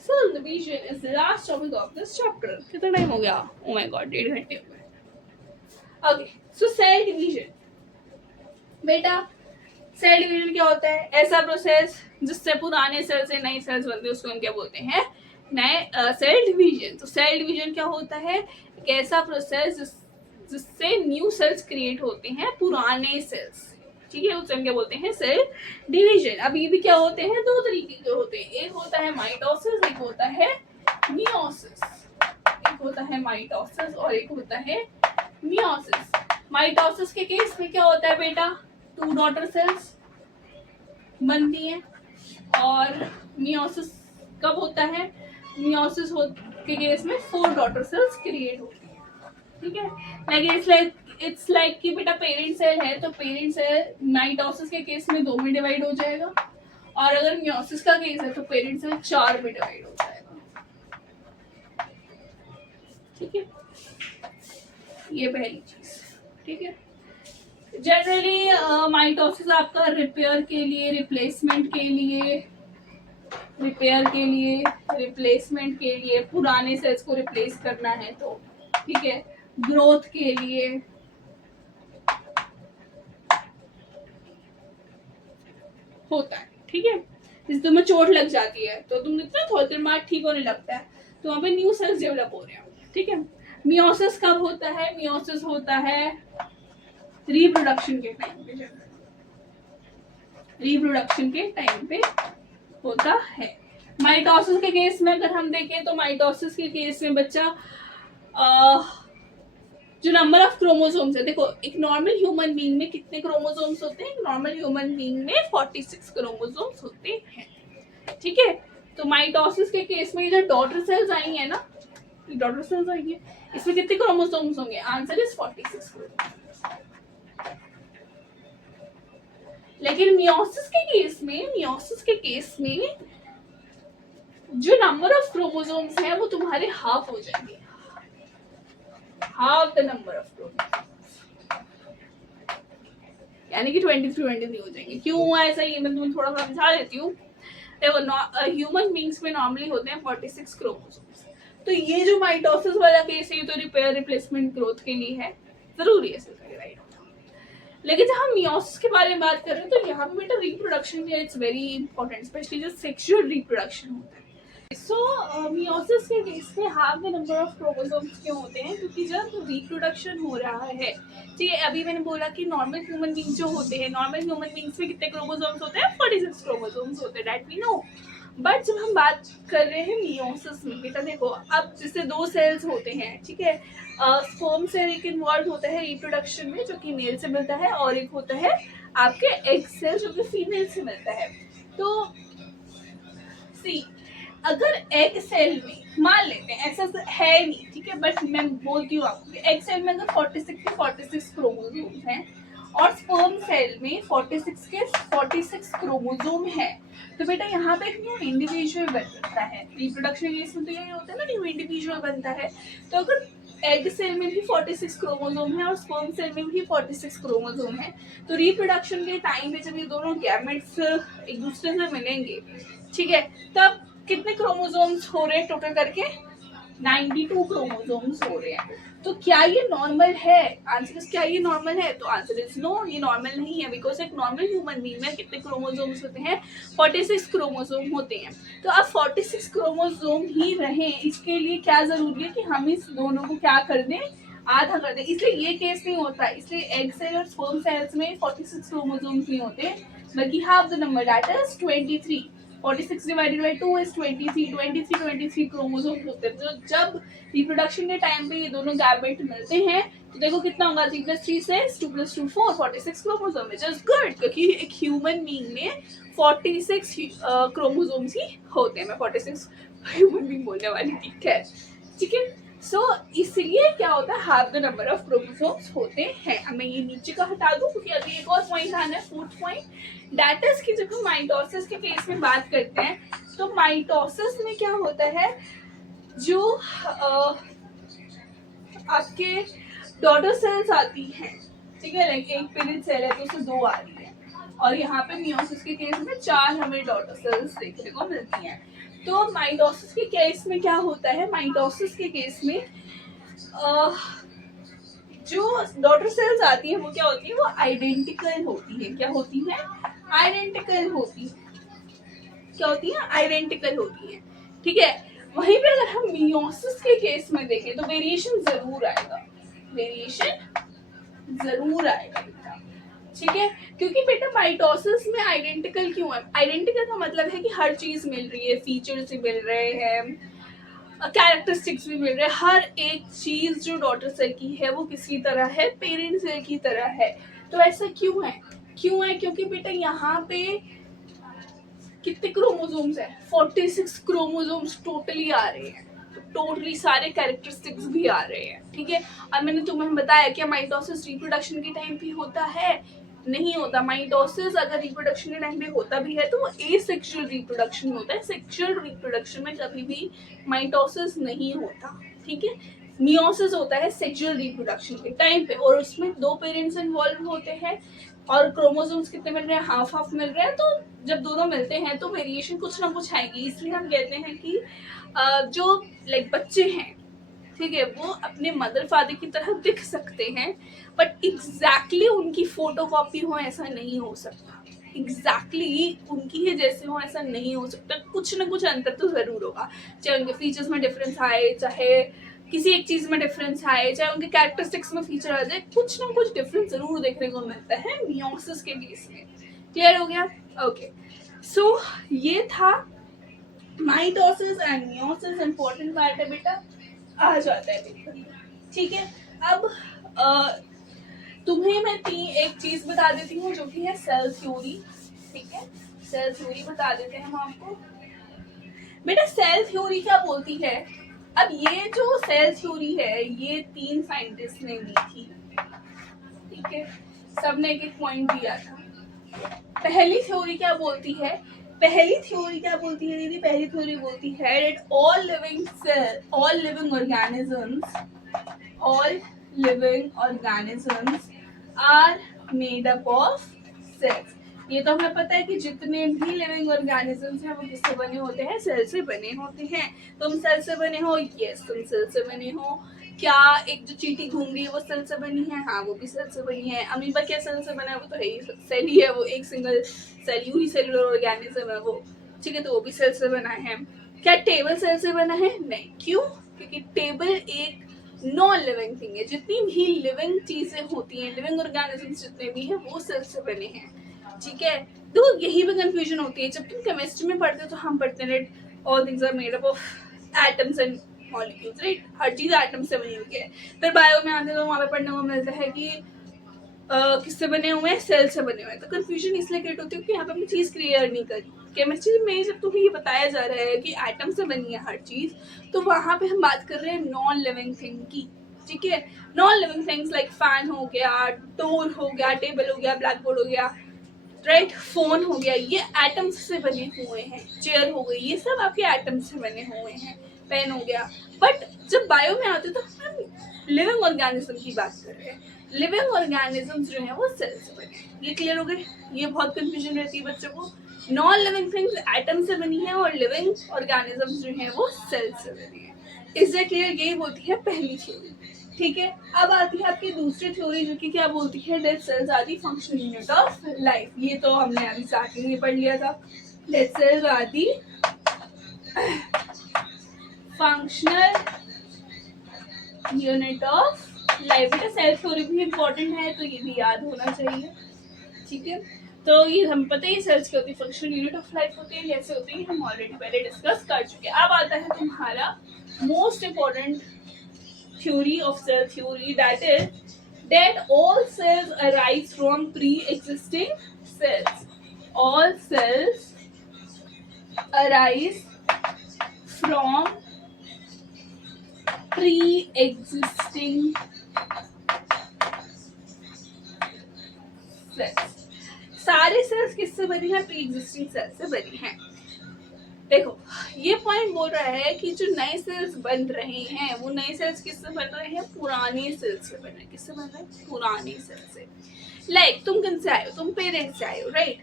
Cell division is the last topic of this chapter. कितना टाइम हो गया? ओह माय गॉड, 1.5 घंटे हो गए। ओके, सो सेल डिवीजन बेटा, सेल डिवीजन क्या होता है? ऐसा प्रोसेस जिससे पुराने सेल से नए सेल्स बनते हैं उसको हम क्या बोलते हैं? नए सेल डिवीजन। तो सेल डिवीजन क्या होता है? एक ऐसा प्रोसेस जिससे न्यू सेल्स क्रिएट होते हैं पुराने सेल्स, ठीक है, उसे हम क्या बोलते हैं? Cell division. अब ये भी क्या होते हैं? दो तरीके के होते हैं, एक होता है माइटोसिस, एक होता है मियोसिस। एक होता है माइटोसिस और एक होता है मियोसिस। माइटोसिस के केस में क्या होता है बेटा? 2 डॉटर सेल्स बनती हैं। और मियोसिस कब होता है? मियोसिस के केस में 4 डॉटर सेल्स क्रिएट होती हैं, ठीक है। इट्स लाइक कि बेटा पेरेंट सेल है, तो पेरेंट सेल माइटोसिस के केस में 2 में डिवाइड हो जाएगा, और अगर मियोसिस का केस है तो पेरेंट सेल 4 में डिवाइड हो जाएगा, ठीक है। ये पहली चीज, ठीक है। जनरली माइटोसिस आपका रिपेयर के लिए, रिप्लेसमेंट के लिए पुराने सेल्स को रिप्लेस करना है, तो ठीक है, ग्रोथ के लिए, होता है, ठीक है। जैसे तुम्हें चोट लग जाती है तो तुम देखते हो थोड़ी देर बाद ठीक होने लगता है, तो वहां पे न्यू सेल्स डेवलप हो रहे हैं, ठीक है। मियोसिस कब होता है? मियोसिस होता है रिप्रोडक्शन के टाइम पे, रिप्रोडक्शन के टाइम पे होता है। माइटोसिस के केस में अगर हम देखें तो माइटोसिस के केस में बच्चा जो नंबर ऑफ क्रोमोसोम्स है, देखो एक नॉर्मल ह्यूमन बीइंग में कितने क्रोमोसोम्स होते हैं? नॉर्मल ह्यूमन बीइंग में 46 क्रोमोसोम्स होते हैं, ठीक है। तो माइटोसिस के केस में जो डॉटर सेल्स आई है ना, डॉटर सेल्स आई है, इसमें कितने क्रोमोसोम्स होंगे? Answer is 46 chromosomes. लेकिन मियोसिस के केस में जो नंबर ऑफ क्रोमोसोम्स है वो तुम्हारे हाफ हो जाएंगे, half the number of chromosomes, यानी कि 23 हो जाएंगे। क्यों हुआ ऐसा, ये मैं तुम्हें थोड़ा सा समझा देती हूँ। देखो ह्यूमन बींग्स में नॉर्मली होते हैं 46 क्रोमोसोम्स, तो ये जो माइटोसिस वाला केस है ये तो रिपेयर रिप्लेसमेंट ग्रोथ के लिए है, जरूरी है सेल का डिवाइड होना। लेकिन जब हम मियोसिस के बारे में बात कर रहे हैं तो यहाँ पे बेटा रिप्रोडक्शन के इट्स वेरी इंपॉर्टेंट, स्पेशली जो सेक्सुअल रिप्रोडक्शन होता है। सो मियोसिस के केस में half the number of chromosomes क्यों होते हैं? क्योंकि जब रिप्रोडक्शन हो रहा है, ठीक है, अभी मैंने बोला कि नॉर्मल ह्यूमन बींग्स जो होते हैं, नॉर्मल ह्यूमन बींग्स में कितने क्रोमोसोम्स होते हैं? 46 क्रोमोसोम्स होते हैं, दैट वी नो। बट जब हम बात कर रहे हैं मियोसिस में, बेटा देखो अब जैसे 2 सेल्स होते हैं, ठीक है, स्पर्म सेल एक इन्वॉल्व होता है रिप्रोडक्शन में जो कि मेल से मिलता है, और एक होता है आपके एग सेल जो कि फीमेल से मिलता है। तो सी अगर एग सेल में मान लेते हैं ऐसा है नहीं, ठीक है, बट मैं बोलती हूँ आपको एग सेल में अगर 46 के 46 क्रोमोसोम्स हैं और स्पर्म सेल में 46 के 46 क्रोमोसोम है, तो बेटा यहाँ पे एक न्यू इंडिविजुअल बनता है। रिप्रोडक्शन केस में तो यही होता है ना, न्यू इंडिविजुअल बनता है। तो अगर एग सेल में भी 46 क्रोमोसोम है और स्पर्म सेल में भी 46 क्रोमोसोम है, तो रिप्रोडक्शन के टाइम पे जब ये दोनों गैमेट्स एक दूसरे से मिलेंगे, ठीक है, तब कितने क्रोमोसोम्स हो रहे हैं टोटल करके? 92 क्रोमोसोम्स हो रहे हैं। तो क्या ये नॉर्मल है? आंसर इज क्या ये नॉर्मल है? तो आंसर इज नो, ये नॉर्मल नहीं है, बिकॉज एक नॉर्मल ह्यूमन बीइंग में कितने क्रोमोसोम्स होते हैं? 46 क्रोमोसोम होते हैं। तो अब 46 क्रोमोसोम ही रहे, इसके लिए क्या जरूरी है कि हम इस दोनों को क्या कर दें? आधा कर दें। इसलिए ये केस नहीं होता, इसलिए एग सेल और स्पर्म सेल्स में 46 क्रोमोसोम्स नहीं होते, बल्कि half the number that is 23। 46 divided by 2 is 23 chromosome होते हैं। तो जब रिप्रोडक्शन के टाइम पे ये दोनों गैमेट मिलते हैं तो देखो कितना होगा, 3 + 3 6, 2 + 2 4, 46 क्रोमोसोम, विच इज गुड, क्योंकि एक ह्यूमन बीइंग में 46 क्रोमोसोम्स ही होते हैं। मैं 46 ह्यूमन बीइंग बोलने वाली थी, खैर, ठीक है। सो इसलिए क्या होता है, half the number of chromosomes होते हैं। अब मैं ये नीचे का हटा दूं क्योंकि अभी एक और पॉइंट आना है, 4th पॉइंट, दैट इज कि जब हम माइटोसिस के केस में बात करते हैं, तो माइटोसिस में क्या होता है, जो आपके डॉटर सेल्स आती हैं, ठीक है, लाइक एक पेरेंट सेल है तो उससे 2 आ रही है, और यहाँ पे मियोसिस के केस में 4 हमें डॉटर सेल्स देखने को मिलती हैं। तो माइटोसिस के केस में क्या होता है, माइटोसिस के केस में जो डॉटर सेल्स आती है वो क्या होती है, वो आइडेंटिकल होती है। क्या होती है? आइडेंटिकल होती है। क्या होती है? आइडेंटिकल होती है, ठीक है। वहीं पे अगर हम मियोसिस के केस में देखें तो वेरिएशन जरूर आएगा, वेरिएशन जरूर आएगा बेटा, ठीक है, क्योंकि बेटा माइटोसिस में आइडेंटिकल क्यों है? आइडेंटिकल का मतलब है कि हर चीज मिल रही है, फीचर्स भी मिल रहे हैं, कैरेक्टरिस्टिक्स भी मिल रहे हैं, हर एक चीज जो डॉटर सेल की है वो किसी तरह है, पेरेंट सेल की तरह है। तो ऐसा क्यों है? क्यों है? क्योंकि बेटा यहाँ पे कितने क्रोमोसोम्स है? 46 क्रोमोसोम्स टोटली आ रहे हैं, तो टोटली सारे कैरेक्टरिस्टिक्स भी आ रहे हैं, ठीक है। और मैंने तुम्हें बताया कि माइटोसिस रिप्रोडक्शन के टाइम पे होता है? नहीं होता। माइटोसिस अगर रिप्रोडक्शन के टाइम पे होता भी है तो वो एसेक्सुअल रिप्रोडक्शन होता है, सेक्सुअल रिप्रोडक्शन में कभी भी माइटोसिस नहीं होता, ठीक है। मियोसिस होता है सेक्सुअल रिप्रोडक्शन के टाइम पे, और उसमें 2 पेरेंट्स इन्वॉल्व होते हैं और क्रोमोसोम्स कितने मिल रहे हैं? हाफ हाफ मिल रहे हैं। तो जब दोनों मिलते हैं तो वेरिएशन कुछ ना कुछ आएगी। इसलिए हम कहते हैं कि जो लाइक बच्चे हैं, ठीक है, वो अपने मदर फादर की तरह दिख सकते हैं, बट एग्जैक्टली उनकी फोटोकॉपी हो ऐसा नहीं हो सकता, एग्जैक्टली उनकी ही जैसे हो ऐसा नहीं हो सकता। कुछ ना कुछ अंतर तो जरूर होगा, चाहे उनके फीचर्स में डिफरेंस आए, चाहे किसी एक चीज में डिफरेंस आए, चाहे उनके कैरेक्टरिस्टिक्स में फीचर आ जाए, कुछ ना कुछ डिफरेंस जरूर देखने को मिलता है मियोसिस के केस में। क्लियर हो गया? ओके, सो ये था mitosis and meiosis, important part है बेटा, आ जाता है पेपर, ठीक है। अब तुम्हें मैं एक चीज बता देती हूँ जो कि है सेल थ्योरी, ठीक है। सेल थ्योरी बता देते हैं हम आपको। बेटा सेल थ्योरी क्या बोलती है? अब ये जो सेल थ्योरी है ये 3 साइंटिस्ट ने दी थी, ठीक है, सबने एक एक पॉइंट दिया था। पहली थ्योरी क्या बोलती है? पहली थ्योरी क्या बोलती है दीदी? पहली थ्योरी बोलती है that all living organisms are made up of cells। ये तो हमें पता है कि जितने भी लिविंग ऑर्गेनिजम्स हैं वो किससे बने होते हैं? सेल से बने होते हैं। तुम सेल से बने हो? यस, तुम सेल से बने हो। क्या एक जो चींटी घूम रही है वो सेल से बनी है? हाँ, वो भी सेल से बनी है। अमीबा क्या सेल से बना है? वो तो है ही, सेल ही है, वो एक सिंगल सेल यूनिसेलुलर ऑर्गेनिज्म है वो, ठीक है, तो वो भी सेल से बना है। क्या टेबल सेल से बना है? नहीं। क्यों? क्योंकि टेबल एक नॉन लिविंग थिंग है। जितनी भी लिविंग चीजें होती हैं, लिविंग ऑर्गेनिजम्स जितने भी हैं वो सेल से बने हैं, ठीक है। तो यही पे कंफ्यूजन होती है। जब तुम केमिस्ट्री में पढ़ते हो तो हम पढ़ते हैं all things are made up of atoms and molecules, right, हर चीज एटम से बनी हुई है। फिर बायो में आते तो वहां पे पढ़ने को मिलता है कि किससे बने हुए हैं? सेल से बने हुए हैं। तो कंफ्यूजन इसलिए क्रिएट होती है कि यहाँ पे हमने चीज क्लियर नहीं करी। केमिस्ट्री में जब तुम्हें ये बताया जा रहा है कि एटम से बनी है हर चीज, तो वहां पे हम बात कर रहे हैं नॉन लिविंग थिंग की, ठीक है। Non living things like fan हो गया, डोर हो गया, टेबल हो गया, ब्लैक बोर्ड हो गया, राइट, फोन हो गया, ये एटम्स से बने हुए हैं। चेयर हो गई, ये सब आपके एटम्स से बने हुए हैं। पेन हो गया। बट जब बायो में आते तो हम लिविंग ऑर्गेनिज्म की बात कर रहे हैं। लिविंग ऑर्गेनिजम्स जो है वो सेल से बने हैं। ये क्लियर हो गए? ये बहुत कंफ्यूजन रहती है बच्चों को। नॉन लिविंग थिंग्स एटम से बनी है और लिविंग ऑर्गेनिजम्स जो है वो सेल से बनी है। इससे क्लियर? यही बोलती है पहली थ्योरी, ठीक है। अब आती है आपकी दूसरी थ्योरी जो कि क्या बोलती है, dead cells are the functional unit of life. ये तो हमने अभी स्टार्टिंग में पढ़ लिया था। Dead cells are the functional unit of life. बेटा सेल थ्योरी भी इम्पोर्टेंट है तो ये भी याद होना चाहिए, ठीक है। तो ये हम पता ही सेल्स की होती है, फंक्शनल यूनिट ऑफ लाइफ होती है, कैसे होती है हम ऑलरेडी पहले डिस्कस कर चुके हैं। अब आता है तुम्हारा most important theory of cell theory, that is that all cells arise from pre-existing cells. All cells arise from pre-existing cells. सारे सेल्स किससे बनी है? प्री एग्जिस्टिंग सेल से बनी है। देखो ये पॉइंट बोल रहा है कि जो नए सेल्स बन रहे हैं वो नए सेल्स किससे बन रहे हैं? पुराने सेल्स से बन रहे हैं। किससे बन रहे हैं? पुराने सेल से। लाइक तुम किन से आए हो? तुम पेरेंट्स से आए हो, राइट।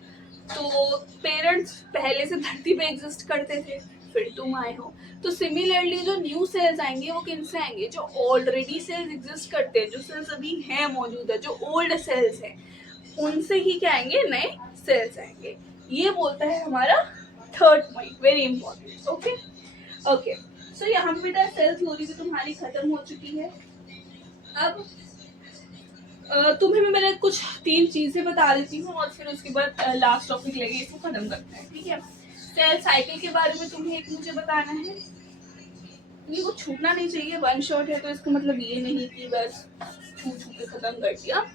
तो पेरेंट्स पहले से धरती पे एग्जिस्ट करते थे, फिर तुम आए हो। तो सिमिलरली जो न्यू सेल्स आएंगे वो किन से आएंगे? जो ऑलरेडी सेल्स एग्जिस्ट करते हैं, जो सेल्स अभी हैं मौजूद है, जो ओल्ड सेल्स हैं, उनसे ही क्या आएंगे? नए सेल्स आएंगे। ये बोलता है हमारा third point, very important. Okay okay, so यहाँ पे बेटा सेल थ्योरी भी तुम्हारी खत्म हो चुकी है। अब तुम्हें मैं मेरे कुछ 3 चीजें बता देती हूँ और फिर उसके बाद लास्ट टॉपिक लेके इसको खत्म करते हैं, ठीक है। सेल साइकिल के बारे में तुम्हें एक मुझे बताना है, ये को छूटना नहीं चाहिए। वन शॉट है तो इसका मतलब ये नहीं कि बस छू के खत्म कर दिया।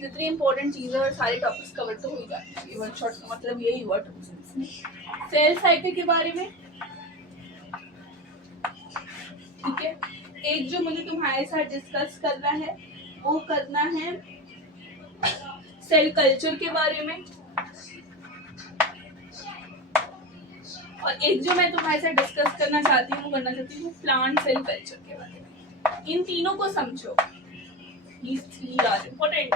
जितनी इंपॉर्टेंट चीजें और सारे टॉपिक्स कवर तो हो ही जाते हैं। वन शॉट का मतलब यही हुआ टॉपिक्स में। सेल साइकिल के बारे में, ठीक है। एक जो मुझे तुम्हारे साथ डिस्कस करना है वो करना है सेल कल्चर के बारे में, और एक जो मैं तुम्हारे साथ डिस्कस करना चाहती हूँ प्लांट सेल कल्चर के बारे में। इन तीनों को समझो, these three are important।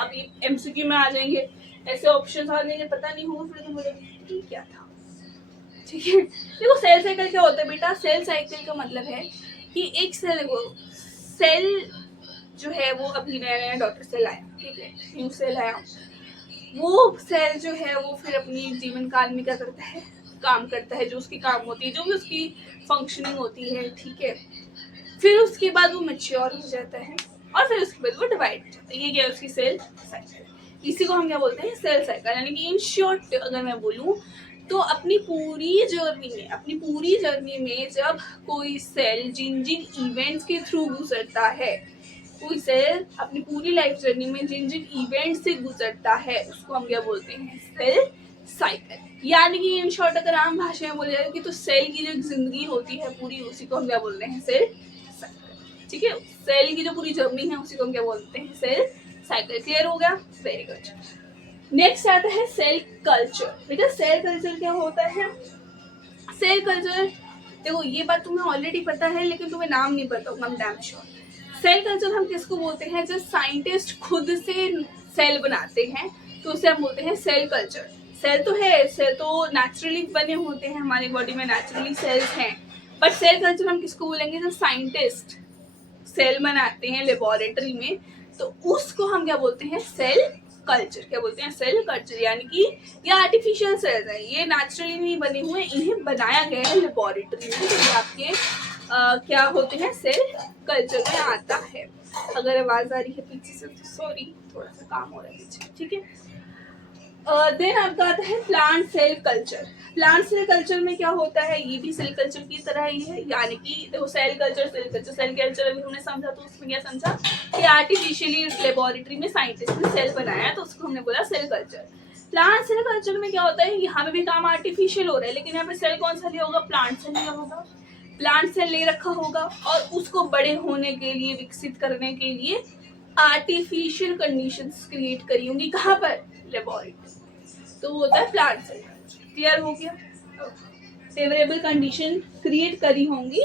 अब ये एमसीक्यू में आ जाएंगे, ऐसे ऑप्शंस आ जाएंगे, पता नहीं होगा फिर तुम बोलोगे क्या था, ठीक है। देखो सेल साइकिल क्या होता है बेटा? सेल साइकिल का मतलब है कि एक सेल, देखो सेल जो है वो अभी नया नया डॉटर सेल आया, ठीक है, न्यू सेल आया। वो सेल जो है वो फिर अपनी जीवन काल में क्या करता है? काम करता है, जो उसकी काम होती है, जो भी उसकी फंक्शनिंग होती है, ठीक है। फिर उसके बाद वो मैच्योर हो जाता है और फिर उसके बाद वो डिवाइड हो जाता है। ये क्या है? उसकी सेल साइकिल। इसी को हम क्या बोलते हैं? Cell cycle. यानी कि इन शॉर्ट अगर मैं बोलूँ तो अपनी पूरी जर्नी में जब कोई सेल जिन जिन इवेंट्स के थ्रू गुजरता है, कोई सेल अपनी पूरी लाइफ जर्नी में जिन जिन इवेंट से गुजरता है उसको हम क्या बोलते हैं? Cell cycle. यानी कि इन शॉर्ट अगर आम भाषा में बोला जाए कि तो सेल की जो जिंदगी होती है पूरी, उसी को हम क्या बोलते हैं? सेल साइकिल, ठीक है। सेल की जो पूरी जर्नी है उसी को हम क्या बोलते हैं? Cell cycle. क्लियर हो गया? Very good. नेक्स्ट आता है सेल कल्चर। बेटा सेल कल्चर क्या होता है? सेल कल्चर, देखो ये बात तुम्हें ऑलरेडी पता है लेकिन तुम्हें नाम नहीं पता होगा, I'm damn sure। Cell culture हम किसको बोलते हैं? जब साइंटिस्ट खुद से सेल बनाते हैं तो उसे हम बोलते हैं सेल कल्चर। सेल तो है, सेल तो नेचुरली बने होते हैं, हमारी बॉडी में नेचुरली सेल्स हैं, बट सेल कल्चर हम किसको बोलेंगे? जब साइंटिस्ट सेल बनाते हैं लेबोरेटरी में तो उसको हम क्या बोलते हैं? Cell culture. क्या बोलते हैं? Cell culture. यानी कि ये आर्टिफिशियल सेल्स हैं, ये नेचुरली नहीं बने हुए, इन्हें बनाया गया है लेबोरेटरी में, तो ये आपके क्या होते हैं? सेल कल्चर में आता है। अगर आवाज आ रही है पीछे से तो सॉरी, थोड़ा सा काम हो रहा है पीछे, ठीक है। देन आपका आता है plant cell culture. Plant cell culture में क्या होता है? ये भी सेल कल्चर की तरह ही है। यानी कि देखो सेल कल्चर अभी हमने समझा तो उसमें क्या समझा कि आर्टिफिशियली लेबोरेटरी में साइंटिस्ट ने सेल बनाया तो उसको हमने बोला cell culture. Plant cell culture में क्या होता है, यहाँ पे भी काम आर्टिफिशियल हो रहा है, लेकिन यहाँ पे सेल कौन सा लिया होगा, प्लांट सेल लिया होगा, प्लांट सेल ले रखा होगा और उसको बड़े होने के लिए, विकसित करने के लिए आर्टिफिशियल कंडीशंस क्रिएट करी होंगी, कहाँ पर, लेबोरेटरी। तो वो होता है प्लांट सेल कल्चर। क्लियर हो गया, फेवरेबल कंडीशन क्रिएट करी होंगी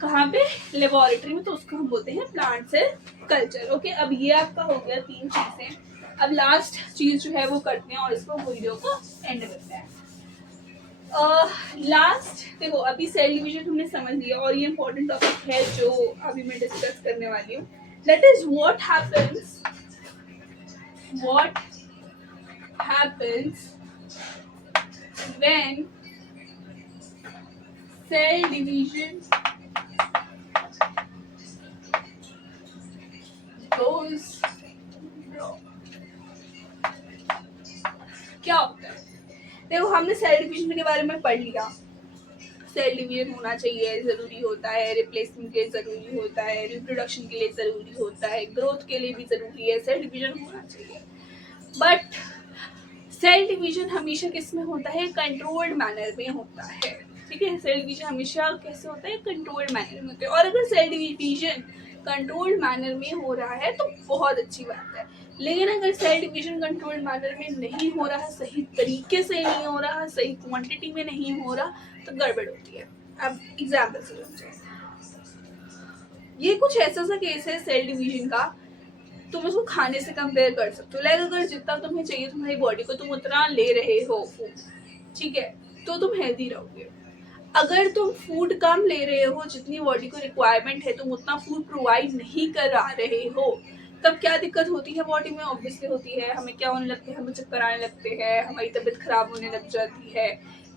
कहाँ पे, लेबोरेटरी में, तो उसको हम बोलते हैं प्लांट सेल कल्चर। ओके, अब ये आपका हो गया 3 चीजें। अब लास्ट चीज जो है वो करते हैं और इसको वीडियो को एंड करते हैं। लास्ट देखो, अभी सेल डिवीजन हमने समझ लिया और ये इंपॉर्टेंट टॉपिक है जो अभी मैं डिस्कस करने वाली हूँ। That is what happens when cell division goes wrong। क्या होता है, देखो हमने सेल डिवीजन के बारे में पढ़ लिया, सेल डिवीजन होना चाहिए, जरूरी होता है, रिप्लेसमेंट के लिए जरूरी होता है, रिप्रोडक्शन के लिए जरूरी होता है, ग्रोथ के लिए भी जरूरी है, सेल डिवीजन होना चाहिए। बट सेल डिवीजन हमेशा किस में होता है, कंट्रोल्ड मैनर में होता है। ठीक है, सेल डिवीजन हमेशा कैसे होता है, कंट्रोल्ड मैनर में होता है। और अगर सेल डिवीजन कंट्रोल्ड मैनर में हो रहा है तो बहुत अच्छी बात है, लेकिन अगर सेल डिवीजन कंट्रोल्ड मैनर में नहीं हो रहा, सही तरीके से नहीं हो रहा, सही क्वांटिटी में नहीं हो रहा, तो गड़बड़ होती है। अब एग्जाम्पल से समझो, ये कुछ ऐसा सा केस है सेल डिवीजन का, तुम उसको खाने से कंपेयर कर सकते हो। लाइक अगर जितना तुम्हें चाहिए तुम्हारी बॉडी को, तुम उतना ले रहे हो फूड, ठीक है, तो तुम हेल्दी रहोगे। अगर तुम फूड कम ले रहे हो, जितनी बॉडी को रिक्वायरमेंट है, तुम उतना फूड प्रोवाइड नहीं करा रहे हो, तब क्या दिक्कत होती है बॉडी में, ऑब्वियसली होती है। हमें क्या होने लगते हैं, हमें चक्कर आने लगते हैं, हमारी तबीयत खराब होने लग जाती है,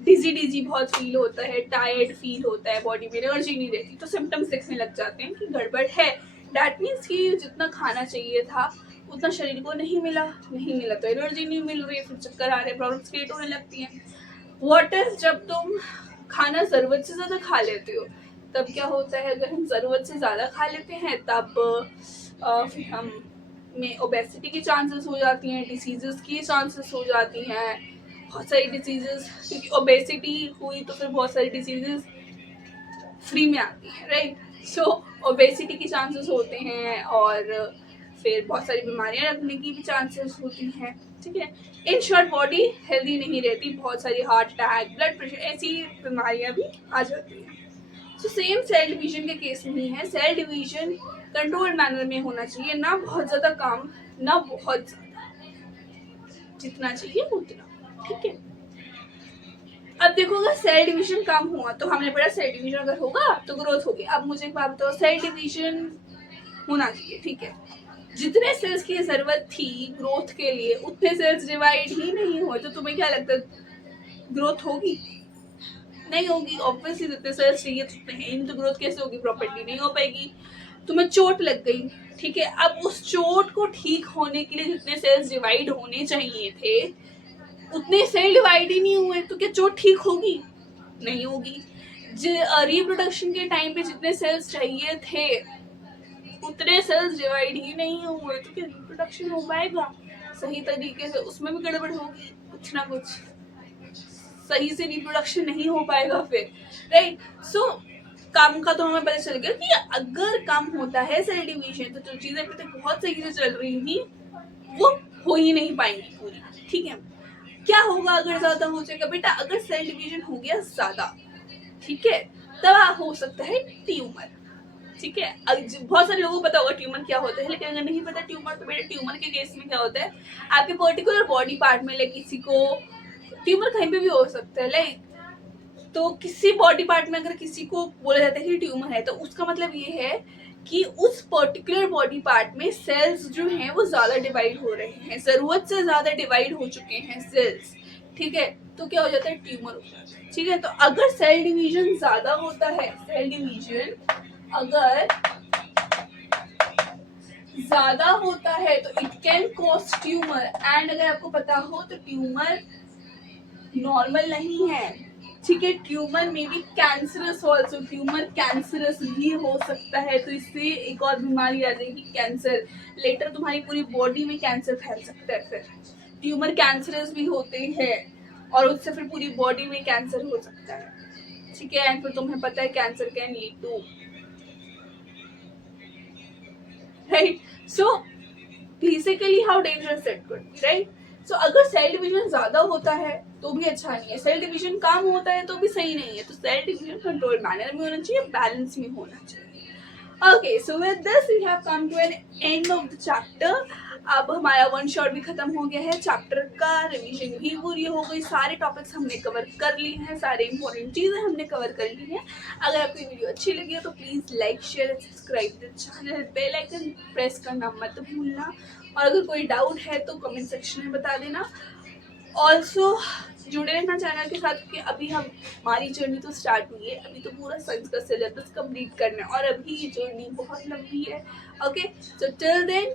डिजी बहुत फील होता है, टायर्ड फील होता है, बॉडी में एनर्जी नहीं रहती, तो सिम्टम्स दिखने लग जाते हैं कि गड़बड़ है। दैट मीन्स कि जितना खाना चाहिए था उतना शरीर को नहीं मिला तो एनर्जी नहीं मिल रही, फिर चक्कर आ रहे, प्रॉब्लम्स क्रिएट होने लगती हैं। व्हाट इफ जब तुम खाना ज़रूरत से ज़्यादा खा लेते हो, तब क्या होता है, अगर हम ज़रूरत से ज़्यादा खा लेते हैं तब फिर हम में ओबेसिटी की चांसेस हो जाती हैं, डिसीजेस की चांसेस हो जाती हैं, बहुत सारी डिसीजेस, क्योंकि ओबेसिटी हुई तो फिर बहुत सारी डिसीजेस फ्री में आती हैं, राइट। सो ओबेसिटी की चांसेस होते हैं और फिर बहुत सारी बीमारियां लगने की भी चांसेस होती हैं, ठीक है। इन शॉर्ट बॉडी हेल्दी नहीं रहती, बहुत सारी हार्ट अटैक, ब्लड प्रेशर, ऐसी बीमारियां भी आ जाती हैं। सो सेम सेल डिवीजन के केस में ही है, सेल डिवीजन कंट्रोल मैनर में होना चाहिए, ना बहुत ज़्यादा कम ना बहुत ज़्यादा, जितना चाहिए उतना, ठीक है। अब देखो, अगर सेल डिवीजन कम हुआ तो हमने पढ़ा सेल डिवीजन अगर होगा तो ग्रोथ होगी। अब मुझे एक बात बताओ, सेल डिवीजन होना चाहिए, ठीक है, जितने सेल्स की जरूरत थी ग्रोथ के लिए उतने सेल्स डिवाइड ही नहीं हुए, तो तुम्हें क्या लगता है ग्रोथ होगी? नहीं होगी, ऑब्वियसली जितने सेल्स चाहिए उतने हैं, तो ग्रोथ कैसे होगी, प्रॉपर्ली नहीं हो पाएगी। तुम्हें चोट लग गई, ठीक है, अब उस चोट को ठीक होने के लिए जितने सेल्स डिवाइड होने चाहिए थे उतने सेल डिवाइड ही नहीं हुए, तो क्या चोट ठीक होगी? नहीं होगी। रिप्रोडक्शन के टाइम पे जितने सेल्स चाहिए थे उतने सेल्स डिवाइड ही नहीं हुए, तो क्या रिप्रोडक्शन हो पाएगा सही तरीके से? उसमें भी गड़बड़ होगी, कुछ ना कुछ सही से रिप्रोडक्शन नहीं हो पाएगा फिर, राइट। सो कम का तो हमें पता चल गया कि अगर कम होता है सेल डिवीजन, तो जो चीजें अभी तक बहुत सही से चल रही थी वो हो ही नहीं पाएंगी पूरी, ठीक है। क्या होगा अगर ज्यादा हो जाएगा बेटा, अगर सेल डिवीजन हो गया ज्यादा, ठीक है, तब हो सकता है ट्यूमर, ठीक है। बहुत सारे लोगों को पता होगा ट्यूमर क्या होता है, लेकिन अगर नहीं पता ट्यूमर, तो बेटा ट्यूमर के केस में क्या होता है, आपके पर्टिकुलर बॉडी पार्ट में, लाइक किसी को ट्यूमर कहीं पे भी हो सकता है, लाइक तो किसी बॉडी पार्ट में अगर किसी को बोला जाता है कि ट्यूमर है, तो उसका मतलब ये है कि उस पर्टिकुलर बॉडी पार्ट में सेल्स जो हैं वो ज्यादा डिवाइड हो रहे हैं, जरूरत से ज्यादा डिवाइड हो चुके हैं सेल्स, ठीक है, तो क्या हो जाता है, ट्यूमर हो जाता है, ठीक है। तो अगर सेल डिवीजन ज्यादा होता है, सेल डिवीजन अगर ज्यादा होता है तो it can cause tumour, and अगर आपको पता हो तो ट्यूमर नॉर्मल नहीं है, ठीक है, ट्यूमर में भी कैंसरस ऑल्सो, ट्यूमर कैंसरस भी हो सकता है, तो इससे एक और बीमारी आ जाएगी कैंसर, लेटर तुम्हारी पूरी बॉडी में कैंसर फैल सकता है फिर, ट्यूमर कैंसरस भी होते हैं और उससे फिर पूरी बॉडी में कैंसर हो सकता है, ठीक है। एंड फिर तुम्हें पता है cancer can lead to, right. So basically how dangerous it could be, right. So अगर सेल डिवीजन ज्यादा होता है तो भी अच्छा नहीं है, सेल डिवीजन कम होता है तो भी सही नहीं है। तो सेल डिवीजन कंट्रोल मैनर में होना चाहिए, बैलेंस में होना चाहिए। Okay, so with this we have come to an end of the chapter. अब हमारा वन शॉट भी खत्म हो गया है, चैप्टर का रिवीजन भी पूरी हो गई, सारे टॉपिक्स हमने कवर कर लिए हैं, सारे इंपॉर्टेंट चीज़ें हमने कवर कर ली हैं। अगर आपको वीडियो अच्छी लगी है तो please like share and subscribe the channel, bell icon press करना मत भूलना। और अगर कोई डाउट है तो कमेंट सेक्शन में बता देना। ऑल्सो जुड़े रहना चैनल के साथ, क्योंकि अभी हमारी जर्नी तो स्टार्ट हुई है, अभी तो पूरा साइंस का सिलेबस कंप्लीट करना है और अभी ये जर्नी बहुत लंबी है। Okay, so till then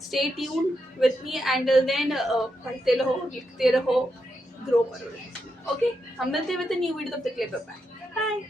stay tune with me and till then पढ़ते रहो, लिखते रहो, ग्रो करो। ओके, हम मिलते हैं विद न्यू वीडियो, तब तक के लिए बाय बाय।